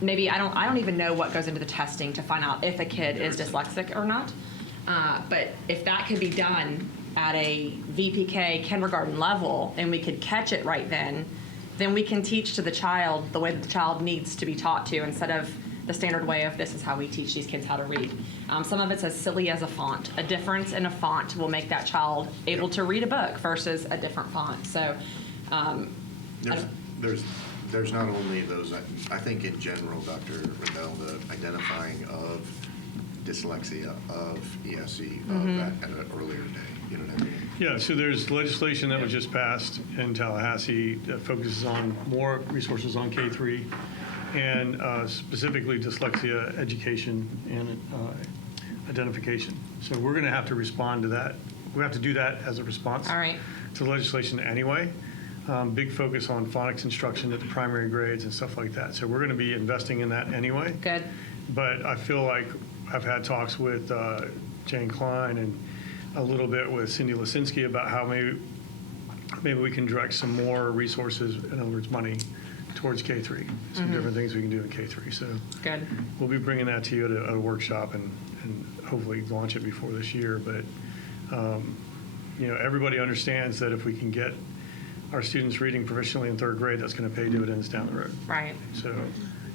maybe I don't even know what goes into the testing to find out if a kid is dyslexic or not. But if that could be done at a VPK kindergarten level and we could catch it right then we can teach to the child the way that the child needs to be taught to, instead of the standard way of this is how we teach these kids how to read. Some of it's as silly as a font. A difference in a font will make that child able to read a book versus a different font. So There's not only those, I think in general, Dr. Rendell, the identifying of dyslexia, of ESE, of that at an earlier day, you know what I mean? Yeah, so there's legislation that was just passed in Tallahassee that focuses on more resources on K-3 and specifically dyslexia education and identification. So we're going to have to respond to that. We have to do that as a response all right. to legislation anyway. Big focus on phonics instruction at the primary grades and stuff like that. So we're going to be investing in that anyway. Good. But I feel like I've had talks with Jane Klein and a little bit with Cindy Lisinski about how maybe we can direct some more resources, in other words, money, towards K-3. Some different things we can do in K-3. So Good. we'll be bringing that to you at a workshop and hopefully launch it before this year. But, everybody understands that if we can get our students reading proficiently in 3rd grade, that's going to pay dividends down the road. Right. So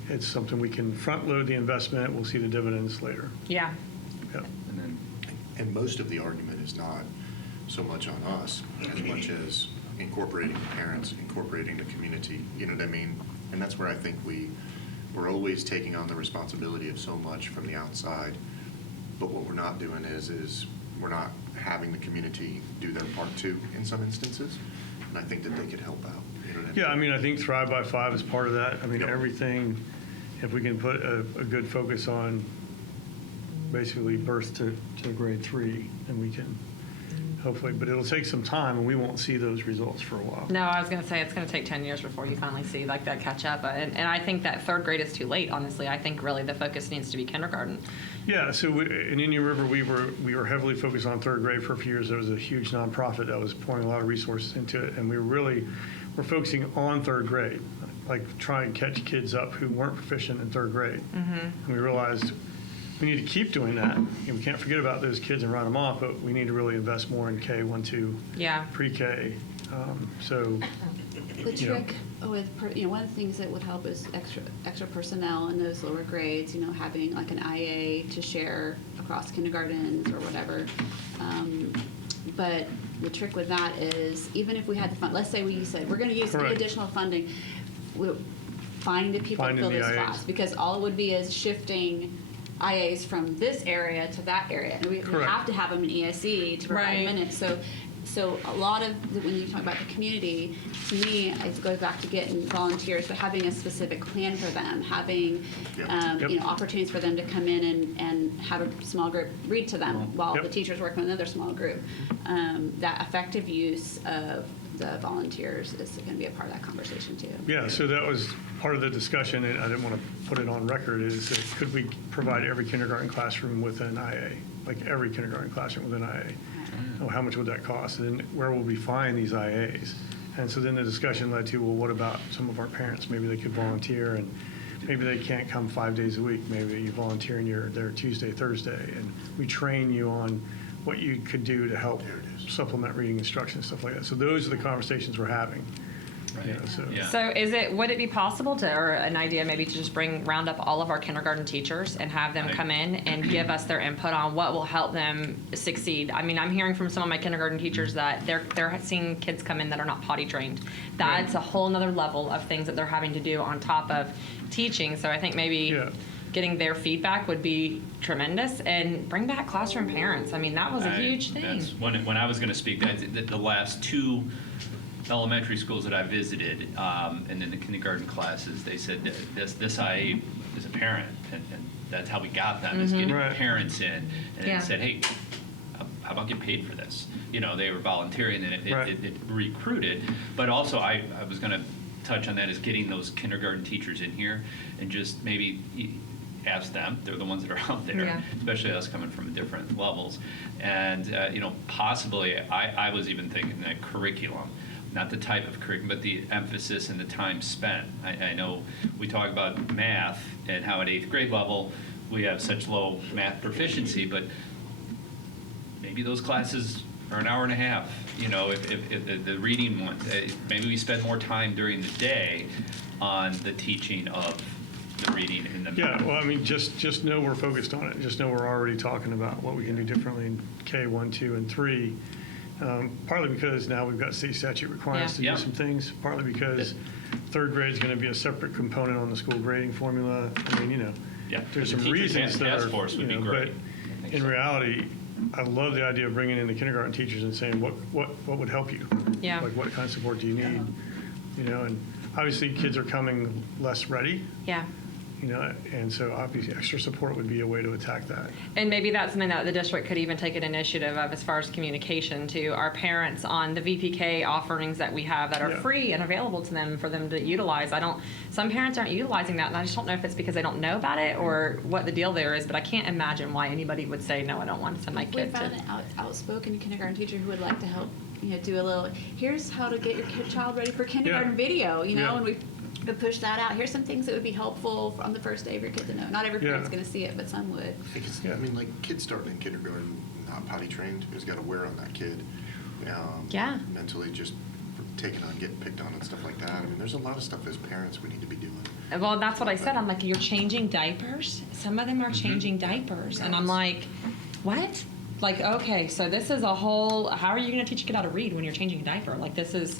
it's something we can front load the investment. We'll see the dividends later. Yeah. Yep. And then And most of the argument is not so much on us as much as incorporating the parents, incorporating the community, you know what I mean? And that's where I think we're always taking on the responsibility of so much from the outside, but what we're not doing is we're not having the community do their part too in some instances, and I think that they could help out, you know what I mean? Yeah, I mean, I think Thrive by 5 is part of that. I mean, Yep. everything, if we can put a good focus on basically birth to grade 3, then we can hopefully, but it'll take some time, and we won't see those results for a while. No, I was going to say it's going to take 10 years before you finally see like that catch up. And I think that third grade is too late, honestly. I think really the focus needs to be kindergarten. Yeah, so in Indian River, we were heavily focused on third grade for a few years. There was a huge nonprofit that was pouring a lot of resources into it, and we're focusing on third grade, like trying to catch kids up who weren't proficient in third grade. And we realized we need to keep doing that. And we can't forget about those kids and run them off, but we need to really invest more in K, 1, 2, Yeah. pre-K. The trick with, one of the things that would help is extra personnel in those lower grades, having like an IA to share across kindergartens or whatever. But the trick with that is, even if we had the fund, let's say we said, we're gonna use any Correct. additional funding, we'll find the people to Finding fill the this IAs. class, because all it would be is shifting IAs from this area to that area. And we Correct. have to have them in ESE to provide Right. minutes. So a lot of, when you talk about the community, to me, it goes back to getting volunteers, but having a specific plan for them, having, Yep. opportunities for them to come in and have a small group read to them while Yep. the teacher's working with another small group. That effective use of the volunteers is going to be a part of that conversation too. Yeah, so that was part of the discussion, and I didn't want to put it on record, is that could we provide every kindergarten classroom with an IA? Like every kindergarten classroom with an IA? Oh, how much would that cost? And then where will we find these IAs? And so then the discussion led to, well, what about some of our parents? Maybe they could volunteer, and maybe they can't come 5 days a week. Maybe you volunteer and you're there Tuesday, Thursday, and we train you on what you could do to help supplement reading instruction, stuff like that. So those are the conversations we're having. Right. You know, so. Yeah. So would it be possible to, or an idea maybe to just round up all of our kindergarten teachers and have them Right. come in and give us their input on what will help them succeed? I mean, I'm hearing from some of my kindergarten teachers that they're seeing kids come in that are not potty trained. That's a whole nother level of things that they're having to do on top of teaching. So I think maybe Yeah. getting their feedback would be tremendous, and bring back classroom parents. I mean, that was a huge thing. That's when I was going to speak, the last two elementary schools that I visited, and in the kindergarten classes, they said that this IA is a parent, and that's how we got them, is getting Right. parents in, and Yeah. it said, hey, how about get paid for this? They were volunteering, and Right. it recruited. But also, I was going to touch on that, is getting those kindergarten teachers in here and just maybe ask them, they're the ones that are out there, Yeah. especially us coming from different levels. And, possibly, I was even thinking that curriculum, not the type of curriculum, but the emphasis and the time spent. I know we talk about math and how at 8th grade level, we have such low math proficiency, but maybe those classes are an hour and a half, if the reading ones, maybe we spend more time during the day on the teaching of the reading and the Yeah, math. well, I mean, just know we're focused on it. Just know we're already talking about what we can do differently in K, 1, 2, and 3. Partly because now we've got state statute requiring us to Yeah. do some things, partly because third grade is going to be a separate component on the school grading formula. I mean, Yeah, there's the some teachers' reasons that task are, force would be but great. I think in so. reality, I love the idea of bringing in the kindergarten teachers and saying, what would help you? Yeah. Like, what kind of support do you need? And obviously, kids are coming less ready, Yeah. and so obviously, extra support would be a way to attack that. And maybe that's something that the district could even take an initiative of as far as communication to our parents on the VPK offerings that we have that are Yeah. free and available to them for them to utilize. Some parents aren't utilizing that, and I just don't know if it's because they don't know about it or what the deal there is, but I can't imagine why anybody would say, no, I don't want to send my We kid to. found an outspoken kindergarten teacher who would like to help, do a little, here's how to get your child ready for kindergarten video, Yeah. and we push that out. Here's some things that would be helpful on the first day of your kid to know. Not every Yeah. parent's going to see it, but some would. Because, kids starting in kindergarten, not potty trained, has got to wear on that kid. Yeah. Mentally just taking on, getting picked on and stuff like that. I mean, there's a lot of stuff as parents we need to be doing. Well, that's what I said. I'm like, you're changing diapers? Some of them are changing diapers. And I'm like, what? Like, okay, so this is a whole, how are you going to teach a kid how to read when you're changing a diaper? Like, this is,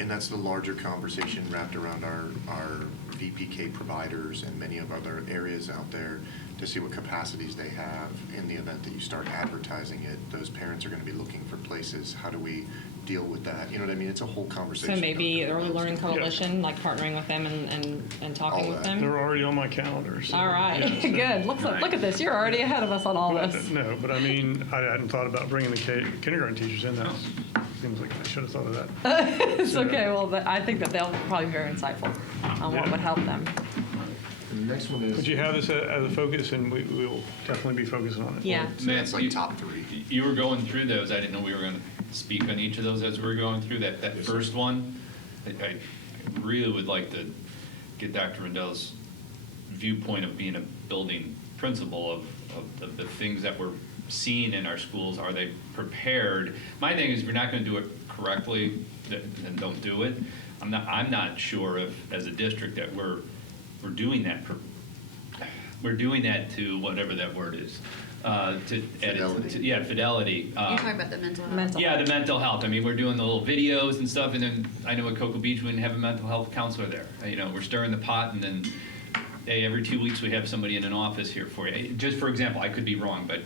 And that's the larger conversation wrapped around our VPK providers and many of other areas out there to see what capacities they have in the event that you start advertising it. Those parents are going to be looking for places. How do we deal with that? You know what I mean? It's a whole conversation. So maybe Early Learning Coalition, like partnering with them and talking All with that. them? They're already on my calendar. So, All right, yeah, so- good. Look at this. You're already ahead of us on all But, this. no, but I mean, I hadn't thought about bringing the kindergarten teachers in. That seems like I should have thought of that. It's okay. Well, I think that they'll probably be very insightful on what Yeah. would help them. And the next one is. But you have this as a focus, and we will definitely be focusing on it. Yeah. So it's like top 3. You were going through those, I didn't know we were going to speak on each of those as we were going through. That first one, I really would like to get Dr. Rendell's viewpoint of being a building principal of the things that we're seeing in our schools. Are they prepared? My thing is, if you're not going to do it correctly, then don't do it. I'm not sure if, as a district, that we're doing that. We're doing that to whatever that word is. Fidelity. Fidelity. You're talking about the mental health. Mental. Yeah, the mental health. I mean, we're doing the little videos and stuff, and then I know at Cocoa Beach we didn't have a mental health counselor there. You know, we're stirring the pot, and then hey, every 2 weeks we have somebody in an office here for you. Just for example, I could be wrong, but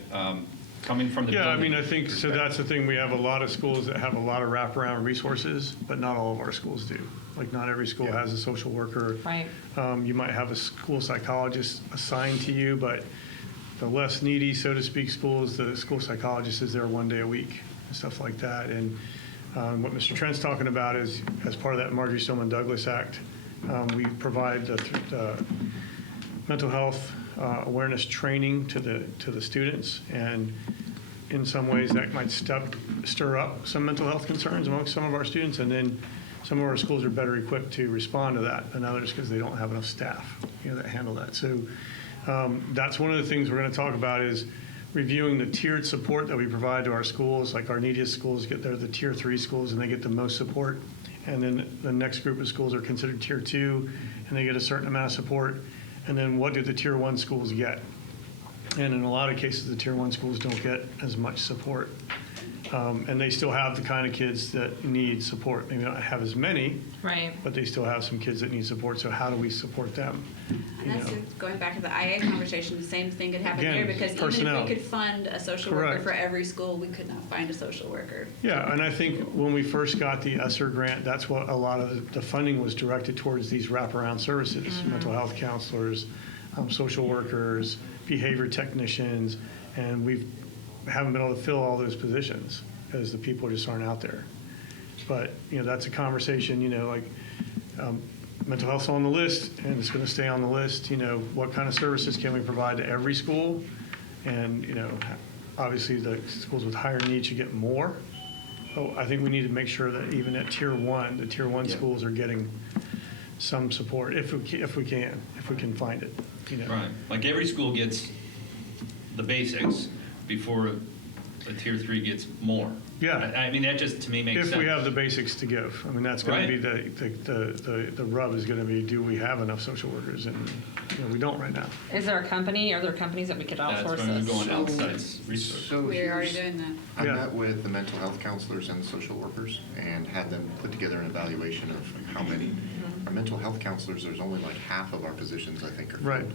coming from the Yeah, I building mean, I think, so that's the thing, we have a lot of schools that have a lot of wraparound resources, but not all of our schools do. Like, not every school has a social worker. Right. You might have a school psychologist assigned to you, but the less needy, so to speak, schools, the school psychologist is there 1 day a week, and stuff like that. And what Mr. Trent's talking about is, as part of that Marjorie Stoneman Douglas Act, we provide the mental health awareness training to the students, and in some ways that might stir up some mental health concerns amongst some of our students, and then some of our schools are better equipped to respond to that than others because they don't have enough staff, that handle that. So that's one of the things we're going to talk about is reviewing the tiered support that we provide to our schools. Like our neediest schools they're the tier 3 schools, and they get the most support. And then the next group of schools are considered tier 2, and they get a certain amount of support. And then what do the tier 1 schools get? And in a lot of cases, the tier 1 schools don't get as much support. And they still have the kind of kids that need support. Maybe not have as many, Right. but they still have some kids that need support. So how do we support them? And that's going back to the IA conversation, the same thing could happen Again, there, because even personnel. if we could fund a social worker Correct. for every school, we could not find a social worker. Yeah, and I think when we first got the ESSER grant, that's what a lot of the funding was directed towards, these wraparound services, mental health counselors, social workers, behavior technicians, and we haven't been able to fill all those positions because the people just aren't out there. But, that's a conversation, mental health's on the list, and it's going to stay on the list. What kind of services can we provide to every school? And, obviously, the schools with higher needs should get more. Oh, I think we need to make sure that even at tier 1, the tier 1 schools are getting some support if we can find it. Right. Like every school gets the basics before a tier 3 gets more. Yeah. I mean, that just to me makes sense. If we have the basics to give. I mean, that's going to Right. be the rub is going to be, do we have enough social workers? And we don't right now. Is there a company? Are there companies that we could That's outsource when we're this? going outside resource. So We're already here's- doing that. I Yeah. met with the mental health counselors and the social workers and had them put together an evaluation of how many. Our mental health counselors, there's only like half of our positions, I think, are filled. Right.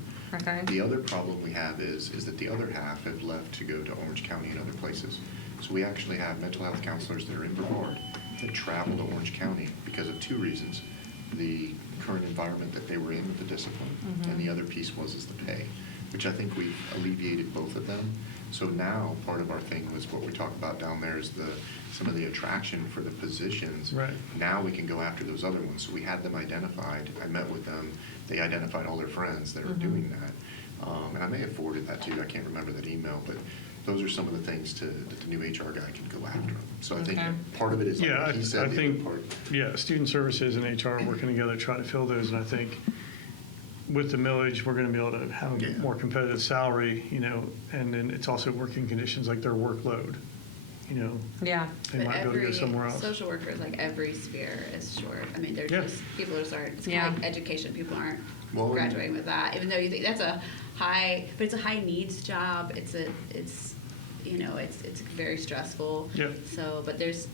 Okay. The other problem we have is that the other half have left to go to Orange County and other places. So we actually have mental health counselors that are in Brevard that travel to Orange County because of 2 reasons. The current environment that they were in with the discipline, and the other piece is the pay, which I think we've alleviated both of them. So now, part of our thing was what we talked about down there is some of the attraction for the positions. Right. Now we can go after those other ones. So we had them identified. I met with them. They identified all their friends that are doing that. And I may have forwarded that to you. I can't remember that email, but those are some of the things that the new HR guy can go after. So I think Okay. part of it is, like Yeah, he said, I the think, other part. yeah, student services and HR are working together to try to fill those. And I think with the millage, we're going to be able to have Yeah. a more competitive salary, and then it's also working conditions like their workload. Yeah. They But might go to go every somewhere else. social worker, like every sphere is short. I mean, Yeah. people just aren't, it's kind Yeah. of like education, people aren't Well, and- graduating with that, even though you think that's a high, but it's a high needs job, it's it's very stressful. Yeah. So, but there's,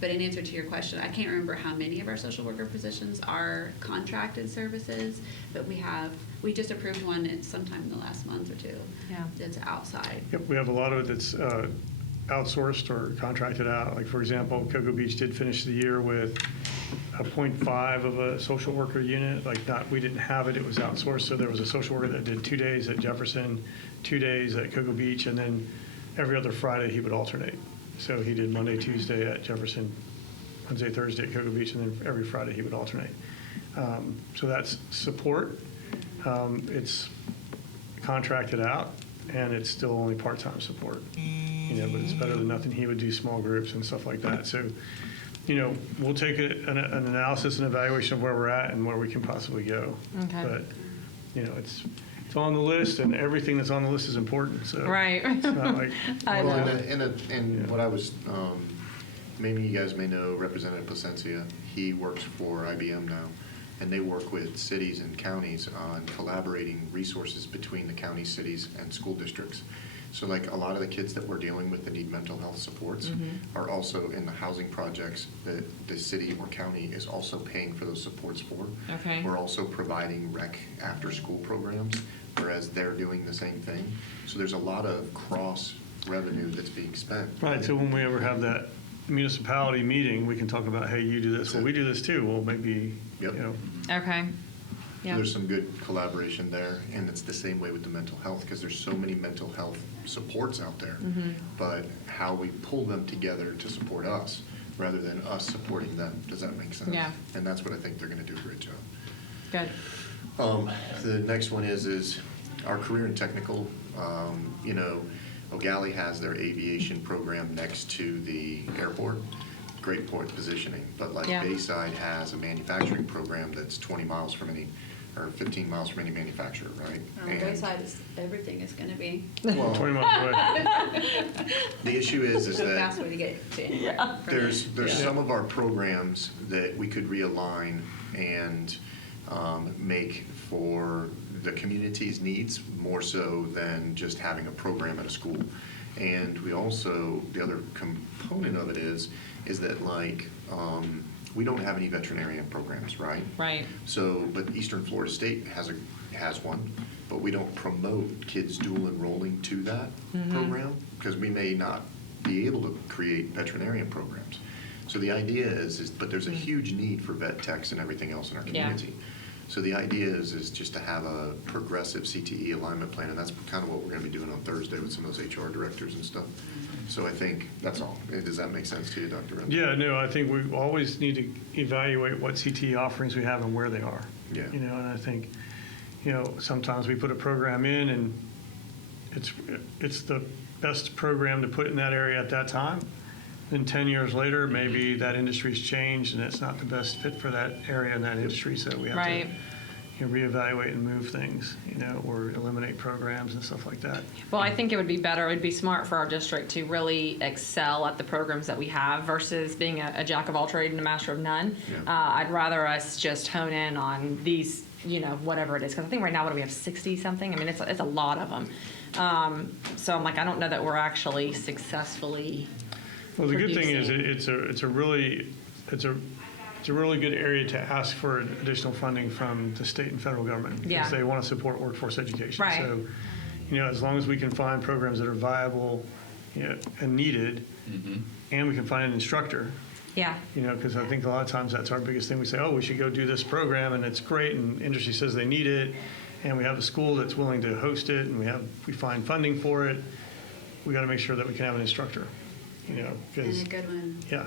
but in answer to your question, I can't remember how many of our social worker positions are contracted services, but we just approved one sometime in the last month or two. Yeah. That's outside. Yep, we have a lot of it that's outsourced or contracted out. Like, for example, Cocoa Beach did finish the year with a 0.5 of a social worker unit. Like, we didn't have it, it was outsourced. So there was a social worker that did 2 days at Jefferson, 2 days at Cocoa Beach, and then every other Friday he would alternate. So he did Monday, Tuesday at Jefferson, Wednesday, Thursday at Cocoa Beach, and then every Friday he would alternate. So that's support. It's contracted out, and it's still only part-time support. But it's better than nothing. He would do small groups and stuff like that. So, we'll take an analysis and evaluation of where we're at and where we can possibly go. Okay. But, it's on the list, and everything that's on the list is important, so. Right. It's not like. I Well, know. and what I was, maybe you guys may know Representative Placencia. He works for IBM now, and they work with cities and counties on collaborating resources between the county, cities, and school districts. So like a lot of the kids that we're dealing with that need mental health supports are also in the housing projects that the city or county is also paying for those supports for. Okay. We're also providing rec after-school programs, whereas they're doing the same thing. So there's a lot of cross revenue that's being spent. Right, so when we ever have that municipality meeting, we can talk about, hey, you do this, well, we do this too, well, maybe, Yep. Okay. Yeah. There's some good collaboration there, and it's the same way with the mental health, because there's so many mental health supports out there. But how we pull them together to support us, rather than us supporting them, does that make sense? Yeah. And that's what I think they're gonna do a great job. Good. The next one is our career and technical. O'Galley has their aviation program next to the airport. Great port positioning, but like Yeah. Bayside has a manufacturing program that's 20 miles from any, or 15 miles from any manufacturer, right? And- Bayside everything is gonna be. Well, 20 miles away. the issue is It's a that fast way to get to anywhere. there's some of our programs that we could realign and make for the community's needs more so than just having a program at a school. And we also, the other component of it is that like, we don't have any veterinarian programs, right? Right. So, but Eastern Florida State has one, but we don't promote kids dual enrolling to that program because we may not be able to create veterinarian programs. So the idea is but there's a huge need for vet techs and everything else in our Yeah. community. So the idea is just to have a progressive CTE alignment plan, and that's kind of what we're going to be doing on Thursday with some of those HR directors and stuff. So I think that's all. Does that make sense to you, Dr. Renner? Yeah, no, I think we always need to evaluate what CTE offerings we have and where they are. Yeah. And I think, sometimes we put a program in and it's the best program to put in that area at that time. Then 10 years later, maybe that industry's changed and it's not the best fit for that area and that industry, so we have Right. to reevaluate and move things, or eliminate programs and stuff like that. Well, I think it would be better, it would be smart for our district to really excel at the programs that we have versus being a jack of all trades and a master of none. Yeah. I'd rather us just hone in on these, whatever it is. Because I think right now, what do we have, 60-something? I mean, it's a lot of them. So I'm like, I don't know that we're actually successfully Well, the good thing is producing. it's a really good area to ask for additional funding from the state and federal government. Yeah. Because they want to support workforce education. Right. So, as long as we can find programs that are viable, and needed, and we can find an instructor, Yeah. because I think a lot of times that's our biggest thing. We say, oh, we should go do this program, and it's great, and industry says they need it, and we have a school that's willing to host it, and we find funding for it. We got to make sure that we can have an instructor, because, And a good one. yeah.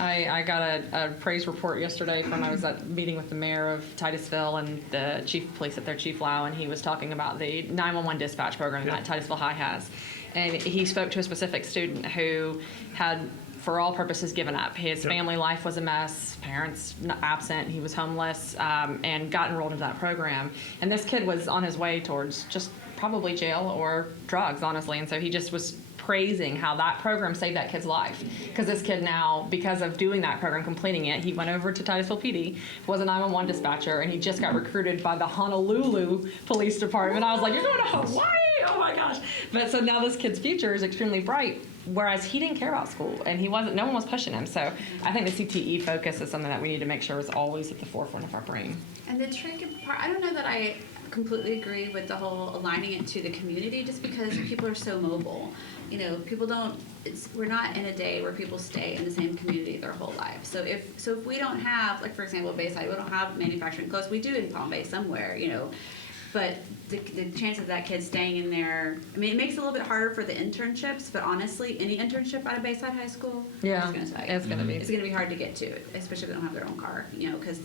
I got a praise report yesterday from, I was at a meeting with the mayor of Titusville and the chief of police up there, Chief Lau, and he was talking about the 911 dispatch program that Titusville High has. And he spoke to a specific student who had, for all purposes, given up. His family life was a mess, parents absent, he was homeless, and got enrolled into that program. And this kid was on his way towards just probably jail or drugs, honestly. And so he just was praising how that program saved that kid's life. Because this kid now, because of doing that program, completing it, he went over to Titusville PD, was a 911 dispatcher, and he just got recruited by the Honolulu Police Department. I was like, you're going to Hawaii? Oh my gosh. But so now this kid's future is extremely bright, whereas he didn't care about school, and no one was pushing him. So I think the CTE focus is something that we need to make sure is always at the forefront of our brain. And the tricky part, I don't know that I completely agree with the whole aligning it to the community, just because people are so mobile. You know, people don't, we're not in a day where people stay in the same community their whole life. So if we don't have, like for example, Bayside, we don't have manufacturing close. We do in Palm Bay somewhere, you know. But the chance of that kid staying in there, I mean, it makes it a little bit harder for the internships, but honestly, any internship out of Bayside High School, Yeah, I'm just gonna say, it's gonna be. it's gonna be hard to get to, especially if they don't have their own car, you know, because,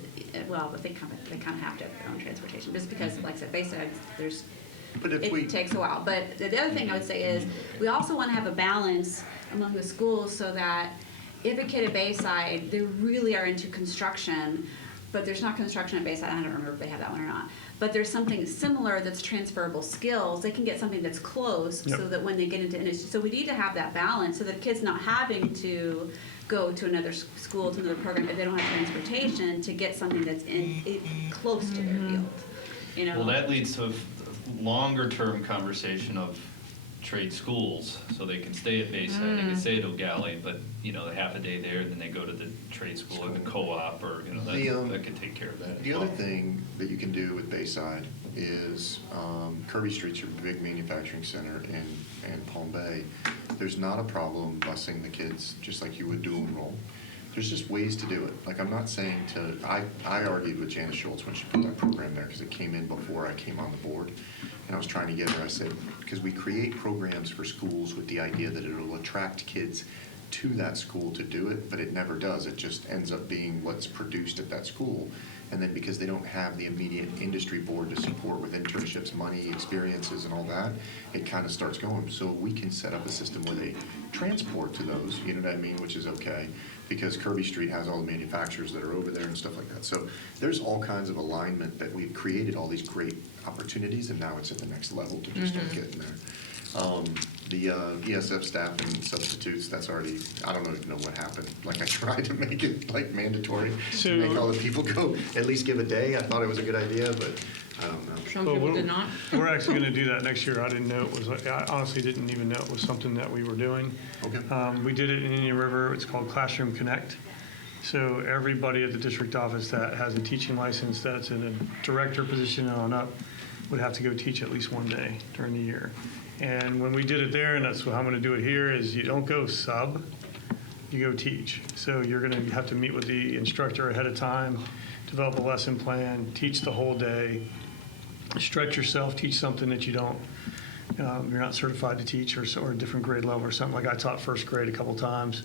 well, but they kind of have to have their own transportation, just because, like I said, Bayside, it takes a while. But the other thing I would say is, we also want to have a balance among the schools so that if a kid at Bayside, they really are into construction, but there's not construction at Bayside, I don't remember if they have that one or not, but there's something similar that's transferable skills, they can get something that's close so that when they get into industry, so we need to have that balance so that kids not having to go to another school, to another program, if they don't have transportation, to get something that's close to their field, you know? Well, that leads to a longer-term conversation of trade schools, so they can stay at Bayside, they can stay at O'Galley, but, you know, half a day there, and then they go to the trade school or the co-op, or, you know, that could take care of that as The well. other thing that you can do with Bayside is Kirby Street's your big manufacturing center in Palm Bay. There's not a problem busing the kids just like you would dual enroll. There's just ways to do it. Like, I'm not saying I argued with Janice Schultz when she put that program there because it came in before I came on the board. And I was trying to get her, I said, because we create programs for schools with the idea that it'll attract kids to that school to do it, but it never does. It just ends up being what's produced at that school. And then because they don't have the immediate industry board to support with internships, money, experiences, and all that, it kind of starts going. So we can set up a system where they transport to those, you know what I mean, which is okay, because Kirby Street has all the manufacturers that are over there and stuff like that. So there's all kinds of alignment that we've created all these great opportunities, and now it's at the next level to just start getting there. The ESF staff and substitutes, that's already, I don't even know what happened. Like, I tried to make it like mandatory, to make all the people go, at least give a day. I thought it was a good idea, but I don't know. Some people did not. We're actually going to do that next year. I didn't know it was, I honestly didn't even know it was something that we were doing. Okay. We did it in Indian River. It's called Classroom Connect. So everybody at the district office that has a teaching license that's in a director position and on up would have to go teach at least one day during the year. And when we did it there, and that's how I'm going to do it here, is you don't go sub, you go teach. So you're going to have to meet with the instructor ahead of time, develop a lesson plan, teach the whole day, stretch yourself, teach something that you don't, you're not certified to teach, or a different grade level or something. Like I taught first grade a couple times,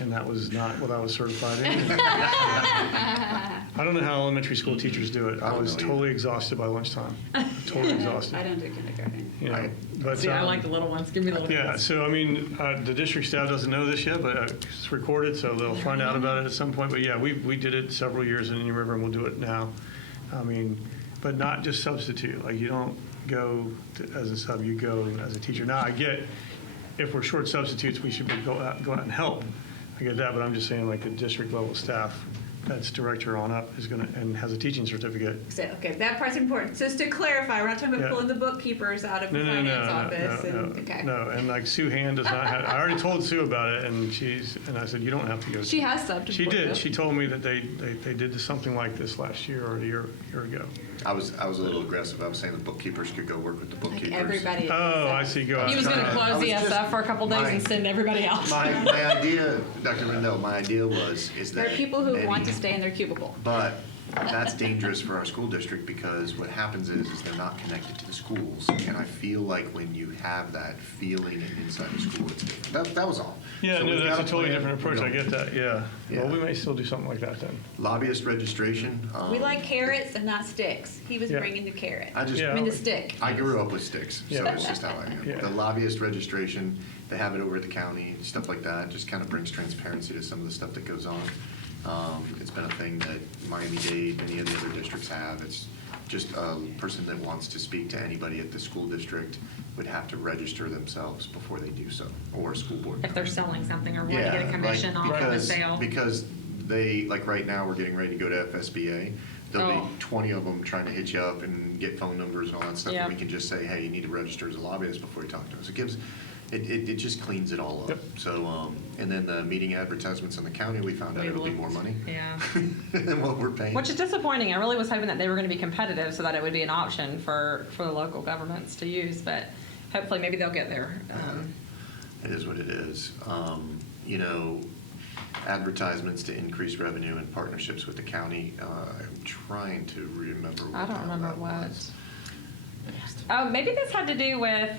and that was not what I was certified in. I don't know how elementary school teachers do it. I was totally exhausted by lunchtime. Totally exhausted. I don't do kindergarten. You know, but, See, I like the little ones. Give me the little yeah, ones. so I mean, the district staff doesn't know this yet, but it's recorded, so they'll find out about it at some point. But yeah, we did it several years in Indian River, and we'll do it now. I mean, but not just substitute. Like, you don't go as a sub, you go as a teacher. Now, I get, if we're short substitutes, we should go out and help. I get that, but I'm just saying, like, the district level staff, that's director on up, is going to, and has a teaching certificate. So, okay, that part's important. So just to clarify, we're not talking about Yeah. pulling the bookkeepers out of the finance office. Okay. No, and like Sue Hand does not have, I already told Sue about it, and I said, you don't have to go. She has subbed. She before, did. though. She told me that they did something like this last year or a year ago. I was a little aggressive. I was saying the bookkeepers could go work with the bookkeepers. Like everybody. Oh, I see. Go He was going to outside. close ESF for a couple days my- and send everybody else. My idea, Dr. Rendell, my idea is that. There are people who want to any- stay in their cubicle. But that's dangerous for our school district because what happens is they're not connected to the schools. And I feel like when you have that feeling inside the school, it's different. That was all. Yeah, So no, we've that's got a totally plan. different approach. I get that. Yeah. Yeah. Well, we may still do something like that then. Lobbyist registration. We like carrots and not sticks. He was Yeah. bringing the carrot. I just- I mean, the stick. I grew up with sticks, so Yeah. it's just how I am. Yeah. The lobbyist registration, they have it over at the county, stuff like that, just kind of brings transparency to some of the stuff that goes on. It's been a thing that Miami-Dade, many of the other districts have. It's just a person that wants to speak to anybody at the school district would have to register themselves before they do so, or a school board If they're member. selling something or want to get a commission off of the sale. Because they, like right now, we're getting ready to go to FSBA. There'll be Oh. 20 of them trying to hit you up and get phone numbers and all that stuff. Yeah. And we can just say, hey, you need to register as a lobbyist before you talk to us. It gives, it just cleans it all up. Yep. So, and then the meeting advertisements in the county, we found out We it'll be looked. more money Yeah. than what we're paying. Which is disappointing. I really was hoping that they were going to be competitive so that it would be an option for the local governments to use, but hopefully maybe they'll get there. It is what it is. You know, advertisements to increase revenue and partnerships with the county. I'm trying to remember what I don't the hell remember that what. was. Oh, maybe this had to do with,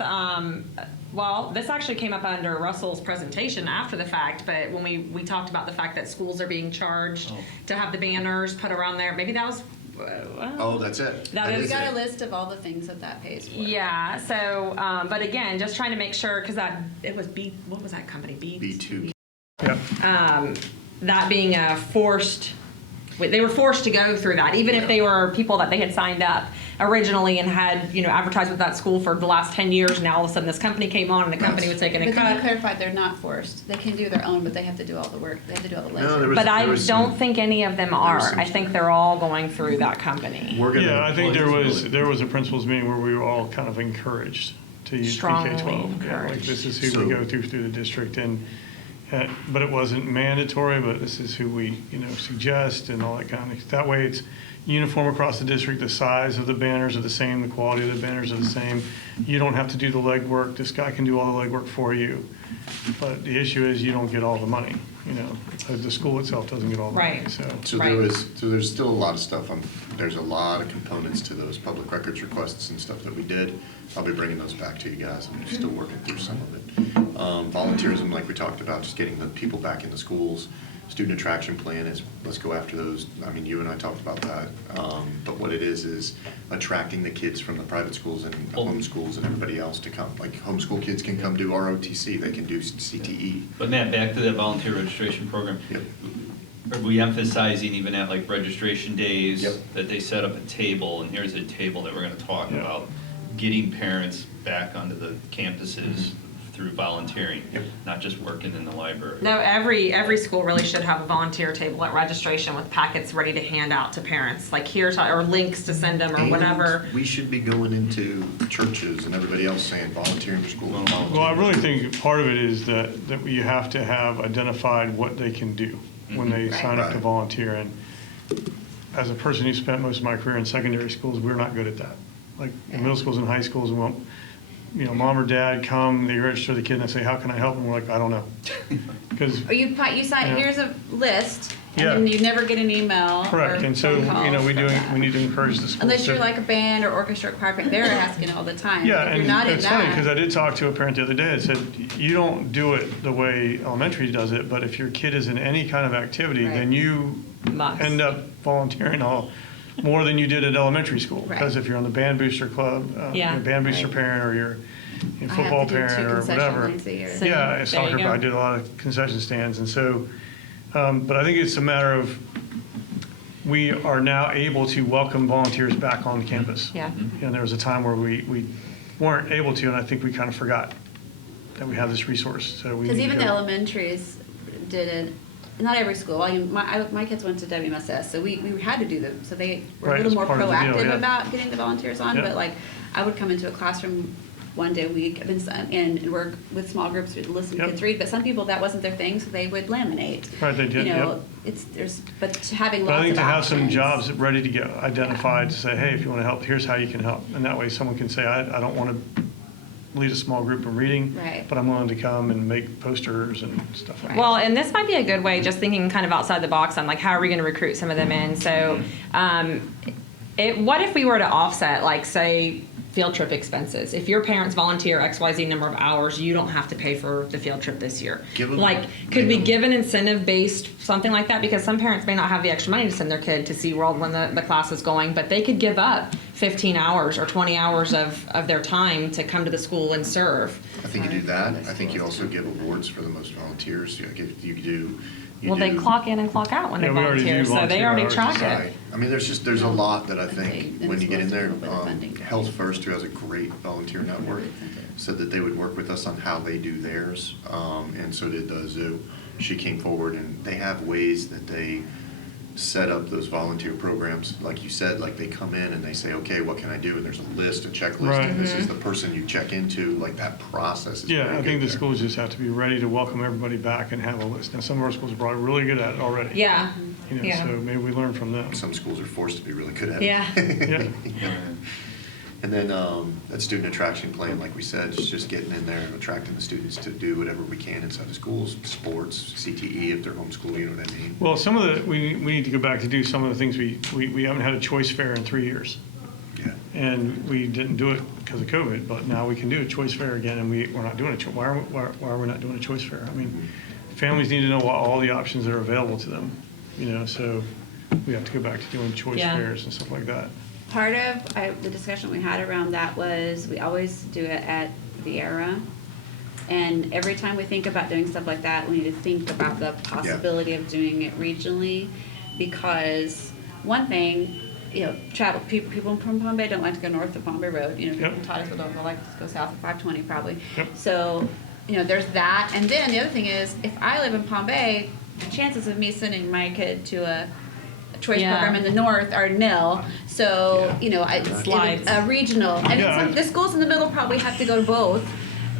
well, this actually came up under Russell's presentation after the fact, but when we talked about the fact that schools are being charged to have the banners put around there, maybe that was, Oh, that's it. That is We got it. a list of all the things that pays for. yeah, so, but again, just trying to make sure, because it was what was that company? B2. Yeah. That being a forced, they were forced to go through that, even if they were people that they had signed up originally and had, advertised with that school for the last 10 years, and now all of a sudden this company came on and the company was taking a But then you cut. clarified they're not forced. They can do their own, but they have to do all the work. They have to do all the No, legwork. there was- But I there was don't some- think any of them was are. some- I think they're all going through that company. We're gonna. Yeah, I think there was a principals meeting where we were all kind of encouraged to use Strongly PK-12. Yeah, like encouraged. this is who So- we go through the district and, but it wasn't mandatory, but this is who we, suggest and all that kind of, that way it's uniform across the district, the size of the banners are the same, the quality of the banners are the same. You don't have to do the legwork, this guy can do all the legwork for you. But the issue is you don't get all the money, the school itself doesn't get all the money, Right. so. So there's still a lot of stuff there's a lot of components to those public records requests and stuff that we did. I'll be bringing those back to you guys. I'm still working through some of it. Volunteerism, like we talked about, just getting the people back in the schools. Student attraction plan is, let's go after those. I mean, you and I talked about that. But what it is attracting the kids from the private schools and homeschools and everybody else to come. Like homeschool kids can come do ROTC, they can do CTE. But Matt, back to that volunteer registration program. Yep. Are we emphasizing even at like registration days? Yep. That they set up a table, and here's a table that we're gonna talk Yeah. about, getting parents back onto the campuses through volunteering, Yep. not just working in the library. No, every school really should have a volunteer table at registration with packets ready to hand out to parents, like here's, or links to send them or And whatever. we should be going into churches and everybody else saying volunteer in your school. volunteer. Well, I really think part of it is that you have to have identified what they can do when they sign up to Right. volunteer. And as a person who spent most of my career in secondary schools, we're not good at that. Like in middle schools and high schools, we won't, mom or dad come, they register the kid and they say, how can I help? And we're like, I don't know. Because, Or you sign, Yeah. here's a list, and Yeah. then you never get an email. correct, or and so, phone calls we from that. need to encourage the schools. Unless you're to- like a band or orchestra or choir band, they're asking all the time. Yeah, If you're and not in it's funny, because I that, did talk to a parent the other day that said, you don't do it the way elementary does it, but if your kid is in any kind of activity, Right. then you Must. end up volunteering more than you did at elementary school. Right. Because if you're on the band booster club, Yeah. you're a band booster Right. parent, or you're a I football have to do parent, 2 or concession whatever. lines a year. So- Yeah, There you soccer, go. I did a lot of concession stands, and so, but I think it's a matter of, we are now able to welcome volunteers back on campus. Yeah. And there was a time where we weren't able to, and I think we kind of forgot that we have this resource, so we need because to even go- the elementaries did it, not every school, my kids went to WMSS, so we had to do them, so they were a Right, little it's more part of the deal, proactive yeah. about getting the volunteers on, Yeah. but like, I would come into a classroom one day a week, and work with small groups, to listen to Yep. kids read, but some people, that wasn't their thing, so they would laminate. Right, they did, yep. But having But I lots think of to have some options. jobs ready to get identified, to say, hey, if you want to help, here's how you can help. And that way someone can say, I don't want to lead a small group in reading, Right. but I'm willing to come and make posters and stuff like that. Well, and this might be a good way, just thinking kind of outside the box on like, how are we going to recruit some of them in? So what if we were to offset, like say, field trip expenses? If your parents volunteer XYZ number of hours, you don't have to pay for the field trip this year. Give 'em- Like, could we give an incentive-based, something like that? Because some parents may not have the extra money to send their kid to SeaWorld when the class is going, but they could give up 15 hours or 20 hours of their time to come to the school and serve. I think you do that. I think you also give awards for the most volunteers. You do. Well, they clock in and clock out when they Yeah, we already do volunteer, so they volunteer already hours. track it. Right. I mean, there's a lot that I think, when you get in there, Health First, who has a great volunteer network, said that they would work with us on how they do theirs, and so did the zoo. She came forward, and they have ways that they set up those volunteer programs, like you said, like they come in and they say, okay, what can I do? And there's a list, a checklist, Right. and this is the person you check into, like that process is Yeah, very I good think the there. schools just have to be ready to welcome everybody back and have a list. Now, some of our schools are probably really good at it already. Yeah, You know, yeah. so maybe we learn from them. Some schools are forced to be really good at it. Yeah. Yeah. And then that student attraction plan, like we said, is just getting in there and attracting the students to do whatever we can inside the schools, sports, CTE if they're homeschooled, you know what I mean? Well, some of the, we need to go back to do some of the things we haven't had a choice fair in 3 years. Yeah. And we didn't do it because of COVID, but now we can do a choice fair again, and we're not doing why are we not doing a choice fair? I mean, families need to know what all the options that are available to them, you know, so we have to go back to doing choice Yeah. fairs and stuff like that. Part of the discussion we had around that was we always do it at Viera. And every time we think about doing stuff like that, we need to think about the possibility of doing it regionally. Because one thing, you know, people from Palm Bay don't like to go north of Palm Bay Road. You know, people Yep. from Titusville don't go like to go south of 520 probably. Yep. So, you know, there's that. And then the other thing is, if I live in Palm Bay, the chances of me sending my kid to a choice Yeah. program in the north are nil. So, you know, Slides. a regional. And Yeah, the schools in the middle probably have to go to both.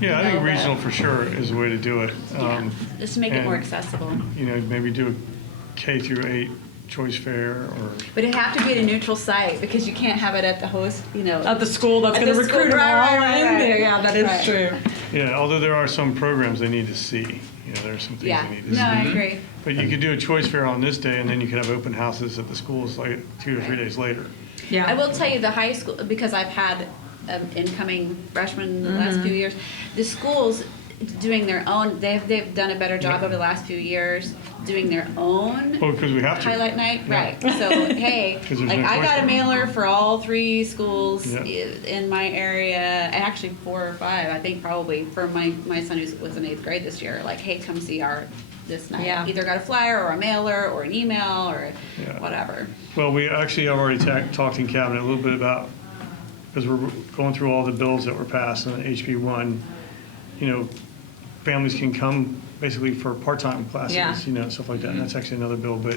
Yeah, I you think know, regional for sure is the way to do it. Yeah, just to make it more and, accessible. You know, maybe do a K through 8 choice fair or, But it have to be at a neutral site because you can't have it at the host, you know. At the school that's At going to the school, recruit them right, all right, in right. there. Yeah, that is Right. true. yeah, although there are some programs they need to see. You know, there are some things Yeah, they need to no, see. I agree. But you could do a choice fair on this day, and then you could have open houses at the schools like 2 or 3 days later. Yeah. I will tell you, the high school, because I've had incoming freshmen the last few years, the schools doing their own, they've done a better job over the last few years doing their own Well, because we have to. highlight night, Yeah. right? So, hey, 'Cause there's like no I choice got a for it. mailer for all 3 schools Yeah. in my area, and actually 4 or 5, I think probably for my son who was in 8th grade this year, like, hey, come see our this night. Yeah. Either got a flyer or a mailer or an email or Yeah. whatever. Well, we actually have already talked in cabinet a little bit about, because we're going through all the bills that were passed in HB 1, you know, families can come basically for part-time classes, Yeah. you know, stuff like that. And that's actually another bill. But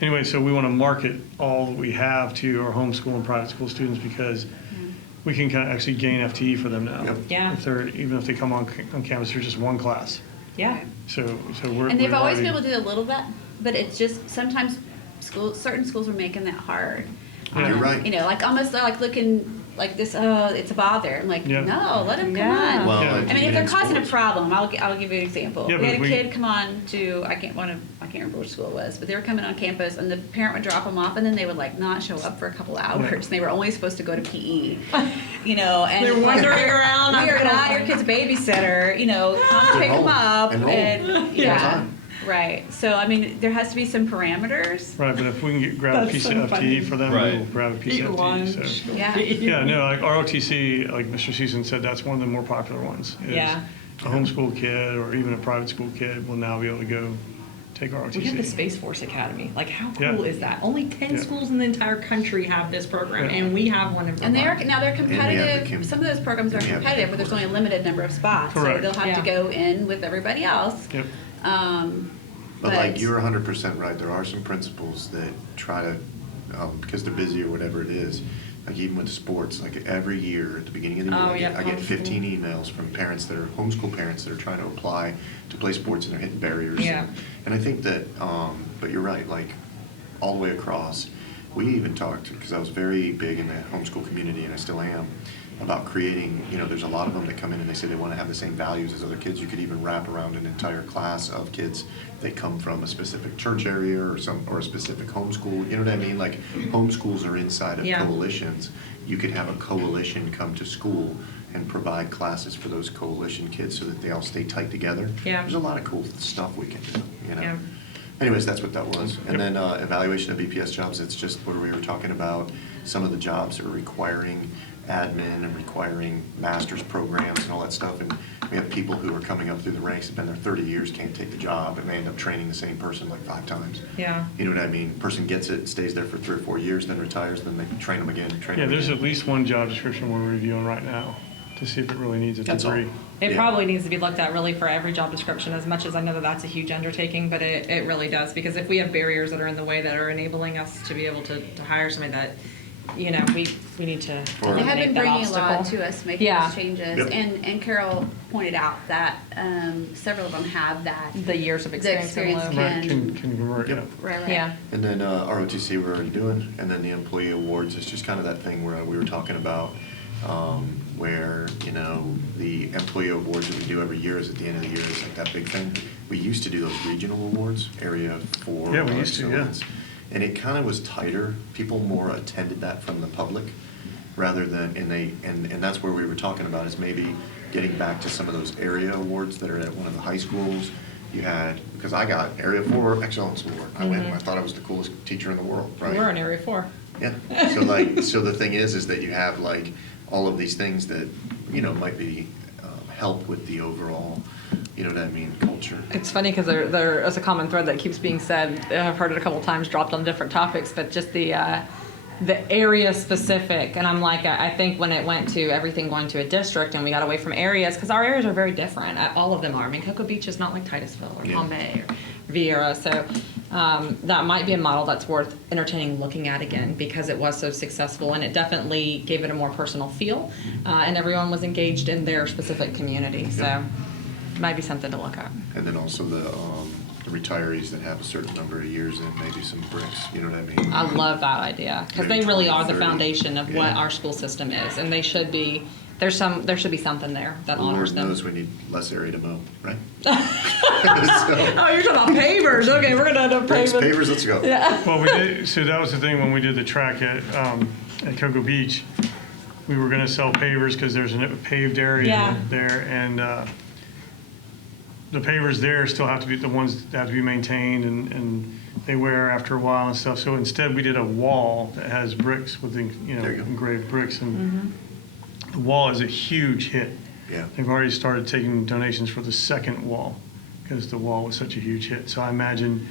anyway, so we want to market all that we have to our homeschool and private school students because we can kind of actually gain FTE for them now. Yep. Yeah. Even if they come on campus, there's just one class. Yeah. So we're. And they've we're always already- been able to do a little bit, but it's just sometimes certain schools are making that hard. Yeah. You're right. You know, like almost like looking like this. Oh, it's a bother. I'm like, Yeah. no, let them come Yeah. on. Well, Yeah. I mean, if they're in causing a sports. problem, I'll give you an example. Yeah, we but had a we- kid come on to I can't remember which school it was, but they were coming on campus, and the parent would drop them off, and then they would like not show up for a couple hours. And they were only supposed to go to PE, you know, and They're wandering around. We are not your kid's babysitter, you know. Come pick them Enroll. up, Enroll. and Yeah. yeah, right. So I mean, there has to be some parameters. Right, but if we can grab a That's piece so of funny. FTE for them, Right. we'll grab a piece Eat of lunch. FTE, so. Yeah. Yeah, no, like ROTC, like Mr. Season said, that's one of the more popular ones. is Yeah. A homeschool kid or even a private school kid will now be able to go take We have the ROTC. Space Force Academy. Like, how Yeah. cool is that? Only 10 Yeah. schools in the entire country have this program, Yeah. and we have one in And they're Vermont. now they're we have the competitive. Some of those programs are and we have the competitive, but there's only a limited number of spots, Correct. so they'll have to Yeah. go in with everybody else. Yep, But like, you're 100% right, there are some principals that try to, because they're busy or whatever it is, like even with sports, like every year at the beginning of the year, Oh, yep, I get homeschool. 15 emails from parents that are, homeschool parents that are trying to apply to play sports and they're hitting barriers. Yeah. And I think that, but you're right, like all the way across, we even talked, because I was very big in the homeschool community and I still am, about creating, you know, there's a lot of them that come in and they say they want to have the same values as other kids. You could even wrap around an entire class of kids that come from a specific church area or a specific homeschool. You know what I mean? Like homeschools are inside of Yeah. coalitions. You could have a coalition come to school and provide classes for those coalition kids so that they all stay tight together. Yeah. There's a lot of cool stuff we can do, you know? Yeah. Anyways, that's what that was. And then evaluation of EPS jobs, it's just where we were talking about some of the jobs that are requiring admin and requiring master's programs and all that stuff. And we have people who are coming up through the ranks, have been there 30 years, can't take the job, and they end up training the same person like 5 times. Yeah. You know what I mean? Person gets it, stays there for 3 or 4 years, then retires, then they train them again, train Yeah, them there's again. at least one job description we're reviewing right now to see if it really needs a That's all. degree. It Yeah. probably needs to be looked at really for every job description, as much as I know that that's a huge undertaking, but it really does, because if we have barriers that are in the way that are enabling us to be able to hire somebody that, you know, we need to Or- They have been eliminate that bringing a lot obstacle. to us, making Yeah. those changes, Yep. and Carol pointed out that, several of them have that. The years of The experience. in experience lieu. Right, can convert, yeah. Yep. Right, right. Yeah. And then ROTC we're already doing, and then the employee awards is just kind of that thing where we were talking about, where, you know, the employee awards that we do every year is at the end of the year, it's like that big thing. We used to do those regional awards, area 4. Yeah, we used to, yeah. excellence, and it kind of was tighter. People more attended that from the public rather than, and that's where we were talking about is maybe getting back to some of those area awards that are at one of the high schools. You had, because I got Area 4 Excellence Award. I went and I thought I was the coolest teacher in the world, right? We're in Area 4. Yeah, so like, so the thing is that you have like all of these things that, you know, might be, help with the overall, you know what I mean, culture. It's funny because there is a common thread that keeps being said. I've heard it a couple times, dropped on different topics, but just the area specific. And I'm like, I think when it went to everything going to a district and we got away from areas, because our areas are very different. All of them are. I mean, Cocoa Beach is not like Titusville or Yeah. Palm Bay or Vieira. So that might be a model that's worth entertaining looking at again, because it was so successful and it definitely gave it a more personal feel, and everyone was engaged in their specific community. So Yeah. it might be something to look at. And then also the retirees that have a certain number of years and maybe some bricks, you know what I mean? I love that idea, because they Maybe really are the 20, 30. foundation of what Yeah. our school system is, and they should be, there should be something there that The Lord honors them. knows we need less area to mow, right? Oh, you're talking about pavers, okay, we're gonna end up Bricks, paving. pavers, let's go. Yeah. Well, we did, so that was the thing when we did the track at Cocoa Beach. We were gonna sell pavers because there's a paved area Yeah. there, and the pavers there still have to be, the ones that have to be maintained, and they wear after a while and stuff. So instead, we did a wall that has bricks with, you know, There you go. engraved bricks, and the wall is a huge hit. Yeah. They've already started taking donations for the second wall, because the wall was such a huge hit. So I imagine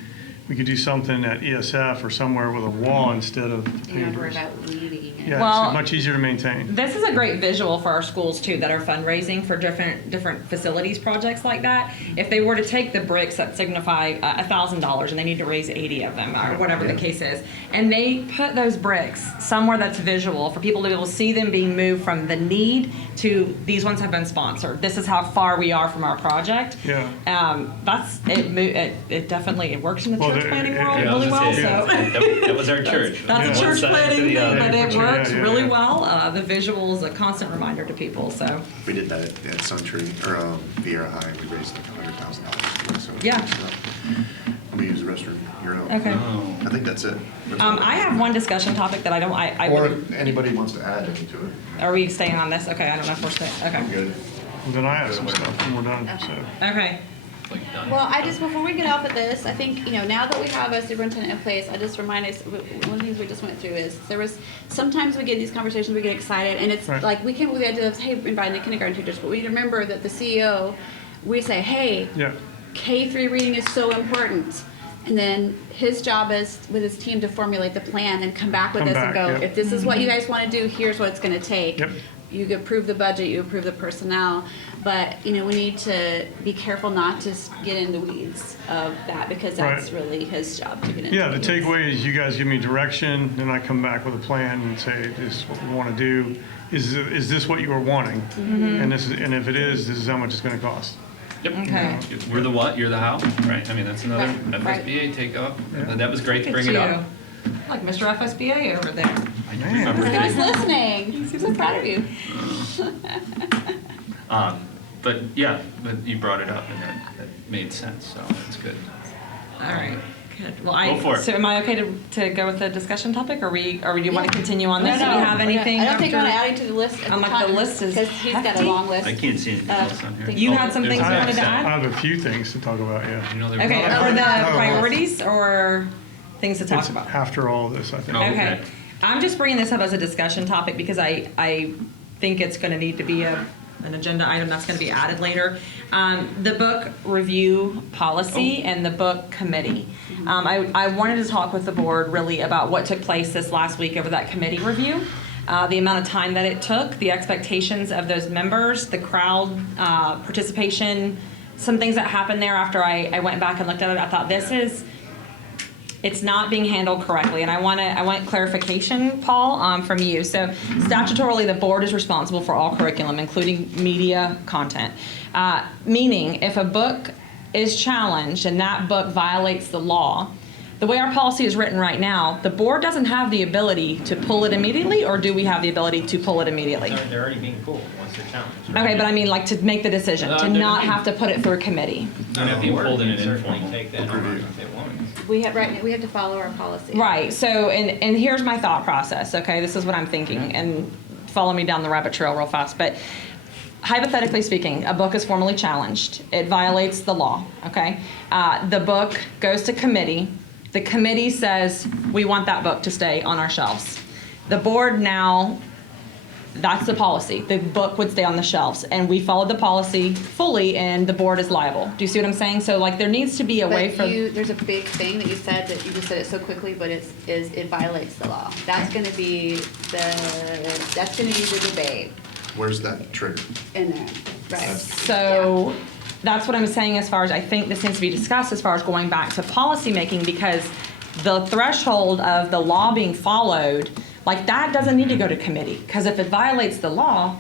we could do something at ESF or somewhere with a wall instead of the You don't worry pavers. about leaving it. Yeah, Well- it's much easier to maintain. This is a great visual for our schools too, that are fundraising for different facilities projects like that. If they were to take the bricks that signify $1,000 and they need to raise 80 of them, or whatever the case is, and they put those bricks somewhere that's visual for people to be able to see them being moved from the need to these ones have been sponsored. This is how far we are from our project. Yeah. That's it definitely it works in the Well, church there- planning it- world yeah, I was really gonna well. say, So. that was our church. That's Yeah. a church One side to planning the thing, other. but it Yeah, works yeah, really yeah. well. The visual is a constant reminder to people, so. We did that at Suntree, or Vieira High, and we raised like $100,000. So Yeah. we use the restroom, you're out. Okay. I think that's it. I have one discussion topic that I Or would, if anybody wants to add anything to it, are we staying on this? Okay, I don't know if we're staying, okay. I'm good. And then I have some stuff when we're done, so. Okay, Like, done. Well, before we get off of this, I think, you know, now that we have a superintendent in place, I just remind us, one of the things we just went through is, sometimes we get these conversations, we get excited, and it's Right. like, we came with the idea of, hey, inviting the kindergarten teachers, but we need to remember that the CEO, we say, hey, Yeah, K-3 reading is so important. And then his job is with his team to formulate the plan and come back with Come us and back, go, yep. if this is what you guys want to do, here's what it's going to take. Yep. You approve the budget, you approve the personnel, but, you know, we need to be careful not to get in the weeds of that, because that's really his job to get into. yeah, the weeds. takeaway is you guys give me direction, then I come back with a plan and say, this is what we want to do. Is this what you were wanting? And and if it is, this is how much it's going to cost. Yep. okay. We're the what, you're the how, right? I mean, that's another Right. FSBA take up. Yeah. That was great to Look at bring it up. you. Like Mr. FSBA over there. I do Man. remember I was getting, listening. I'm so proud of you. but yeah, but you brought it up and that made sense, so it's good. All right, Good. Well, I, Go for it. so am I okay to go with the discussion topic, or do you want to continue on No, this? Do we no, have we're good. anything I don't think I want to after- add it to the list at I'm the like, the time, list is because he's got a hefty. long list. I can't see anything else on here. You had some things you I wanted to I add? have a few things to talk about, yeah. I know there Okay, was- are the Oh, priorities or things to talk It's about? after all this, I think. Oh, Okay. okay. I'm just bringing this up as a discussion topic because I think it's going to need to be an agenda item that's going to be added later. The book review policy and the book committee. I wanted to talk with the board really about what took place this last week over that committee review. The amount of time that it took, the expectations of those members, the crowd participation, some things that happened there after I went back and looked at it. I thought it's not being handled correctly, and I want clarification, Paul, from you. So statutorily, the board is responsible for all curriculum, including media content. Meaning, if a book is challenged and that book violates the law, the way our policy is written right now, the board doesn't have the ability to pull it immediately, or do we have the ability to pull it immediately? They're already being pulled once they're challenged. right? Okay, but I mean, like, to make the decision, to They're not being- have to put it through a committee. They're not being pulled in an Certainly informal. take that on if they want. We have to follow our policy. Right, so, and here's my thought process, okay? This is what I'm thinking, and follow me down the rabbit trail real fast. But hypothetically speaking, a book is formally challenged. It violates the law, okay? The book goes to committee. The committee says, we want that book to stay on our shelves. The board now, that's the policy. The book would stay on the shelves, and we followed the policy fully, and the board is liable. Do you see what I'm saying? So, like, there needs to be a way for. There's a big thing that you said, that you just said it so quickly, but it violates the law. That's gonna be the debate Where's that trigger? in there, right? So that's what I'm saying as far as I think this needs to be discussed as far as going back to policymaking, because the threshold of the law being followed, like, that doesn't need to go to committee. Because if it violates the law,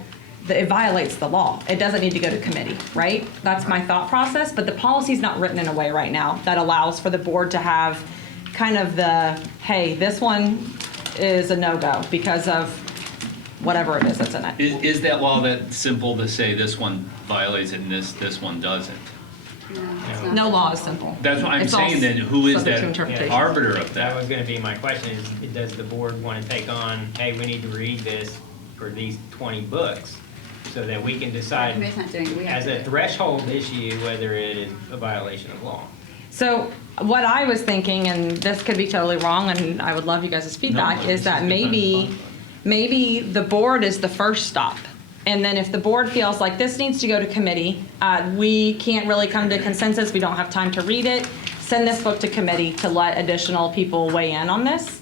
it violates the law. It doesn't need to go to committee, right? That's my thought process, but the policy's not written in a way right now that allows for the board to have kind of the, hey, this one is a no-go because of whatever it is that's in it. Is that law that simple to say this one violates it and this one doesn't? No, it's not. No law is simple. That's what I'm It's all saying, then who is subject to that interpretation. arbiter of That that? was gonna be my question, is does the board wanna take on, hey, we need to read this for these 20 books, so that we can Our decide committee's not doing it, we have as to do a it. threshold issue whether it is a violation of law? So what I was thinking, and this could be totally wrong, and I would love you guys' feedback, No, is that this is good maybe the board is the first stop. And then if the board feels like this needs to go to committee, we can't really come to consensus, we don't have time to read it, send this book to committee to let additional people weigh in on this.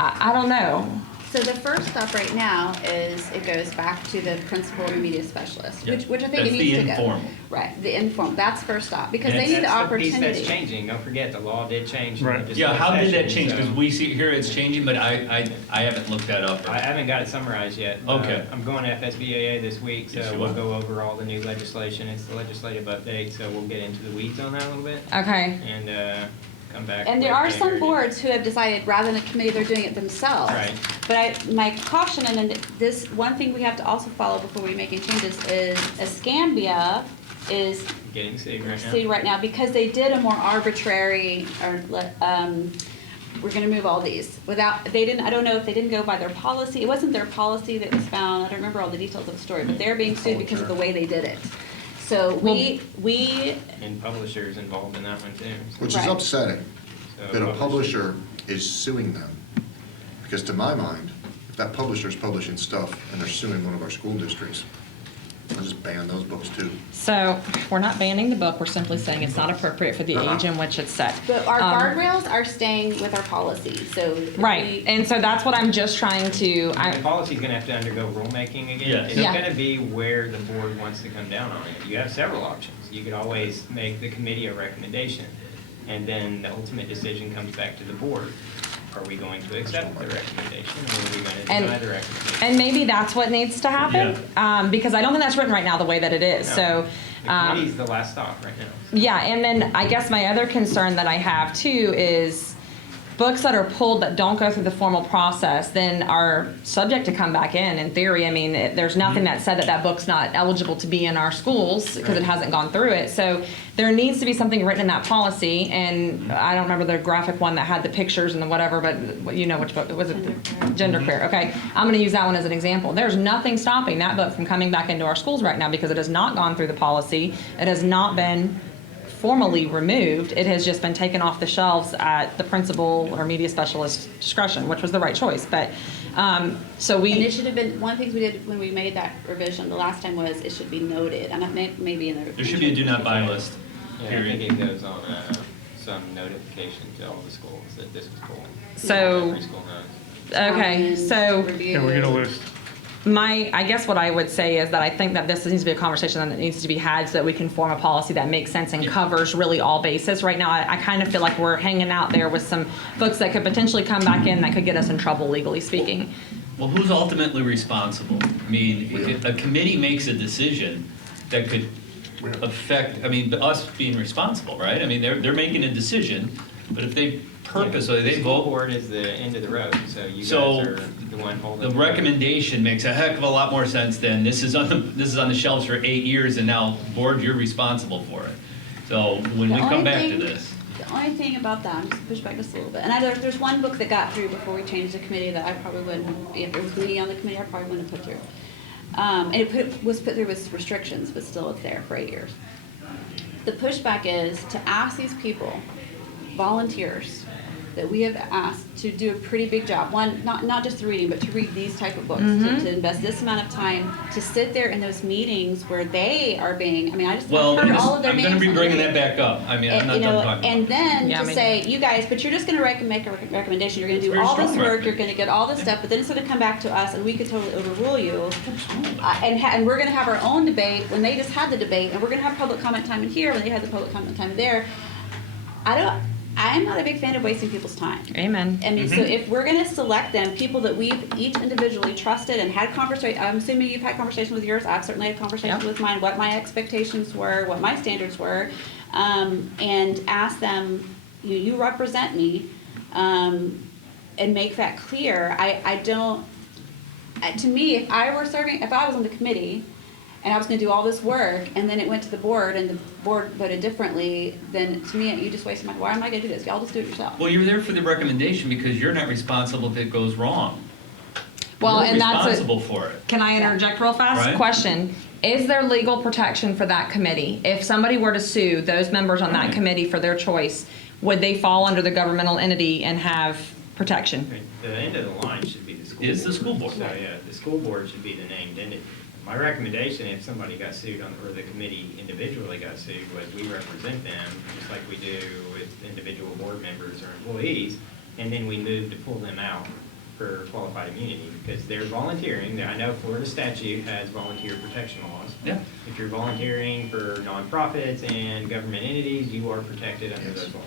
I don't know. So the first step right now is it goes back to the principal and the media specialist, Yeah. which I think it That's needs the to go. informal. Right, the informal, that's first stop, because And they need the That's the opportunity. piece that's changing, don't forget, the law did change. in the Right. Yeah, how did that legislative change? session, Because so- we see here it's changing, but I haven't looked that up. I haven't got it summarized yet. Okay. I'm going to FSBAA this week, so Yes, you we'll will. go over all the new legislation. It's the legislative update, so we'll get into the weeds on that a little bit Okay. and come back. And there with are a some review. boards who have decided, rather than a committee, they're doing it themselves. Right. But my caution, and then this, one thing we have to also follow before we make any changes is Escambia is Getting sued right now. sued right now because they did a more arbitrary, or, we're gonna move all these without, I don't know if they didn't go by their policy. It wasn't their policy that was found, I don't remember all the details of the story, but they're being sued because of the way they did it. So we, And publishers involved in that one too. so- Which is Right. upsetting, so that a publisher is suing them. Because to my mind, if that publisher's publishing stuff and they're suing one of our school districts, I'll just ban those books too. So we're not banning the book, we're simply saying it's not appropriate for the age in which it's set. but our Um, guardrails are staying with our policy, so. if Right, we- and so that's what I'm just trying to, The policy's gonna have to undergo rulemaking again. Yes. It's Yeah. gonna be where the board wants to come down on it. You have several options. You could always make the committee a recommendation, and then the ultimate decision comes back to the board. Are we going to accept the recommendation, or are we gonna And- deny the recommendation? and maybe that's what needs to happen, because I don't think that's written right now the way that it is, No. so. The committee's the last stop right now. Yeah, and then I guess my other concern that I have too is books that are pulled that don't go through the formal process then are subject to come back in theory. I mean, there's nothing that said that that book's not eligible to be in our schools because it hasn't gone through it. So there needs to be something written in that policy, and I don't remember the graphic one that had the pictures and the whatever, but you know which book, was it? Genderqueer. Okay, I'm gonna use that one as an example. There's nothing stopping that book from coming back into our schools right now because it has not gone through the policy. It has not been formally removed. It has just been taken off the shelves at the principal or media specialist's discretion, which was the right choice. But so we. And it should have been, one of the things we did when we made that revision the last time was it should be noted, and maybe in the. There should be a do not buy list, Yeah, I period. think it goes on some notification to all the schools that this is cool. So, Every school knows. okay, so. Yeah, we get a list. I guess what I would say is that I think that this needs to be a conversation that needs to be had so that we can form a policy that makes sense and covers really all bases. Right now, I kind of feel like we're hanging out there with some books that could potentially come back in that could get us in trouble legally speaking. Well, who's ultimately responsible? I mean, if a committee makes a decision that could affect, I mean, us being responsible, right? I mean, they're making a decision, but if they purposely, The they school vote. board is the end of the road, so you guys So, are the one holding. The recommendation makes a heck of a lot more sense than this is on the shelves for 8 years and now board, you're responsible for it. So when we The come only back to thing- this. The only thing about that, I'm just push back just a little bit, and there's one book that got through before we changed the committee that I probably wouldn't, if it was me on the committee, I probably wouldn't have put through. And it was put through with restrictions, but still it's there for 8 years. The pushback is to ask these people, volunteers, that we have asked to do a pretty big job. One, not just the reading, but to read these type of books, to invest this amount of time, to sit there in those meetings where they are being, I mean, I've Well, heard all of their I'm names. gonna be on the bringing reading. that back up. I mean, I'm And, not you done know, talking about and it. then Yeah, I to mean- say, you guys, but you're just gonna make a recommendation, you're gonna do Very all this strong work, you're gonna get all this stuff, but then it's gonna come back to us and we could totally overrule you. And we're gonna have our own debate when they just had the debate, and we're gonna have public comment time in here when they had the public comment time there. I'm not a big fan of wasting people's time. Amen. I mean, so if we're gonna select them, people that we've each individually trusted and had conversation, I'm assuming you've had conversations with yours, I've certainly had conversations Yep. with mine, what my expectations were, what my standards were, and ask them, you represent me, and make that clear. I don't, to me, if I was on the committee, and I was gonna do all this work, and then it went to the board, and the board voted differently, then to me, you just wasted my, why am I gonna do this? Y'all just do it yourself. Well, you're there for the recommendation because you're not responsible if it goes wrong. Well, You're and that's responsible for it. Can I interject real fast? Right. Question. Is there legal protection for that committee? If somebody were to sue those members on that Right. committee for their choice, would they fall under the governmental entity and have protection? The end of the line should be the school board. Is the school board. So, yeah, the school board should be the named entity. My recommendation, if somebody got sued or the committee individually got sued, was we represent them, just like we do with individual board members or employees, and then we move to pull them out for qualified immunity, because they're volunteering. I know Florida statute has volunteer protection laws. Yeah. If you're volunteering for nonprofits and government entities, you are protected under those laws.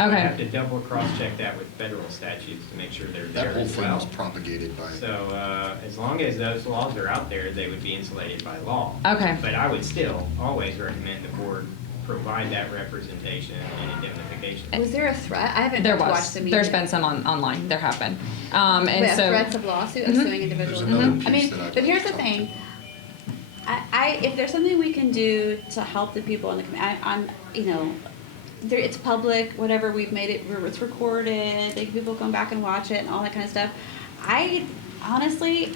You Okay. have to double cross-check that with federal statutes to make sure they're That there whole as thing well. was propagated by. So, as long as those laws are out there, they would be insulated by law. Okay. But I would still always recommend the board provide that representation and indemnification. Was there a threat? I haven't There watched was. the meeting. There's been some online. There have been. And But so. threats of lawsuit of suing individuals. There's another I piece mean, that I'd but here's the like to thing. If there's something we can do to help the people in the community, I'm, it's public, whatever, we've made it, it's recorded, people come back and watch it and all that kind of stuff. Honestly,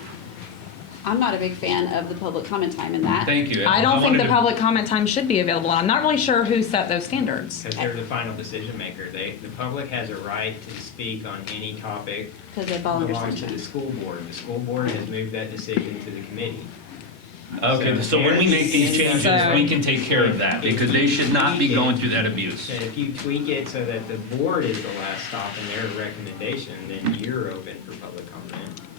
I'm not a big fan of the public comment time in that. Thank you. I don't think wanted the to- public comment time should be available. I'm not really sure who set those standards. Because they're the final decision maker. The public has a right to speak on any topic Because they that volunteer belongs to sometimes. the school board. The school board has moved that decision to the committee. Okay, so when we make these changes, So- we can take care of that because they should not be going through that abuse. And if you tweak it so that the board is the last stop in their recommendation, then you're open for public comment.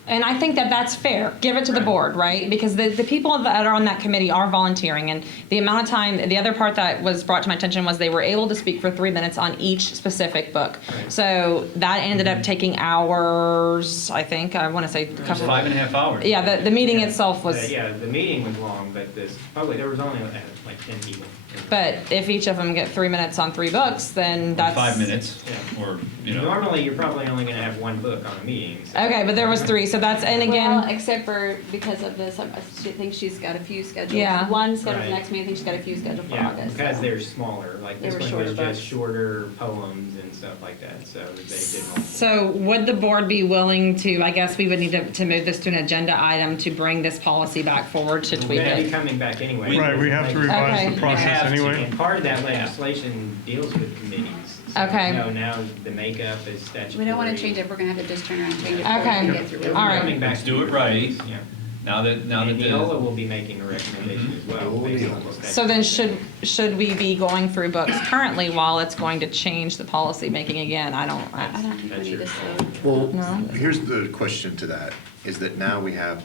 And I think that that's fair. Give it to the board, right? Because the people that are on that committee are volunteering. And the amount of time, the other part that was brought to my attention was they were able to speak for 3 minutes on each specific book. Right. So that ended up taking hours, I think. I want to say a It was couple. 5.5 hours. Yeah, the meeting itself was. Yeah, the meeting was long, but this public, there was only like 10 people. But if each of them get 3 minutes on 3 books, then that's. 5 minutes, Yeah. or, you know. Normally, you're probably only gonna have one book on a meeting. So. Okay, but there was 3, so that's, and Well, again, except for because of this, I think she's got a few scheduled. Yeah. One scheduled for Right. next meeting, I think she's got a few scheduled for Yeah, August. because so. they're smaller, like They this were one shorter was books. just shorter poems and stuff like that, so they did multiple. so would the board be willing to, I guess we would need to move this to an agenda item to bring this policy back forward to tweak We're gonna be it? coming back anyway. Right, we have to revise Okay. the process have to. anyway. And part of that legislation deals with committees. So, Okay. you know, now the makeup is statutory. We don't want to change it, we're gonna have to just turn around and change it. Okay. before we get through it. All right. Coming back Let's do it right. Yeah. Now that And the. Neola will be making a recommendation as well. based on the statute. So then should we be going through books currently while it's going to change the policy making again? I don't. I don't think we That's need your to call. slow. Well, No. here's the question to that, is that now we have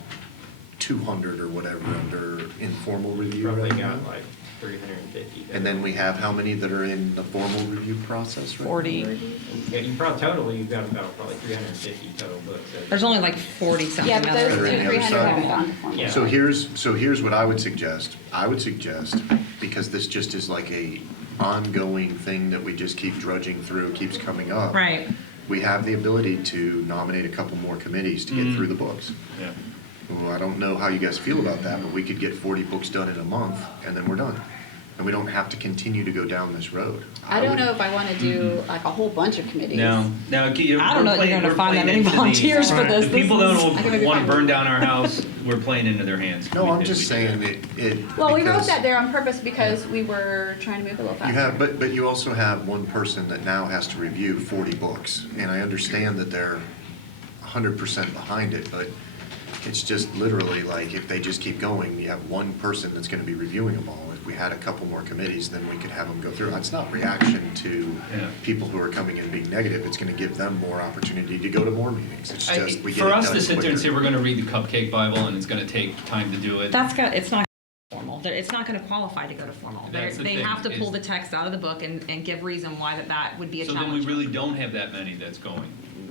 200 or whatever under informal review Probably right now? got like 350. And then we have how many that are in the formal review process right now? 40. Yeah, you probably, total, you've got about probably 350 total books. There's only like 40 something. Yeah, but those Better two, in the other 300 side. haven't gone to formal. Yeah. So here's what I would suggest. I would suggest, because this just is like a ongoing thing that we just keep drudging through, keeps coming up. Right. We have the ability to nominate a couple more committees to get through the books. Yeah. Well, I don't know how you guys feel about that, but we could get 40 books done in a month, and then we're done. And we don't have to continue to go down this road. I don't would- know if I want to do like a whole bunch of committees. No, I don't know that you're gonna find that many into the- volunteers for this. The people This that is- I can maybe want find to burn one. down our house, we're playing into their hands. No, I'm We just do that. saying it. Well, we wrote because that there on purpose because we were trying to move a little faster. You have, but you also have one person that now has to review 40 books. And I understand that they're 100% behind it, but it's just literally like, if they just keep going, you have one person that's gonna be reviewing them all. If we had a couple more committees, then we could have them go through. That's not reaction to Yeah. people who are coming in being negative. It's gonna give them more opportunity to go to more meetings. It's just, we get it For us done to sit there and say quicker. we're gonna read the Cupcake Bible and it's gonna take time to do it. It's not formal. It's not going to qualify to go to formal. That's the They thing, have to pull is- the text out of the book and give reason why that would be a So challenge. then we really don't have that many that's going.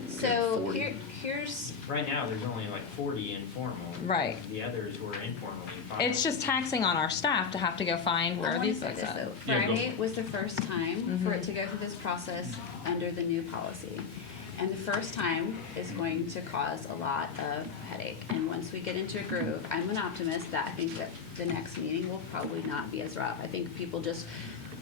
So 40. here's, Right now, there's only like 40 informal. Right. The others were informal and final. It's just taxing on our staff to have to go find I where want these to say books this are. though. Yeah, go Friday was the first time for it to go through this process under the new policy. And the first time is going to cause a lot of headache. And once we get into a groove, I'm an optimist that I think that the next meeting will probably not be as rough. I think people just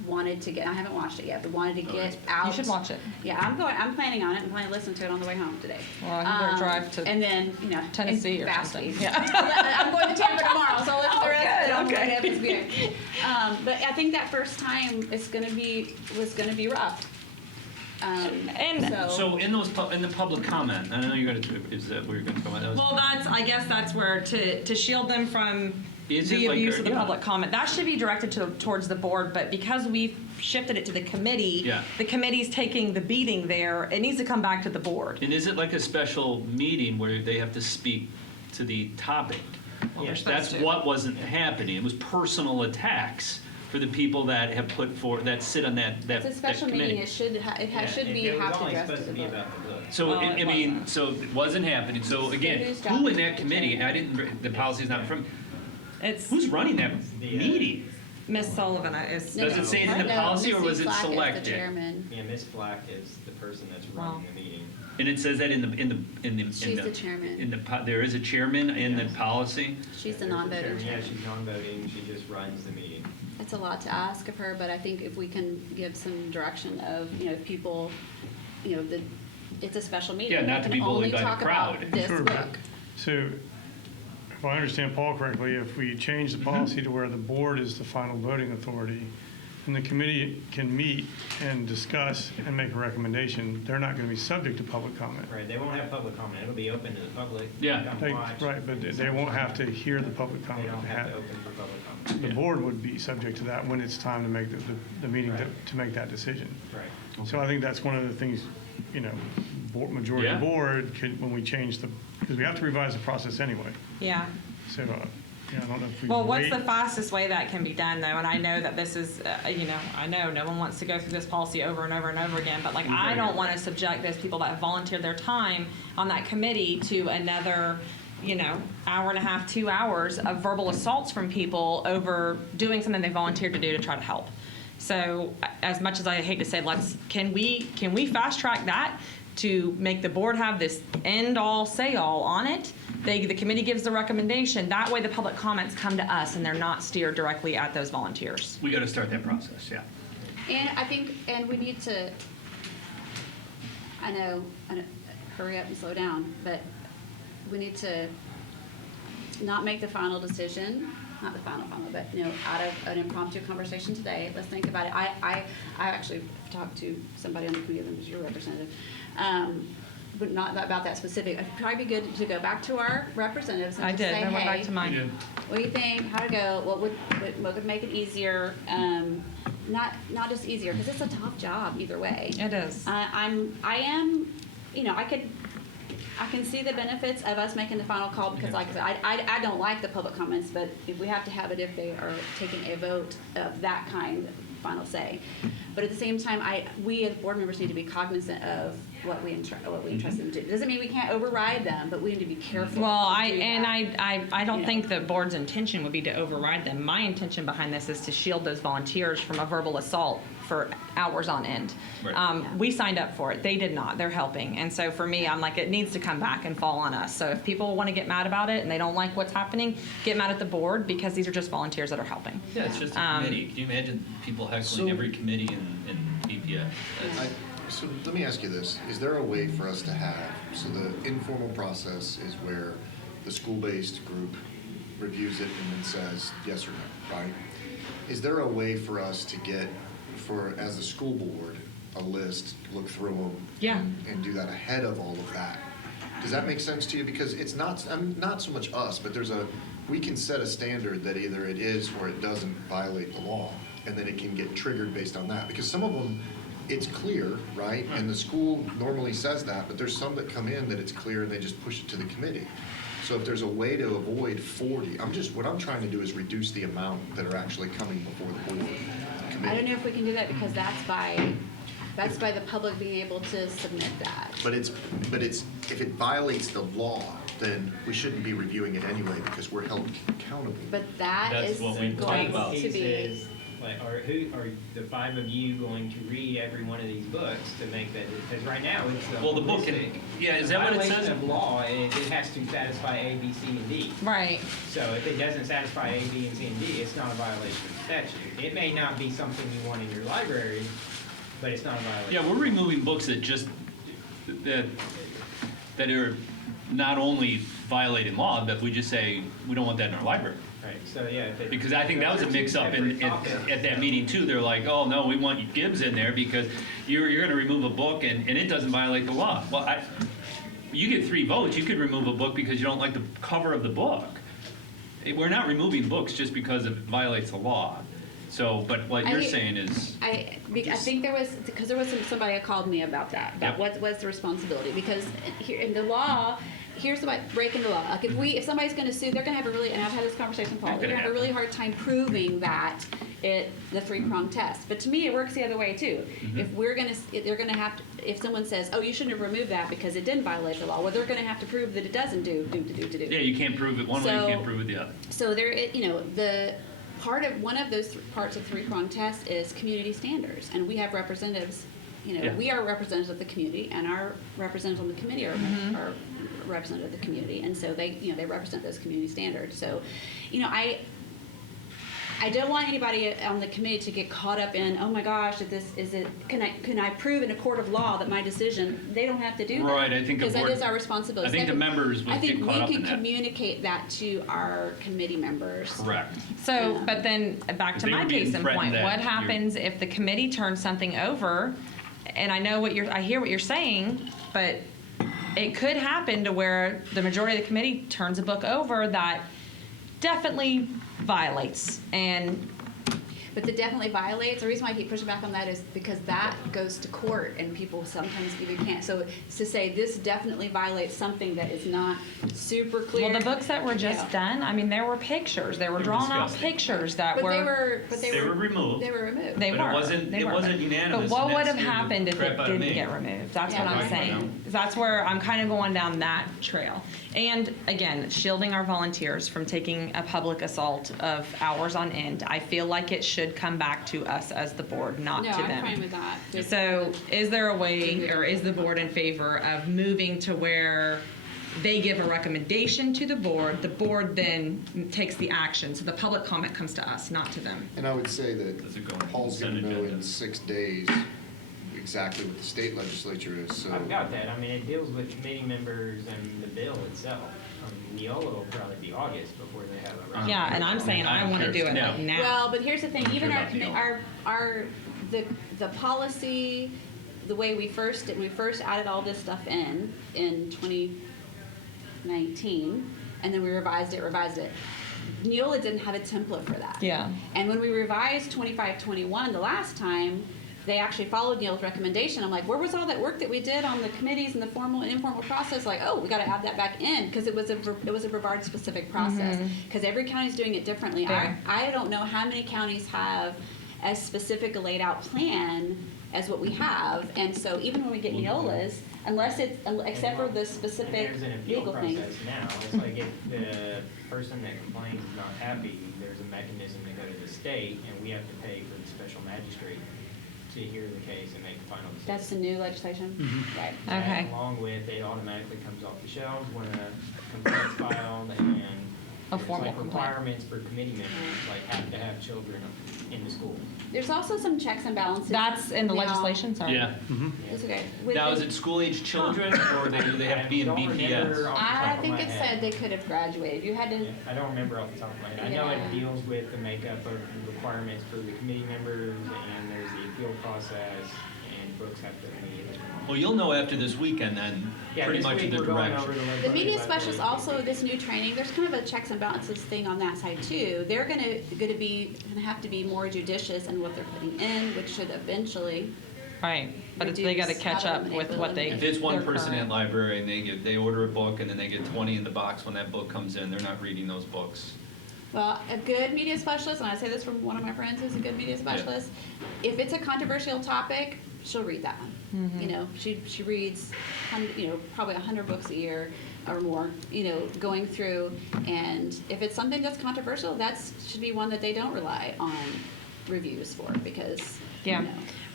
wanted to get, I haven't watched it yet, but wanted to get out. You should watch it. Yeah, I'm planning on it. I'm planning to listen to it on the way home today. Well, you better drive to And then, you know. Tennessee in or fast something. speed. Yeah. I'm going to Tampa tomorrow, so I'll listen to the rest of it on the way okay. to Evansville. But I think that first time was gonna be rough. And- So in in the public comment, I know you're gonna, is that where you're gonna come at? Well, I guess that's where to shield them from Is the it like abuse a- of the yeah. public comment. That should be directed towards the board, but because we've shifted it to the committee, Yeah. the committee's taking the beating there. It needs to come back to the board. And is it like a special meeting where they have to speak to the topic? Well, they're That's supposed to. what wasn't happening. It was personal attacks for the people that have put forth, that sit on that It's a special that committee. meeting, it should, Yeah, should and be it was have to only address supposed the to be book. about the book. So, Well, I it mean, wasn't. so it wasn't happening. So again, Whose job who is in it that to committee, determine? the policy's not from, It's who's running that meeting? Miss Sullivan is. No, Does it say it in the no, policy, or Missy was it Flack is the selected? chairman. Yeah, Ms. Flack is the person that's running the meeting. And it says that in the She's the chairman. there is a chairman in the Yes. policy. She's the There's a non-voting chairman. Yeah, chairman. she's non-voting, she just runs the meeting. It's a lot to ask of her, but I think if we can give some direction of, if people, it's a special meeting. Yeah, not to be bullied by the crowd. We can only talk about this Sure. book. So, if I understand Paul correctly, if we change the policy to where the board is the final voting authority, and the committee can meet and discuss and make a recommendation, they're not going to be subject to public comment. Right, they won't have public comment, it'll be open to the public. Yeah. Come watch. Right, but they won't have to hear the public They comment. don't have to open for public comment. The board would be subject to that when it's time to make the meeting to make that decision. Right. So I think that's one of the things, majority of the Yeah. board could, when we change because we have to revise the process anyway. Yeah. So, I don't know if we Well, what's wait. the fastest way that can be done, though? And I know that this is, I know no one wants to go through this policy over and over and over again, but I don't want to subject those people that have volunteered their time on that committee to another hour and a half, 2 hours of verbal assaults from people over doing something they volunteered to do to try to help. So as much as I hate to say, can we fast track that to make the board have this end all say all on it? The committee gives the recommendation. That way the public comments come to us and they're not steered directly at those volunteers. We got to start that process, yeah. And I think, and we need to, I know, hurry up and slow down, but we need to not make the final decision, not the final, but, out of an impromptu conversation today. Let's think about it. I actually talked to somebody on the committee that was your representative, but not about that specific. It'd probably be good to go back to our representatives and I just did. say, I went back hey, to mine. what do you think? How to go? What would make it easier? Not just easier, because it's a tough job either way. It is. I can see the benefits of us making the final call because, like I said, I don't like the public comments, but if we have to have it if they are taking a vote of that kind, final say. But at the same time, we as board members need to be cognizant of what we entrust them to. It doesn't mean we can't override them, but we need to be careful. Well, to do that. I don't think the board's intention would be to override them. My intention behind this is to shield those volunteers from a verbal assault for hours on end. Right. We signed up for it. They did not. They're helping. And so for me, I'm like, it needs to come back and fall on us. So if people want to get mad about it and they don't like what's happening, get mad at the board because these are just volunteers that are helping. Yeah, it's just a committee. Can you imagine people heckling every committee in BPS? So let me ask you this, is there a way for us to have, so the informal process is where the school-based group reviews it and then says yes or no, right? Is there a way for us to get, as a school board, a list, look through them? Yeah. And do that ahead of all of that? Does that make sense to you? Because it's not so much us, but we can set a standard that either it is or it doesn't violate the law, and then it can get triggered based on that. Because some of them, it's clear, right? And the school normally says that, but there's some that come in that it's clear and they just push it to the committee. So if there's a way to avoid 40, what I'm trying to do is reduce the amount that are actually coming before the board. I don't know if we can do that because that's by the public being able to submit that. But if it violates the law, then we shouldn't be reviewing it anyway because we're held accountable. But that That's is what we talked going about. to be. Are the five of you going to read every one of these books to make that? Because right now it's Well, the book can- holistic yeah, is that what it says? violation of law, and it has to satisfy A, B, C, and D. Right. So if it doesn't satisfy A, B, and C, and D, it's not a violation of the statute. It may not be something you want in your library, but it's not a violation. Yeah, we're removing books that that are not only violating law, but we just say, we don't want that in our library. Right, so yeah. Because I think that was a mix-up at that meeting too. They're like, oh, no, we want Gibbs in there because you're going to remove a book and it doesn't violate the law. Well, you get 3 votes. You could remove a book because you don't like the cover of the book. We're not removing books just because it violates the law. So, but what you're saying is... I think there was somebody that called me about that, Yep. what was the responsibility, because here in the law, here's about breaking the law. Like if somebody's going to sue, they're going to have and I've had this conversation with Paul, they're going to have a really hard time proving that the 3-prong test. But to me, it works the other way too. Mm-hmm. If someone says, oh, you shouldn't have removed that because it didn't violate the law, well, they're going to have to prove that it doesn't do. Yeah, you can't prove it one way, you can't prove it the other. So one of those parts of 3-prong test is community standards, and we have representatives. Yeah. We are representatives of the community, and our representatives on the committee are representative of the community, and so they represent those community standards. So, I don't want anybody on the committee to get caught up in, oh my gosh, can I prove in a court of law that my decision? They don't have to do that. Right, I think because that is our responsibility. I think the members would get caught up in that. I think we can communicate that to our committee members. Correct. So, but then back to They my were being case in threatened point, that what you're- happens if the committee turns something over? And I hear what you're saying, but it could happen to where the majority of the committee turns a book over that definitely violates. And But that definitely violates, the reason why I keep pushing back on that is because that goes to court and people sometimes either can't. So to say this definitely violates something that is not super clear. Well, the books that were just Yeah. done, I mean, there were pictures, there were drawn out disgusting. pictures that But were. They were removed. They were removed. They But were. it wasn't, They it were. wasn't unanimous. But what and would that have scared the happened if crap it out of didn't me. get removed? That's Yeah, what I'm right. saying. That's where I'm kind of going down that trail. And again, shielding our volunteers from taking a public assault of hours on end. I feel like it should come back to us as the board, not No, to I'm them. fine with that. So is there a way, or is the board in favor of moving to where they give a recommendation to the board then takes the action, so the public comment comes to us, not to them? And I would say Does it go on that Paul's consent gonna know in agenda? 6 days exactly what the state legislature is, so. I've got that. I mean, it deals with committee members and the bill itself. Neola will probably be August before they have a. Yeah, and I'm saying I want to do it No. now. Well, but here's the thing, even our, about the the policy, the way we first added all this stuff in 2019, and then we revised it. Neola didn't have a template for that. Yeah. And when we revised 2521 the last time, they actually followed Neil's recommendation. I'm like, where was all that work that we did on the committees and the formal and informal process? Like, oh, we got to add that back in because it was a Brevard specific process because every county's doing it differently. Fair. I don't know how many counties have as specific a laid out plan as what we have, and so even when we get Neola's, except for the specific There's an appeal legal things. process now. It's like if the person that complains is not happy, there's a mechanism to go to the state, and we have to pay for the special magistrate to hear the case and make the final decision. That's the new legislation, right? That, Okay. along with, it automatically comes off the shelves when a complaint's filed, and A there's formal like complaint. requirements for committee members, like have to have children in the school. There's also some checks and balances. That's in the now. legislation, sorry. Yeah. It's okay. With Now, is the- it school-age children, or do they have to be in I don't remember BPS? off the I top of think my it head. said they could have graduated. You had to. Yeah, I don't remember off the top of my head. I know Yeah. it deals with the makeup of the requirements for the committee members, and there's the appeal process, and books have to meet. Well, you'll know after this weekend then, Yeah, pretty this much week the we're going direction. over the The legislative media budget. specialists also, this new training, there's kind of a checks and balances thing on that side too. They're gonna have to be more judicious in what they're putting in, which should eventually, Right, but it's- they got to Reduce catch up with what they. If it's one their person current- at library and they order a book and then they get 20 in the box when that book comes in, they're not reading those books. well, a good media specialist, and I say this from one of my friends who's a good media specialist, if it's a controversial topic, she'll read that one. You know, she reads, probably 100 books a year or more, going through, and if it's something that's controversial, should be one that they don't rely on reviews for, because, Yeah.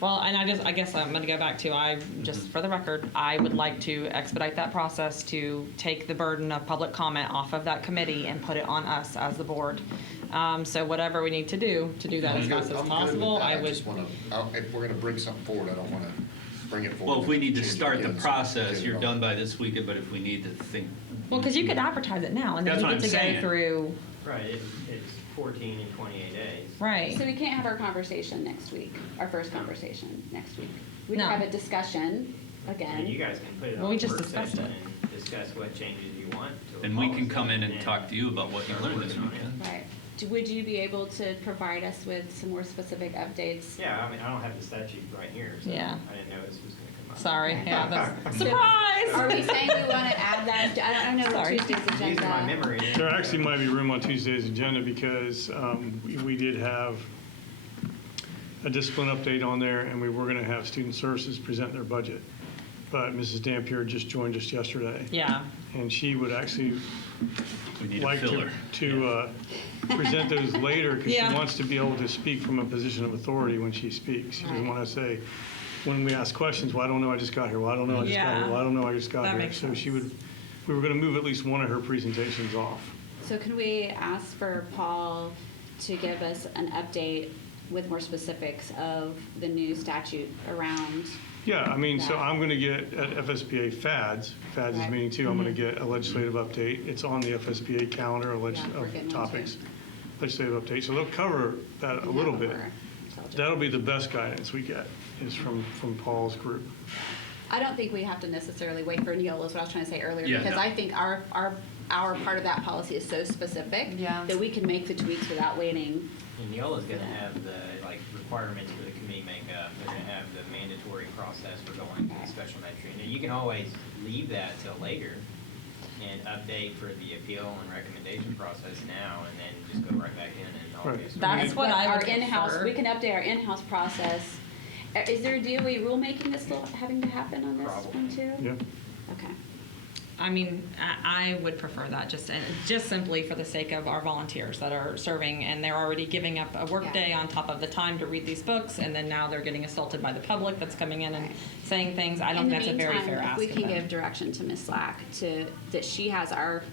Well, and I guess I'm going to go back to, just for the record, I would like to expedite that process to take the burden of public comment off of that committee and put it on us as the board. So whatever we need to do that as I'm fast good as with possible, that. I would. just wanna, if we're gonna bring something forward, I don't wanna bring it forward. Well, if we need to Change it start the again, so process, get it you're on. done by this weekend, but if we need to think. Well, because you could advertise it now, and then That's you what get I'm to saying. go through, Right, it's 14 and 28 days. right. So we can't have our conversation next week, our first conversation next week. We No. can have a discussion And you again. guys can put it Well, on we a just work discussed session it. and discuss what changes you want to a And we can policy, come in and talk to you about what you learned this weekend. Right. Would you be able to provide us with some more specific updates? Yeah, I mean, I don't have the statute right here, so Yeah. I didn't know this was gonna come up. Sorry, Okay. yeah, that's, So, surprise! Are we saying we want to add that? I don't know Sorry. Tuesday's agenda. Using my memory. There actually might be room on Tuesday's agenda because we did have a discipline update on there, and we were going to have student services present their budget. But Mrs. Dampier just joined us yesterday, Yeah, and she would actually We need a like filler. to present those later because she Yeah. wants to be able to speak from a position of authority when she speaks. She doesn't want to say, when we ask questions, well, I don't know, I just got here. Well, I don't know, I just got Yeah. here. Well, I don't know, I just got That here. makes So sense. we were going to move at least one of her presentations off. So can we ask for Paul to give us an update with more specifics of the new statute around? Yeah, I mean, so Yeah. I'm going to get at FSBA FADS is Right. meeting too, I'm going to get a legislative update. It's on the FSBA calendar of Yeah, we're getting one topics, too. legislative update. So they'll cover that a little bit. That'll be the best guidance we get, is from Paul's group. I don't think we have to necessarily wait for Neola, is what I was trying to say earlier, Yeah, because no. I think our part of that policy is so specific Yeah. that we can make the tweaks without waiting. And Neola's gonna have the like requirements for the committee makeup. They're gonna have the mandatory process for going to the special entry. And you can always leave that till later and update for the appeal and recommendation process now, and then just go right back in August. That's what I Our would in-house, prefer. we can update our in-house process. Is there a DOE rulemaking that's still having to happen on this one too? Yeah. Okay. I mean, I would prefer that just simply for the sake of our volunteers that are serving, and they're already giving up a work day on top of the time to read these books, and then now they're getting assaulted by the public that's coming in and saying things. I don't think that's a very fair ask. In the of meantime, if we can them. give direction to Ms. Slack that she has our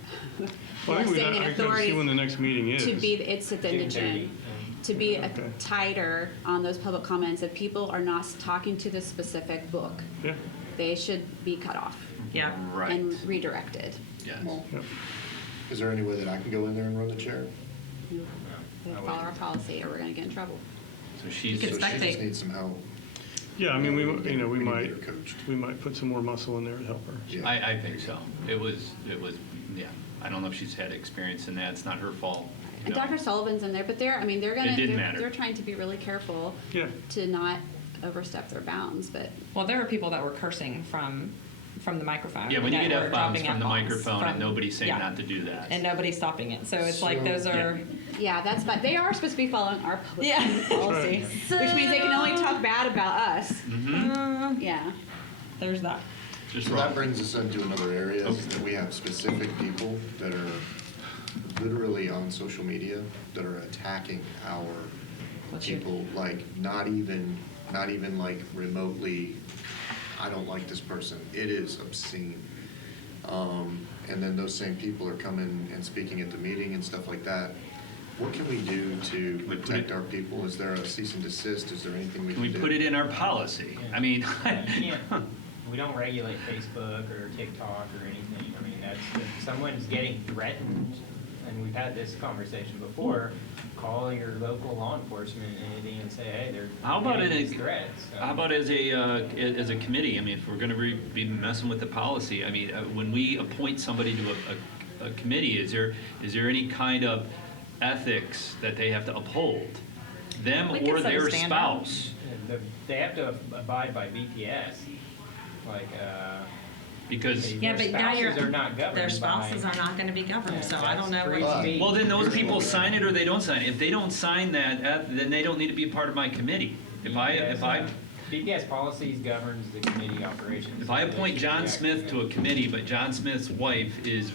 Well, I think blessing and I kind of see authority when the next meeting is. to be, it's at the end of June 30. June, to be Okay. tighter on those public comments. If people are not talking to the specific book, Yeah, they should be cut off Yeah. Right. and redirected. Yes. yeah. Is there any way that I can go in there and run the chair? We have to follow our policy or we're gonna get in trouble. So she's, You could So she just spectate. needs some help. Yeah, I mean, we need to might, get her coached. we might put some more muscle in there to help her. Yeah. I think so. It was, yeah. I don't know if she's had experience in that. It's not her fault. you And know. Dr. Sullivan's in there, but they're It didn't matter. they're trying to be really careful Yeah. to not overstep their bounds, but Well, there are people that were cursing from the microphone. Yeah, when you that get were F-bombs dropping from the F-bombs microphone and from- nobody's saying yeah. not to do that. And nobody's stopping it. So it's like So- those are, yeah, that's fine. They are supposed to be following our public Yeah. comment policy, which means they can only talk bad about us. Mhm. Yeah. there's that. Just So wrong. that brings us into another area, is that we have specific people that are literally on social media that are attacking our What's your- people, like, not even like remotely, I don't like this person. It is obscene. And then those same people are coming and speaking at the meeting and stuff like that. What can we do to We put protect it- our people? Is there a cease and desist? Is there anything we Can can we do? put it in our policy? I mean, You can't- We don't regulate Facebook or TikTok or anything. I mean, if someone's getting threatened, and we've had this conversation before, call your local law enforcement entity and say, hey, they're how about getting it, these threats. So- how about as a committee? I mean, if we're gonna be messing with the policy, I mean, when we appoint somebody to a committee, is there any kind of ethics that they have to uphold? Them We can or set a their standard. spouse? They have to abide by BPS, like, Because, Yeah, their but now spouses are not governed by. their spouses are not going to be governed, so I don't know. Free what- speech. well, then those people sign it or they don't sign it. If they don't sign that, then they don't need to be a part of my committee. If I BPS policies governs the committee operations. If I appoint John Smith to a committee, but John Smith's wife is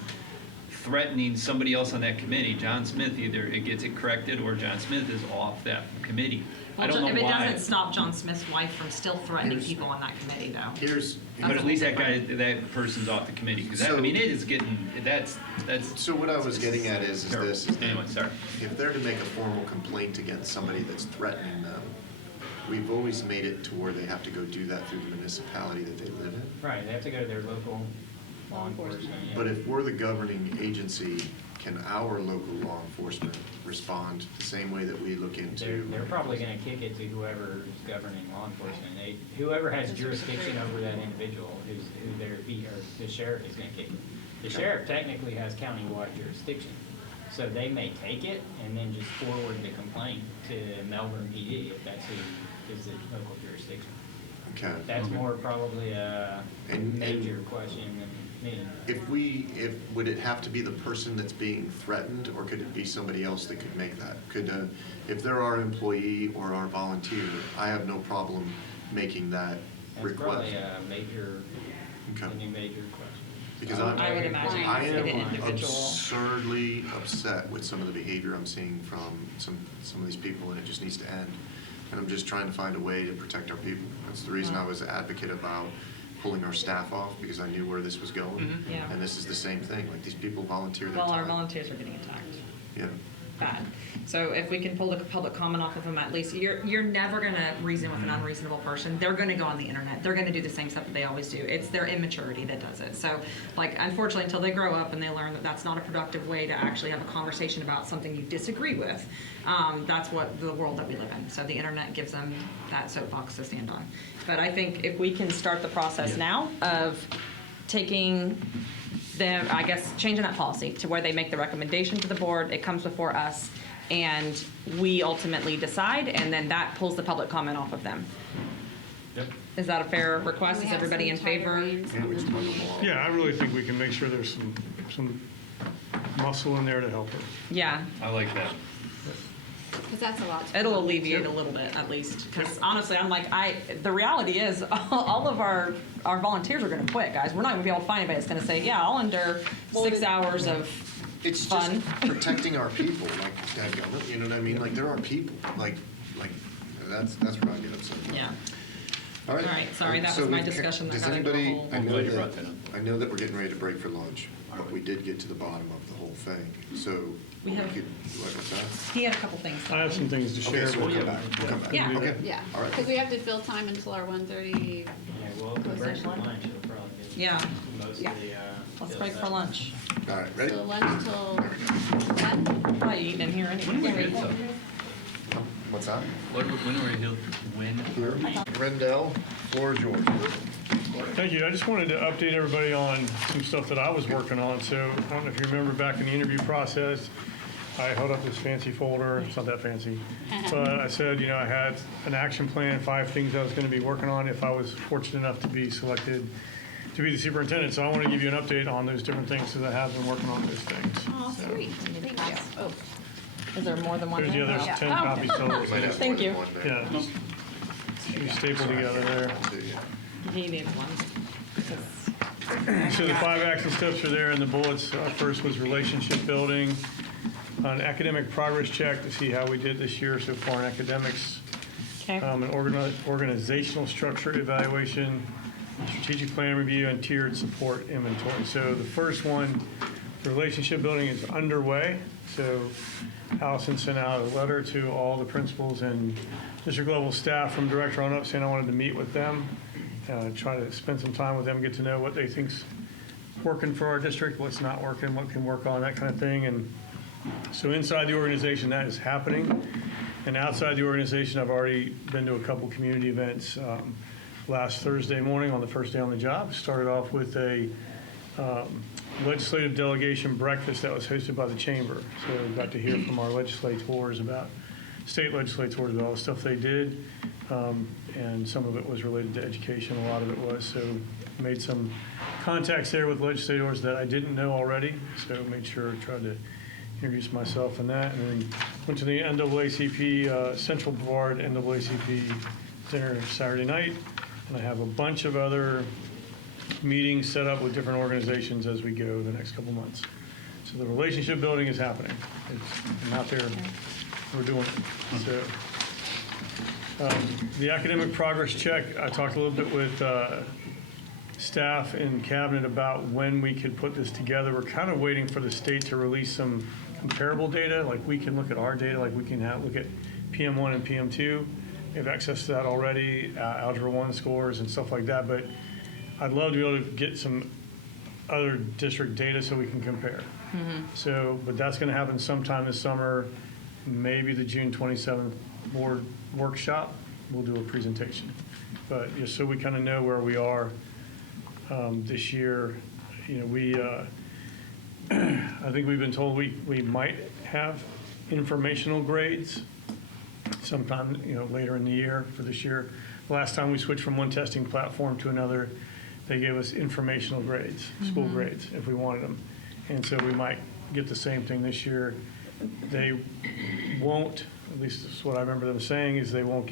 threatening somebody else on that committee, John Smith either it gets it corrected or John Smith is off that committee. I Well, don't know if it why. doesn't stop John Smith's wife from still threatening Here's- people on that committee, though. Here's, But at least that person's off the committee, because I mean, it is getting, that's. so what I was getting at is terrible. this, is that Anyway, sorry. if they're to make a formal complaint against somebody that's threatening them, we've always made it to where they have to go do that through the municipality that they live in. Right, they have to go to their local law enforcement. Yeah. But if we're the governing agency, can our local law enforcement respond the same way that we look into? They're probably gonna kick it to whoever's governing law enforcement. Whoever has jurisdiction over that individual, who or the sheriff is gonna kick it. The sheriff technically has countywide jurisdiction, so they may take it and then just forward the complaint to Melbourne PD if that's who is the local jurisdiction. Okay. That's more probably a And- major question than me. Would it have to be the person that's being threatened, or could it be somebody else that could make that? If they're our employee or our volunteer, I have no problem making that That's request. probably a major, Okay. any major question. Because I would imagine I it's am an individual. absurdly upset with some of the behavior I'm seeing from some of these people, and it just needs to end. And I'm just trying to find a way to protect our people. That's the reason I was an advocate about pulling our staff off, because I knew where this was going. Mhm. Yeah. And this is the same thing, like these people volunteer their Well, our time. volunteers are getting attacked. Yeah. Bad. So if we can pull the public comment off of them, at least you're never going to reason with an unreasonable person. They're going to go on the internet. They're going to do the same stuff that they always do. It's their immaturity that does it. So, like, unfortunately, until they grow up and they learn that that's not a productive way to actually have a conversation about something you disagree with, that's what the world that we live in. So the internet gives them that soapbox to stand on. But I think if we can start the process now of taking them, I guess, changing that policy to where they make the recommendation to the board, it comes before us and we ultimately decide, and then that pulls the public comment off of them. Yep. Is that a fair request? Is everybody in favor? Yeah, I really think we can make sure there's some muscle in there to help her. Yeah, I like that. Because that's a lot. to it'll put on. alleviate a little bit at least. Because honestly, I'm like, the reality is all of our volunteers are going to quit, guys. We're not going to be able to find anybody that's going to say, yeah, I'll endure 6 hours of It's fun. just protecting our people, like, dadgummit, you know what I mean? Like, there are people, like, that's where I get upset. Yeah. All right. All right, sorry, that So was my we've ca- discussion that Does got into a anybody, whole- I I'm know glad you that, brought that up. I know that we're getting ready to break for lunch, but we did get to the bottom of the whole thing, so We we have- could, what's that? He had a couple things. I have some things to Okay, share. so we'll come back, we'll come back. Yeah. Okay, Yeah, all right. because we have to fill time until our 1:30. Yeah, well, if we break for lunch, it'll probably be Yeah. most Yeah. of the, Let's bills break for up. lunch. All right, ready? So lunch till 1? Probably eating in here When are we anyway. good though? What's that? When are we when? Rendell, floor is yours. Thank you. I just wanted to update everybody on some stuff that I was working on. So I don't know if you remember back in the interview process, I held up this fancy folder. It's not that fancy. But I said, I had an action plan, 5 things I was going to be working on if I was fortunate enough to be selected to be the superintendent. So I want to give you an update on those different things because I have been working on those things. Oh, sweet. Thank you. Oh, Is there more than one There's, thing? there's Yeah. 10 Oh. copies total. You might have Thank more you. than one there. Yeah, just you staple together there. He needs one. So the 5 action steps are there in the bullets. First was relationship building, an academic progress check to see how we did this year so far in academics, Okay. an organizational structure evaluation, strategic plan review, and tiered support inventory. So the first one, the relationship building is underway. So Allison sent out a letter to all the principals and district level staff from director on up saying I wanted to meet with them, try to spend some time with them, get to know what they think's working for our district, what's not working, what can work on, that kind of thing. And so inside the organization, that is happening. And outside the organization, I've already been to a couple community events. Last Thursday morning, on the first day on the job, started off with a legislative delegation breakfast that was hosted by the chamber. So we got to hear from our legislators about, state legislators about all the stuff they did. And some of it was related to education, a lot of it was. So made some contacts there with legislators that I didn't know already. So made sure, tried to introduce myself in that. And then went to the NAACP Central Board NAACP dinner Saturday night. And I have a bunch of other meetings set up with different organizations as we go the next couple months. So the relationship building is happening. I'm out there, we're doing it. So the academic progress check, I talked a little bit with staff and cabinet about when we could put this together. We're kind of waiting for the state to release some comparable data, like we can look at our data, like we can look at PM1 and PM2. We have access to that already, Algebra 1 scores and stuff like that, but I'd love to be able to get some other district data so we can compare. So, but that's going to happen sometime this summer, maybe the June 27th board workshop, we'll do a presentation. But just so we kind of know where we are this year, we, I think we've been told we might have informational grades sometime, later in the year for this year. Last time we switched from one testing platform to another, they gave us informational grades, school grades, if we wanted them. And so we might get the same thing this year. They won't, at least that's what I remember them saying, is they won't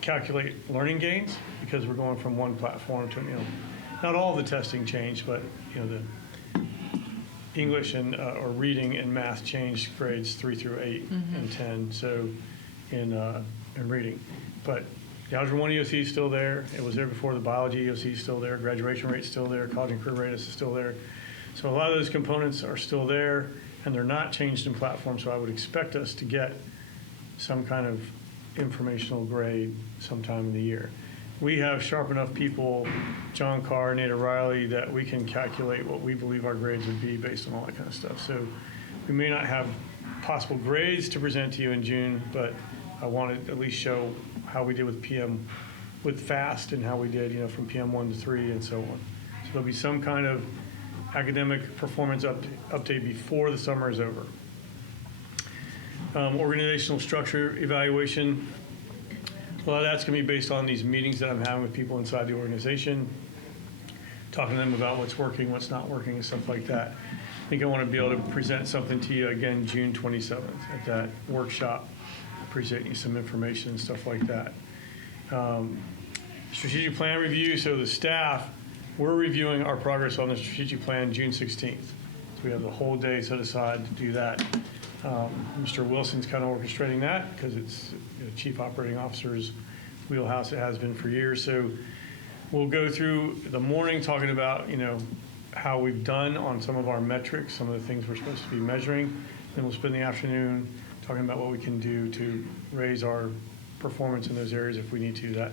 calculate learning gains because we're going from one platform to, not all the testing changed, but, the English and, or reading and math changed grades 3 through 8 and 10, so in reading. But the Algebra 1 EOC is still there. It was there before. The biology EOC is still there. Graduation rate's still there. College and career readiness is still there. So a lot of those components are still there, and they're not changed in platform, so I would expect us to get some kind of informational grade sometime in the year. We have sharp enough people, John Carr, Nate O'Reilly, that we can calculate what we believe our grades would be based on all that kind of stuff. So we may not have possible grades to present to you in June, but I want to at least show how we did with FAST and how we did, from PM1 to 3 and so on. So there'll be some kind of academic performance update before the summer is over. Organizational structure evaluation. A lot of that's going to be based on these meetings that I'm having with people inside the organization, talking to them about what's working, what's not working, and stuff like that. I think I want to be able to present something to you again June 27th at that workshop, present you some information and stuff like that. Strategic plan review, so the staff, we're reviewing our progress on the strategic plan June 16th. So we have the whole day set aside to do that. Mr. Wilson's kind of orchestrating that because it's Chief Operating Officer's wheelhouse. It has been for years. So we'll go through the morning talking about, how we've done on some of our metrics, some of the things we're supposed to be measuring. Then we'll spend the afternoon talking about what we can do to raise our performance in those areas if we need to.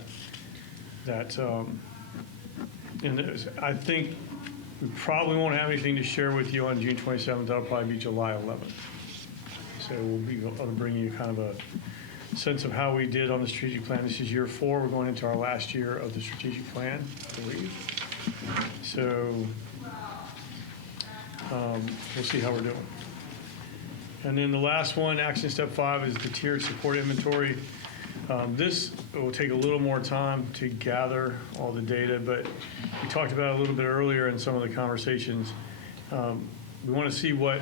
I think we probably won't have anything to share with you on June 27th. That'll probably be July 11th. So we'll be able to bring you kind of a sense of how we did on the strategic plan. This is year 4. We're going into our last year of the strategic plan, I believe. So we'll see how we're doing. And then the last one, action step 5, is the tiered support inventory. This will take a little more time to gather all the data, but we talked about it a little bit earlier in some of the conversations. We want to see what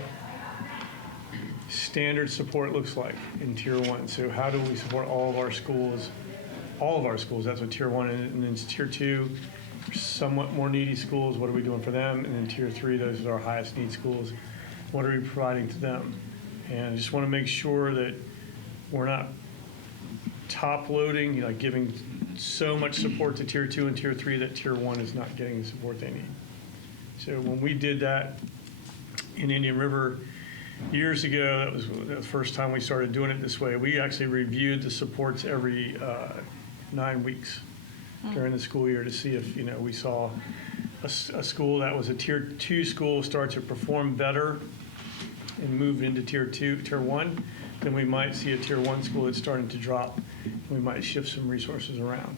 standard support looks like in Tier 1. So how do we support all of our schools? All of our schools, that's what Tier 1, and then Tier 2, somewhat more needy schools, what are we doing for them? And then Tier 3, those are our highest need schools. What are we providing to them? And I just want to make sure that we're not top loading, giving so much support to Tier 2 and Tier 3 that Tier 1 is not getting the support they need. So when we did that in Indian River years ago, that was the first time we started doing it this way. We actually reviewed the supports every 9 weeks during the school year to see if, we saw a school that was a Tier 2 school start to perform better and move into Tier 1, then we might see a Tier 1 school that's starting to drop. We might shift some resources around.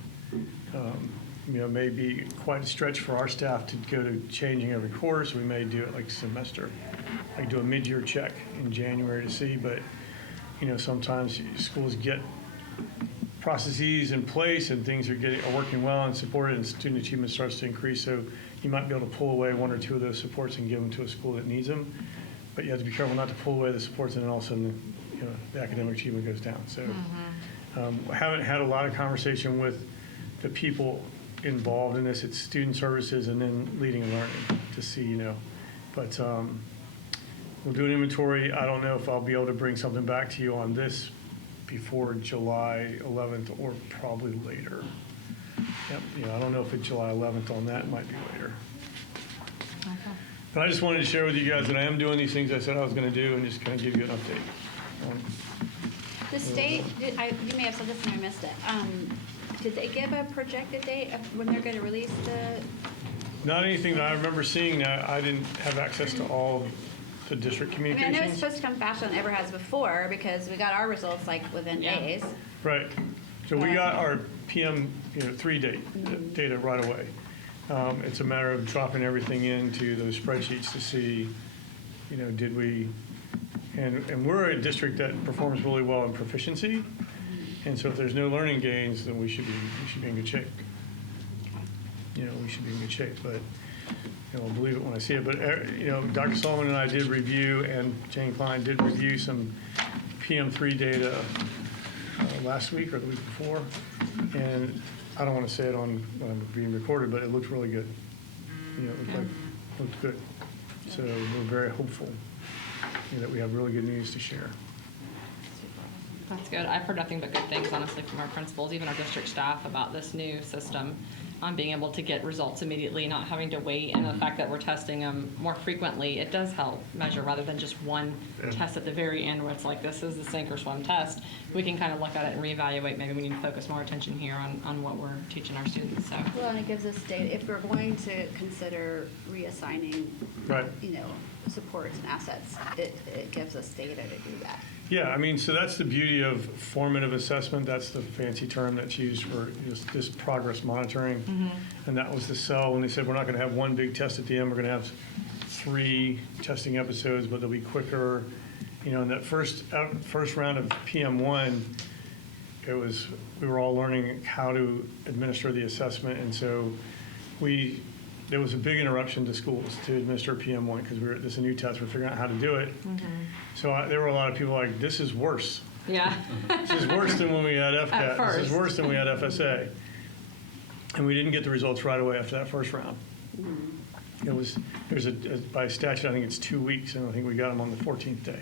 It may be quite a stretch for our staff to go to changing every quarter, so we may do it like semester, like do a mid-year check in January to see. But sometimes schools get processes in place and things are working well and supported, and student achievement starts to increase. So you might be able to pull away 1 or 2 of those supports and give them to a school that needs them. But you have to be careful not to pull away the supports and then all of a sudden the academic achievement goes down. So I haven't had a lot of conversation with the people involved in this. It's student services and then leading and learning to see, But we'll do an inventory. I don't know if I'll be able to bring something back to you on this before July 11th or probably later. Yep. I don't know if it's July 11th on that. It might be later. Okay. But I just wanted to share with you guys that I am doing these things I said I was going to do and just kind of give you an update. The state, you may have said this and I missed it. Did they give a projected date of when they're going to release the? Not anything that I remember seeing. I didn't have access to all the district I communications. know it's supposed to come faster than it ever has before because we got our results within days. Right. So we got our PM 3 data right away. It's a matter of dropping everything into those spreadsheets to see, did we, and we're a district that performs really well in proficiency, and so if there's no learning gains, then we should be in good shape. We should be in good shape, but I'll believe it when I see it. But Dr. Solomon and I did review, and Jane Klein did review some PM3 data last week or the week before, and I don't want to say it on when I'm being recorded, but it looked really good. It looked good. So we're very hopeful that we have really good news to share. That's good. I've heard nothing but good things, honestly, from our principals, even our district staff, about this new system. Being able to get results immediately, not having to wait, and the fact that we're testing them more frequently, it does help measure rather than just one test at the very end where it's like, this is the sink or swim test. We can kind of look at it and reevaluate. Maybe we need to focus more attention here on what we're teaching our students. So. Well, and it gives us data, if we're going to consider reassigning, Right. supports and assets, it gives us data to do that. Yeah, so that's the beauty of formative assessment. That's the fancy term that's used for this progress monitoring. Mm-hmm. And that was the sell when they said we're not going to have one big test at the end. We're going to have 3 testing episodes, but they'll be quicker You know, in that first round of PM1, we were all learning how to administer the assessment, and so there was a big interruption to schools to administer PM1 because this is a new test. We're figuring out how to do it. So there were a lot of people like, this is worse. Yeah. This is worse than when we had At FCAT. This first. is worse than we had FSA. And we didn't get the results right away after that first round. By statute, I think it's 2 weeks, and I think we got them on the 14th day.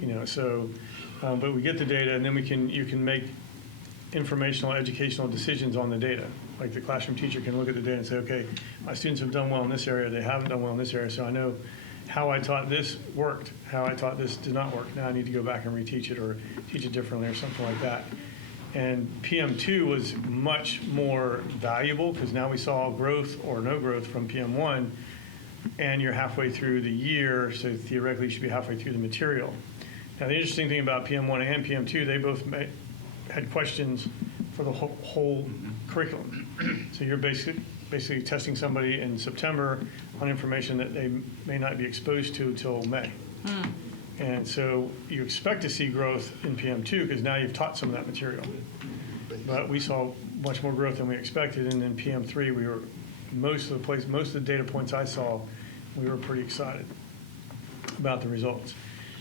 You know, so, but we get the data, and then you can make informational, educational decisions on the data. Like the classroom teacher can look at the data and say, okay, my students have done well in this area, they haven't done well in this area, so I know how I taught this worked, how I taught this did not work. Now I need to go back and reteach it or teach it differently or something like that. And PM2 was much more valuable because now we saw growth or no growth from PM1, and you're halfway through the year, so theoretically you should be halfway through the material. Now the interesting thing about PM1 and PM2, they both had questions for the whole curriculum. So you're basically testing somebody in September on information that they may not be exposed to until May. And so you expect to see growth in PM2 because now you've taught some of that material. But we saw much more growth than we expected, and in PM3, most of the data points I saw, we were pretty excited about the results.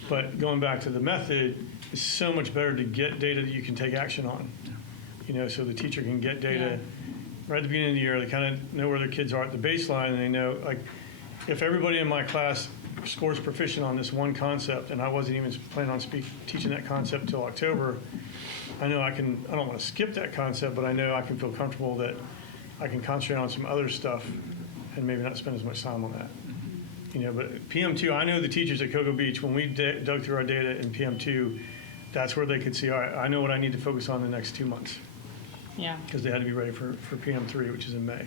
But going back to the method, it's so much better to get data that you can take action on. You know, so the teacher can get data right at the beginning of the year. They kind of know where their kids are at the baseline, and they know, like, if everybody in my class scores proficient on this one concept, and I wasn't even planning on teaching that concept until October, I know I don't want to skip that concept, but I know I can feel comfortable that I can concentrate on some other stuff and maybe not spend as much time on that. You know, but PM2, I know the teachers at Cocoa Beach, when we dug through our data in PM2, that's where they could see, all right, I know what I need to focus on the next 2 months. Yeah. Because they had to be ready for PM3, which is in May.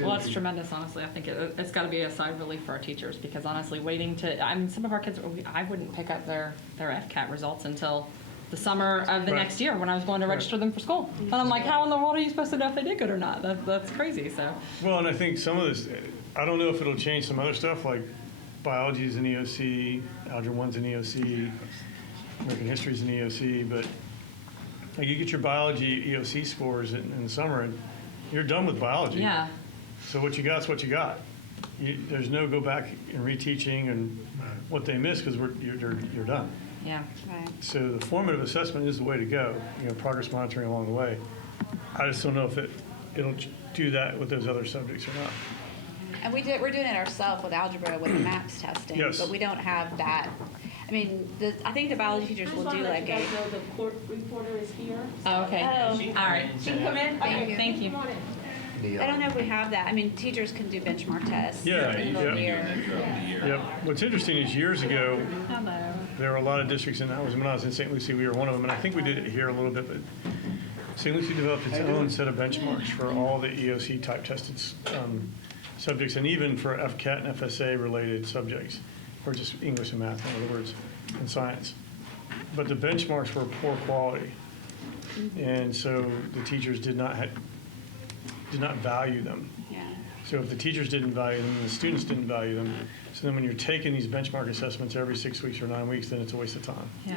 Well, that's tremendous, honestly. I think it's got to be a sigh of relief for our teachers because honestly, some of our kids, I wouldn't pick up their FCAT results until the summer of the next year when I was going to register them for school. And I'm like, how in the world are you supposed to know if they did good or not? That's crazy, so. Well, and I think some of this, I don't know if it'll change some other stuff, like biology is an EOC, Algebra 1's an EOC, American history is an EOC, but like you get your biology EOC scores in the summer, and you're done with biology. Yeah. So what you got's what you got. There's no go back and reteaching and what they missed because you're done. Yeah. Right. So the formative assessment is the way to go. You know, progress monitoring along the way. I just don't know if it'll do that with those other subjects or not. And we're doing it ourselves with algebra with the MAPS testing, Yes. but we don't have that. I mean, I think the biology teachers will do like a. The court reporter is here. Oh, okay. Oh. All right. She can come in? Thank you. Thank you. Come on in. I don't know if we have that. I mean, teachers can do benchmark tests. Yeah, in the middle of the yeah. year. Yep. What's interesting is years ago, Hello. there were a lot of districts, and when I was in St. Lucie, we were one of them, and I think we did it here a little bit, but St. Lucie developed its own set of benchmarks for all the EOC type tested subjects, and even for FCAT and FSA related subjects, or just English and math, in other words, and science. But the benchmarks were poor quality, and so the teachers did not value them. Yeah. So if the teachers didn't value them, the students didn't value them. So then when you're taking these benchmark assessments every 6 weeks or 9 weeks, then it's a waste of time. Yeah.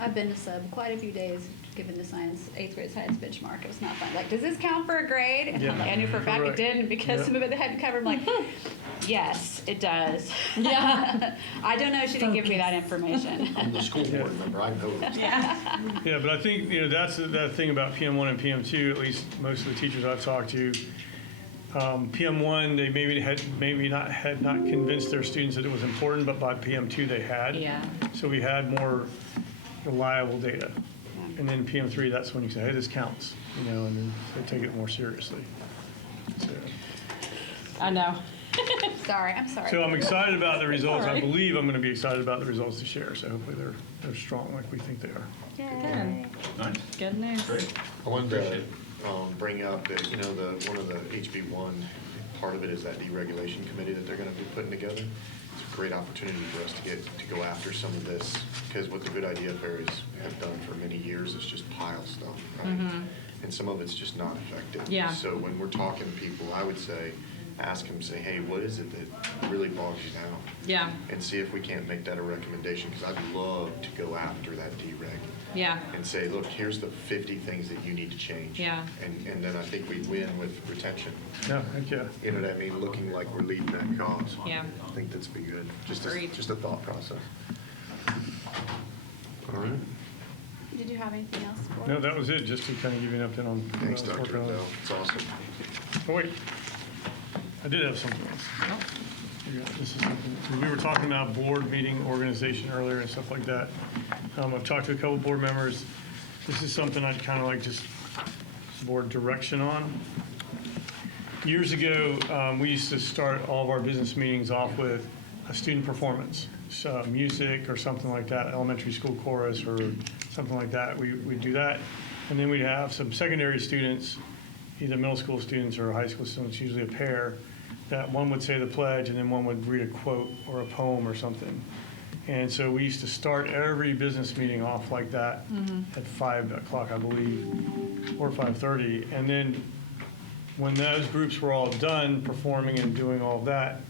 I've been to sub quite a few days given the science, 8th grade science benchmark. It was not fun. Like, does this count for a grade? And Yeah. I'm like, I knew for a fact Correct. it didn't because Yep. some of it they had to cover. I'm like, yes, it does. Yeah. I don't know. She didn't give me that information. I'm the school board member, I know this. Yeah, but I think, that's that thing about PM1 and PM2, at least most of the teachers I've talked to, PM1, they had not convinced their students that it was important, but by PM2 they had. Yeah. So we had more reliable data. And then PM3, that's when you say, hey, this counts, and then they take it more seriously. So. I know. Sorry, I'm sorry. So I'm excited about the results. all I right. believe I'm going to be excited about the results to share. So hopefully they're strong like we think they are. Good. Nice. Good news. Great. I wanted to bring up that, one of the HB1, part of it is that deregulation committee that they're going to be putting together. It's a great opportunity for us to go after some of this, because what the Good Idea Fairies have done for many years is just pile stuff, right? And some of it's just not effective. Yeah. So when we're talking to people, I would say, ask them, say, hey, what is it that really bogs you down? Yeah, And see if we can't make that a recommendation, because I'd love to go after that dereg yeah, and say, look, here's the 50 things that you need to change. Yeah. And then I think we win with retention. Yeah, heck yeah. You know what I mean? Looking like we're leading that cause. yeah. I think that's be good. Agreed. Just a thought process. All right. Did you have anything else for No, us? that was it, just to kind of give you an update on what I Thanks, was Dr. working on. Bell. It's awesome. Oh, wait. I did have something else. Yeah, this is something, we were talking about board meeting organization earlier and stuff like that. I've talked to a couple board members. This is something I'd kind of like just board direction on. Years ago, we used to start all of our business meetings off with a student performance, so music or something like that, elementary school chorus or something like that. We'd do that. And then we'd have some secondary students, either middle school students or high school students, usually a pair, that one would say the pledge and then one would read a quote or a poem or something. And so we used to start every business meeting off like that at 5 o'clock, I believe, or 5:30. And then when those groups were all done performing and doing all that,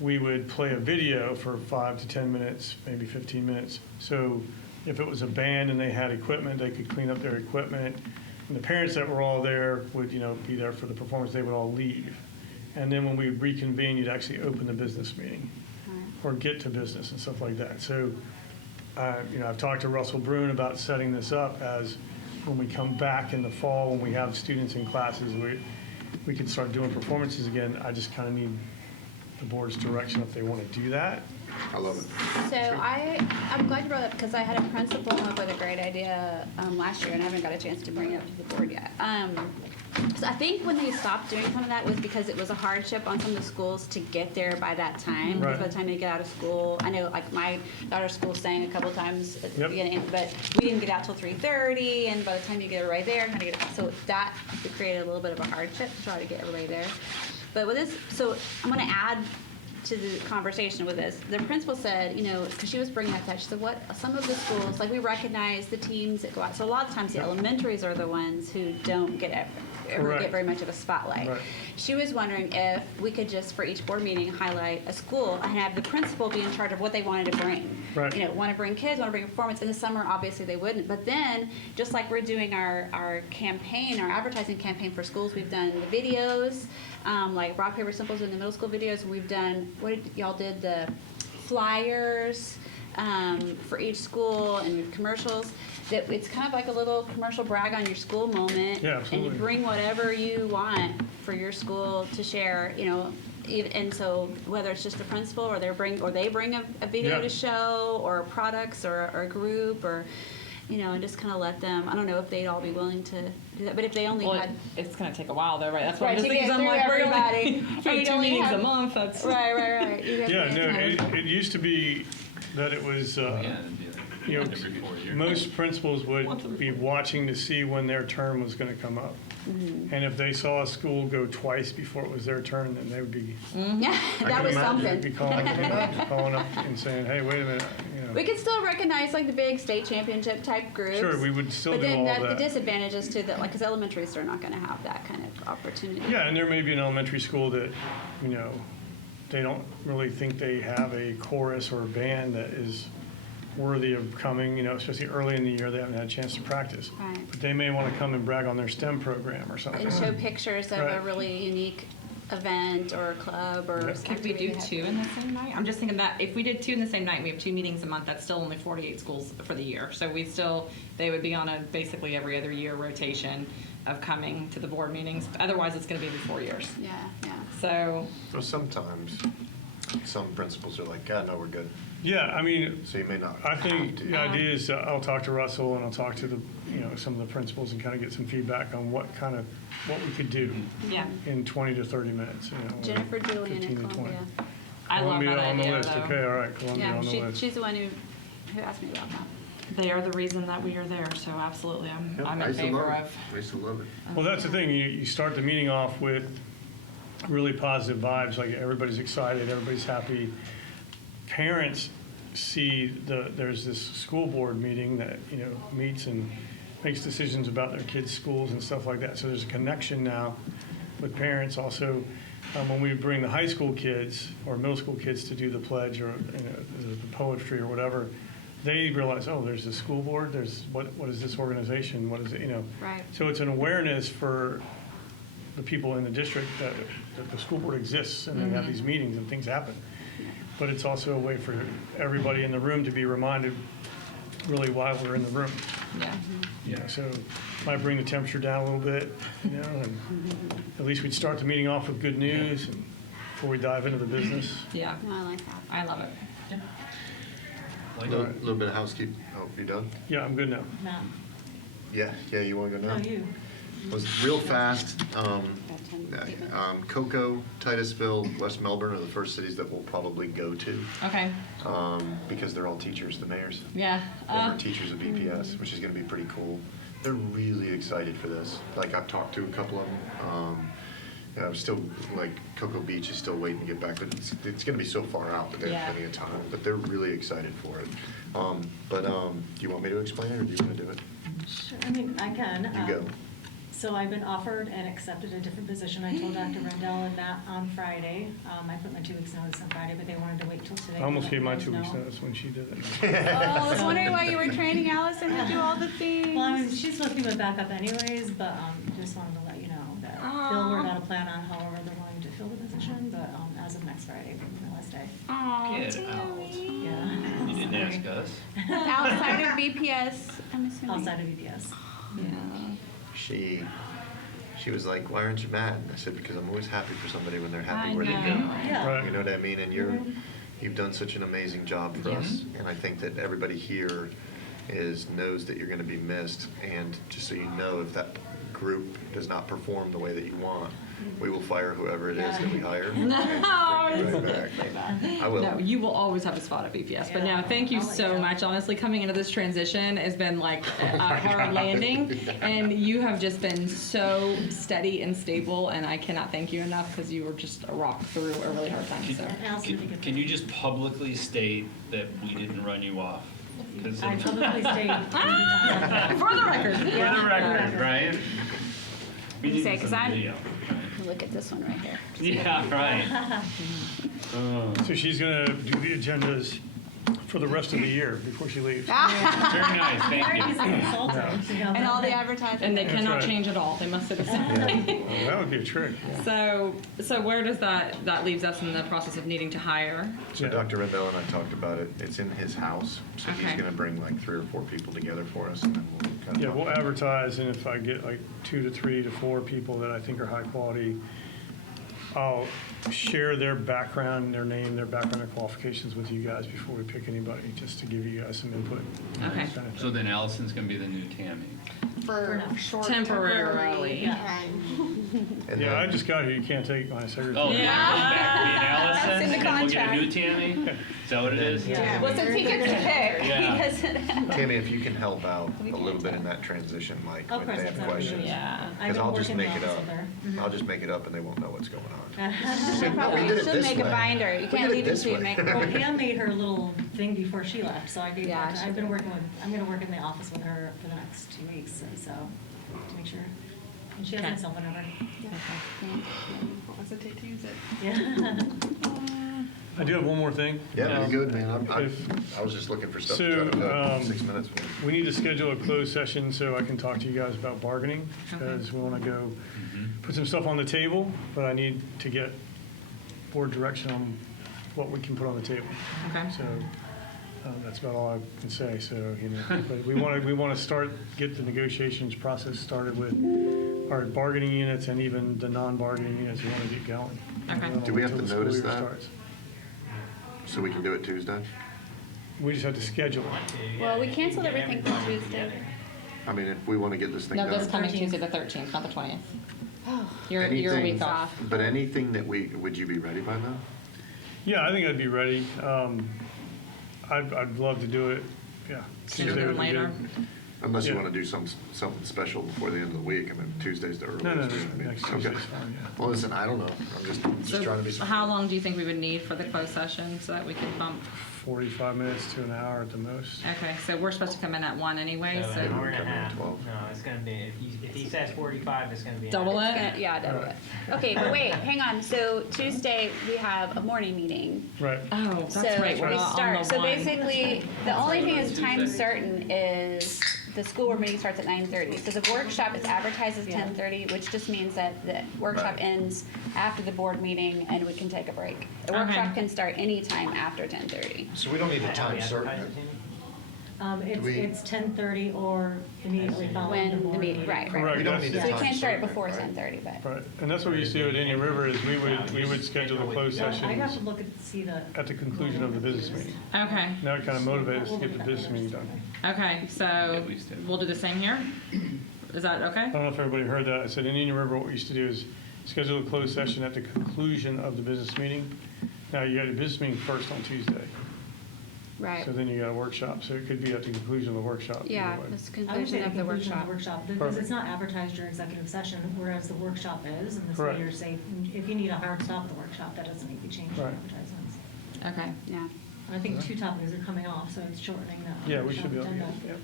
we would play a video for 5 to 10 minutes, maybe 15 minutes. So if it was a band and they had equipment, they could clean up their equipment. And the parents that were all there would, be there for the performance. They would all leave. And then when we reconvene, you'd actually open the business meeting or get to business and stuff like that. So, I've talked to Russell Bruin about setting this up as when we come back in the fall, when we have students in classes, we can start doing performances again. I just kind of need the board's direction if they want to do that. I love it. So I'm glad you brought it up because I had a principal come up with a great idea last year and I haven't got a chance to bring it up to the board yet. So I think when they stopped doing some of that was because it was a hardship on some of the schools to get there by that time. Right. Because by the time they get out of school, I know like my daughter's school sang a couple times at the Yep. beginning, but we didn't get out till 3:30, and by the time you get right there, kind of get so that created a little bit of a hardship to try to get everybody there. But with this, so I'm going to add to the conversation with this. The principal said, because she was bringing that up, she said, what some of the schools, like we recognize the teams that go out. So a lot of times the elementaries are the ones who don't get ever Correct. get very much of a spotlight. Right. She was wondering if we could just, for each board meeting, highlight a school and have the principal be in charge of what they wanted to bring. Right. Want to bring kids, want to bring performance. In the summer, obviously they wouldn't. But then, just like we're doing our campaign, our advertising campaign for schools, we've done the videos, like Rock, Paper, Simples in the middle school videos. We've done, y'all did the flyers for each school and commercials. That it's kind of like a little commercial brag on your school moment. Yeah, And absolutely. you bring whatever you want for your school to share, and so whether it's just the principal or they bring a video Yeah. to show or products or a group or, and just kind of let them, I don't know if they'd all be willing to do that, but if they only Well, had. it's going to take a while though, right? That's what Right, I'm to just get thinking. I'm through like, we're everybody. only Right, you two only meetings have- a month. That's Right. You have Yeah, to- no, it used to be that it was, Every 4 years. most principals would be watching to see when their term was going to come up. And if they saw a school go twice before it was their turn, then they would be, That was they'd be something. calling up and saying, hey, wait a minute, We could still recognize like the big state championship type groups. Sure, we would still But do then all the that. disadvantage is too that, like, because elementaries are not going to have that kind of opportunity. Yeah, and there may be an elementary school that, they don't really think they have a chorus or a band that is worthy of coming, especially early in the year, they haven't had a chance to practice. Right. But they may want to come and brag on their STEM program or something. And show pictures of a Right. really unique event or club or Yeah. Could we activity do they have. 2 in the same night? I'm just thinking that if we did 2 in the same night, we have 2 meetings a month, that's still only 48 schools for the year. So they would be on a basically every other year rotation of coming to the board meetings. Otherwise, it's going to be every 4 years. Yeah. So, So sometimes, some principals are like, God, no, we're good. Yeah, I mean, So you may not. I think have to. the idea is I'll talk to Russell and I'll talk to the, some of the principals and kind of get some feedback on what we could do yeah. in 20 to 30 minutes, Jennifer Julian 15 at to 20. Columbia. I love Columbia that on the idea, list. though. Okay, all right, Columbia Yeah, on the list. she's the one who asked me about that. They are the reason that we are there, so absolutely, Yep, I'm I in used to favor love it. of. I used to love it. Well, that's the thing, you start the meeting off with really positive vibes, like everybody's excited, everybody's happy. Parents see there's this school board meeting that, meets and makes decisions about their kids' schools and stuff like that. So there's a connection now with parents. Also, when we bring the high school kids or middle school kids to do the pledge or the poetry or whatever, they realize, oh, there's the school board, there's, what is this organization, what is it, Right. So it's an awareness for the people in the district that the school board exists and they have these meetings and things happen. But it's also a way for everybody in the room to be reminded really why we're in the room. Yeah. So might bring the temperature down a little bit, and at least we'd start the meeting off with good news and before we dive into the business. Yeah. No, I like that. I love it. A little bit of housekeeping. Oh, you done? Yeah, I'm good now. Matt, Yeah, you want to go no, now? you. Was real fast. Cocoa, Titusville, West Melbourne are the first cities that we'll probably go to Okay. because they're all teachers, the mayors. Yeah. Former teachers of BPS, which is going to be pretty cool. They're really excited for this. Like, I've talked to a couple of them. I'm still, like, Cocoa Beach is still waiting to get back, but it's going to be so far out, but they have plenty of time. But they're really excited for it. Do you want me to explain it, or do you want to do it? Sure, I mean, I can. You go. So I've been offered and accepted a different position. I told Dr. Rendell and Matt on Friday. I put my 2 weeks notice on Friday, but they wanted to wait till today. I almost to gave my let 2 me weeks know. notice when she did it. Oh, I was wondering why you were training Allison to do all the things. Well, I mean, she's supposed to be my backup anyways, but just wanted to let you know that they'll work out a plan on however they're going to fill the position, but as of next Friday, will be my last day. Aw, Get Tammy. Yeah. You didn't ask us. Outside of BPS, I'm assuming. Outside of BPS. She was like, why aren't you mad? And I said, because I'm always happy for somebody when they're happy I where they go. know. Yeah. Right. You know what I mean? And you've done such an amazing job for us. And I think that everybody here knows that you're going to be missed. And just so you know, if that group does not perform the way that you want, we will fire whoever it is that we hire. Right back. I will. No, you will always have a spot at BPS. But Yeah. no, thank you I'll let so you know. much. Honestly, coming into this transition has been like a hard landing, and you have just been so steady and stable, and I cannot thank you enough because you were just a rock through a really hard time. So. And Allison did a good Can you just publicly state that we didn't run you off? 'Cause I publicly stated. For the record. For the record, right? We need Say, this 'cause on I'm- video. Look at this one right here. Yeah, right. Oh. So she's going to do the agendas for the rest of the year before she leaves. Very nice, thank He's you. a consultant. And all the advertising. And they That's cannot right. change at all. They must sit the same. Oh, that would be a trick. So where does that leaves us in the process of needing to hire? So Yeah. Dr. Rendell and I talked about it. It's in his house. So he's Okay. going to bring like 3 or 4 people together for us. And then we'll kind of Yeah, we'll advertise, and if I get like 2 to 3 to 4 people that I think are high quality, I'll share their background, their name, their background, their qualifications with you guys before we pick anybody, just to give you guys some input. Okay. Kind of So thing. then Allison's gonna be the new Tammy. For short. Temporarily. Yeah. And Yeah, then- I just got here, you can't take my secretary. Oh, Yeah. back being Allison, That's in the and we'll get a new contract. Tammy? Is that what it is? Yeah. Well, since he gets to pick, he Yeah. doesn't. Tammy, if you can help out a little bit in that transition, like Of when course, they that's have not questions. Yeah. I've Because been I'll just working make the it up. office with her. I'll just make it up and they won't know what's going on. She'll probably, We did it she'll this make a way. binder. You We can't did it leave it this till you way. make Well, one. Pam made her little thing before she left, so I gave Yeah, her, she I've been did. working with, I'm gonna work in the office with her for the next 2 weeks, and so, to make sure. And she has my Okay. cell phone number. Won't hesitate to use it. Yeah. I do have one more thing. Yeah, Um, you're good, man. if- I was just looking for stuff So, to try to um, put 6 minutes for. We need to schedule a closed session so I can talk to you guys about bargaining, because we want to go put some stuff on the table, but I need to get board direction on what we can put on the table. Okay. So that's about all I can say. So, but we want to start, get the negotiations process started with our bargaining units and even the non-bargaining units. We want to get going. Okay. Do we have to Until the school notice year that? starts. So we can do it Tuesday? We just have to schedule it. Well, we canceled everything for Tuesday. I mean, if we want to get this thing No, this done. coming Tuesday, the 13th, not the 20th. You're a Anything- week off. But anything that would you be ready by then? Yeah, I think I'd be ready. I'd love to do it. Yeah. Sooner Tuesday than would be later. good. Unless you Yeah. want to do something special before the end of the week. I mean, Tuesday's the earliest. No, I mean, next okay. Tuesday's fine, yeah. Well, listen, I don't know. I'm just trying to be. So how long do you think we would need for the closed session so that we can bump 45 minutes to an hour at the most. Okay, so we're supposed to come in at 1 anyway, So so an hour and a Come in at half. 12. No, it's gonna be, if he says 45, it's gonna be. an double hour. it? Yeah, double it. Okay, but wait, hang on. So Tuesday, we have a morning meeting. Right. Oh, that's So right, we're we not on start. the So 1. basically, the only thing is time certain is the school board meeting starts at 9:30. So the workshop is advertised as 10:30, which just means that the workshop Right. ends after the board meeting and we can take a break. The Okay. workshop can start anytime after 10:30. So we don't need a How time we certain. advertise it, Tammy? It's, we- it's 10:30 or immediately following the When the board meeting, meeting. right, Correct. right. We don't need So a we time can't start it certain, before right? 10:30, but. Right, and that's what we used to do at Indian River is we would schedule the closed I'd have sessions to look and see the. at the conclusion of the business meeting. Okay, Now it kind of motivates us to get the business meeting done. okay, so At least it- we'll do the same here? Is that okay? I don't know if everybody heard that. I said in Indian River, what we used to do is schedule a closed session at the conclusion of the business meeting. Now you got a business meeting first on Tuesday, Right. so then you got a workshop, so it could be at the conclusion of the workshop. either Yeah, way. this I would say conclusion the of the conclusion of workshop. the workshop, because Perfect. it's not advertised during executive session, whereas the workshop is, and this way Correct. you're safe. If you need a hard stop at the workshop, that doesn't need to be changed in Right. advertisements. Okay. Yeah. And I think 2 topics are coming off, so it's shortening that. Yeah, we should be able to workshop get it, agenda.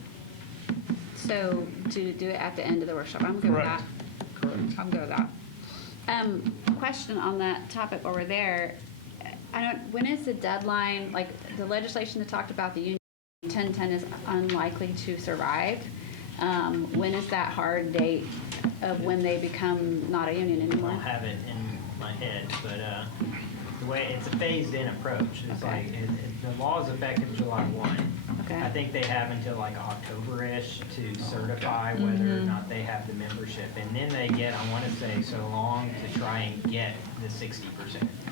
yep. So to do it at the end of the workshop, I'm good with that. Correct, correct. I'm good with that. Question on that topic while we're there. I don't, when is the deadline, like the legislation that talked about the union, 1010 is unlikely to survive. When is that hard date of when they become not a union I anymore? don't have it in my head, but the way, it's a phased-in approach. It's Okay. like, the law is effective July 1. Okay. I think they have until like October-ish to certify whether or not they have the membership. And then they get, I want to say, so long to try and get the 60%.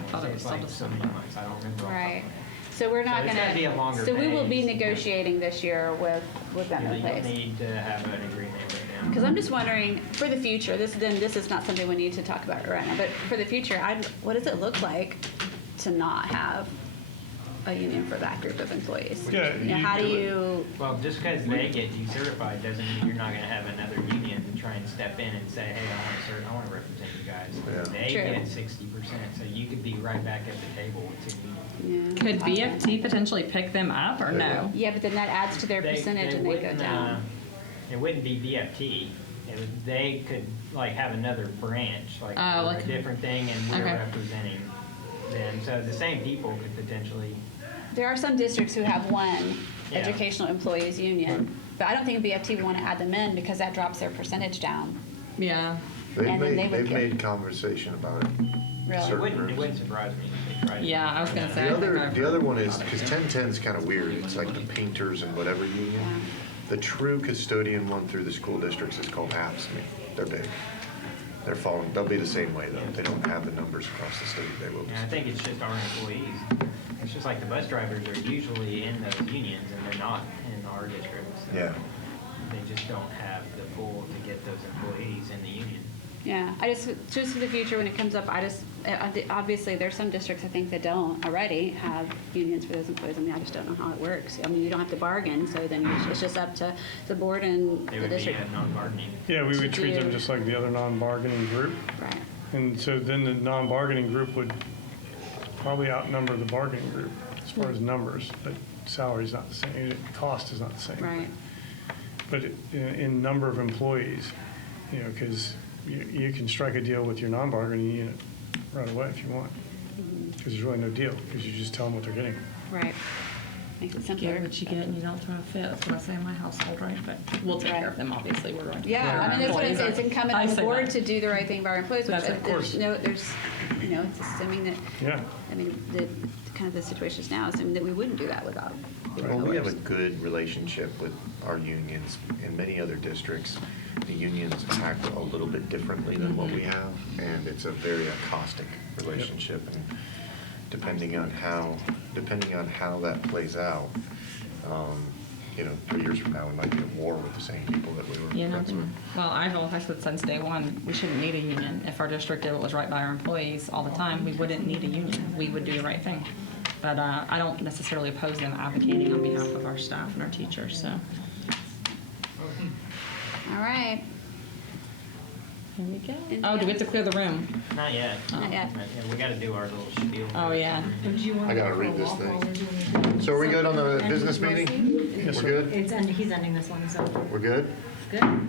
Thought it was It's like still so many December. months, I don't remember. off the top of my Right. head. So we're not So it's gonna. gonna be a longer So we will be phase. negotiating this year with them in You'll place. need to have an agreement with them. Because I'm just wondering, for the future, this is not something we need to talk about right now, but for the future, what does it look like to not have a union for that group of employees? Yeah, You know, you how do do it. you, Well, just because they get decertified doesn't mean you're not gonna have another union to try and step in and say, hey, I wanna represent you guys. Yeah. They True. get 60%, so you could be right back at the table with 2 unions. yeah. Could BFT potentially pick them up or no? Yeah, but then that adds to their percentage and they go wouldn't, down. It wouldn't be BFT. They could like have another branch, like Oh, for like- a different thing, and we're Okay. representing them. So the same people could potentially. There are some districts who have one Yeah. educational employees union, but I don't think BFT would want to add them in because that drops their percentage down. Yeah. They've And then they made, would they've get- made conversation about it. Really? It Certain wouldn't, groups. it wouldn't surprise me if they tried. Yeah, I was gonna say. The I think other, I've the other heard one is, about because it. 1010 is kind of weird, it's like the painters and whatever union. Yeah. The true custodian one through the school districts is called APSME. They're big. They're following, they'll be the same way though. They don't have the numbers across the state, they will be. And I think it's just our employees. It's just like the bus drivers are usually in those unions and they're not in our districts. So Yeah. They just don't have the pull to get those employees in the union. Yeah, just for the future, when it comes up, obviously, there's some districts, I think, that don't already have unions for those employees. I mean, I just don't know how it works. I mean, you don't have to bargain, so then it's just up to the board and They the would be district. a non-bargaining. Yeah, we would treat them do- just like the other non-bargaining group. Right, And so then the non-bargaining group would probably outnumber the bargaining group as far as numbers, but salary's not the same, cost is not the same. right. But in number of employees, because you can strike a deal with your non-bargaining unit right away if you want, because there's really no deal, because you just tell them what they're getting. Right. Makes it simpler. Get what you get and you don't throw a fit. That's what I say in my household, right? But we'll take care of them, obviously. We're going to. Yeah, I mean, that's what it's incumbent on the board to do the right thing by our employees, which That's of course. it's assuming that, Yeah. I mean, kind of the situation is now, assuming that we wouldn't do that without. the Well, we have a employees. good relationship with our unions. In many other districts, the unions act a little bit differently than what we have, and it's a very caustic relationship. And depending on how that plays out, 3 years from now, we might be at war with the same people that we were You know, friends with. well, I've said since day one, we shouldn't need a union. If our district did what was right by our employees all the time, we wouldn't need a union. We would do the right thing. But I don't necessarily oppose them advocating on behalf of our staff and our teachers, so. All right. Here we go. Oh, do we have to clear the room? Not yet. Not yet. We gotta do our little spiel. Oh, yeah. Would you want I to gotta go for a read this walk thing. while we're doing it? So are we good on the End business this meeting? mostly? We're good? He's ending this one, so We're good? good.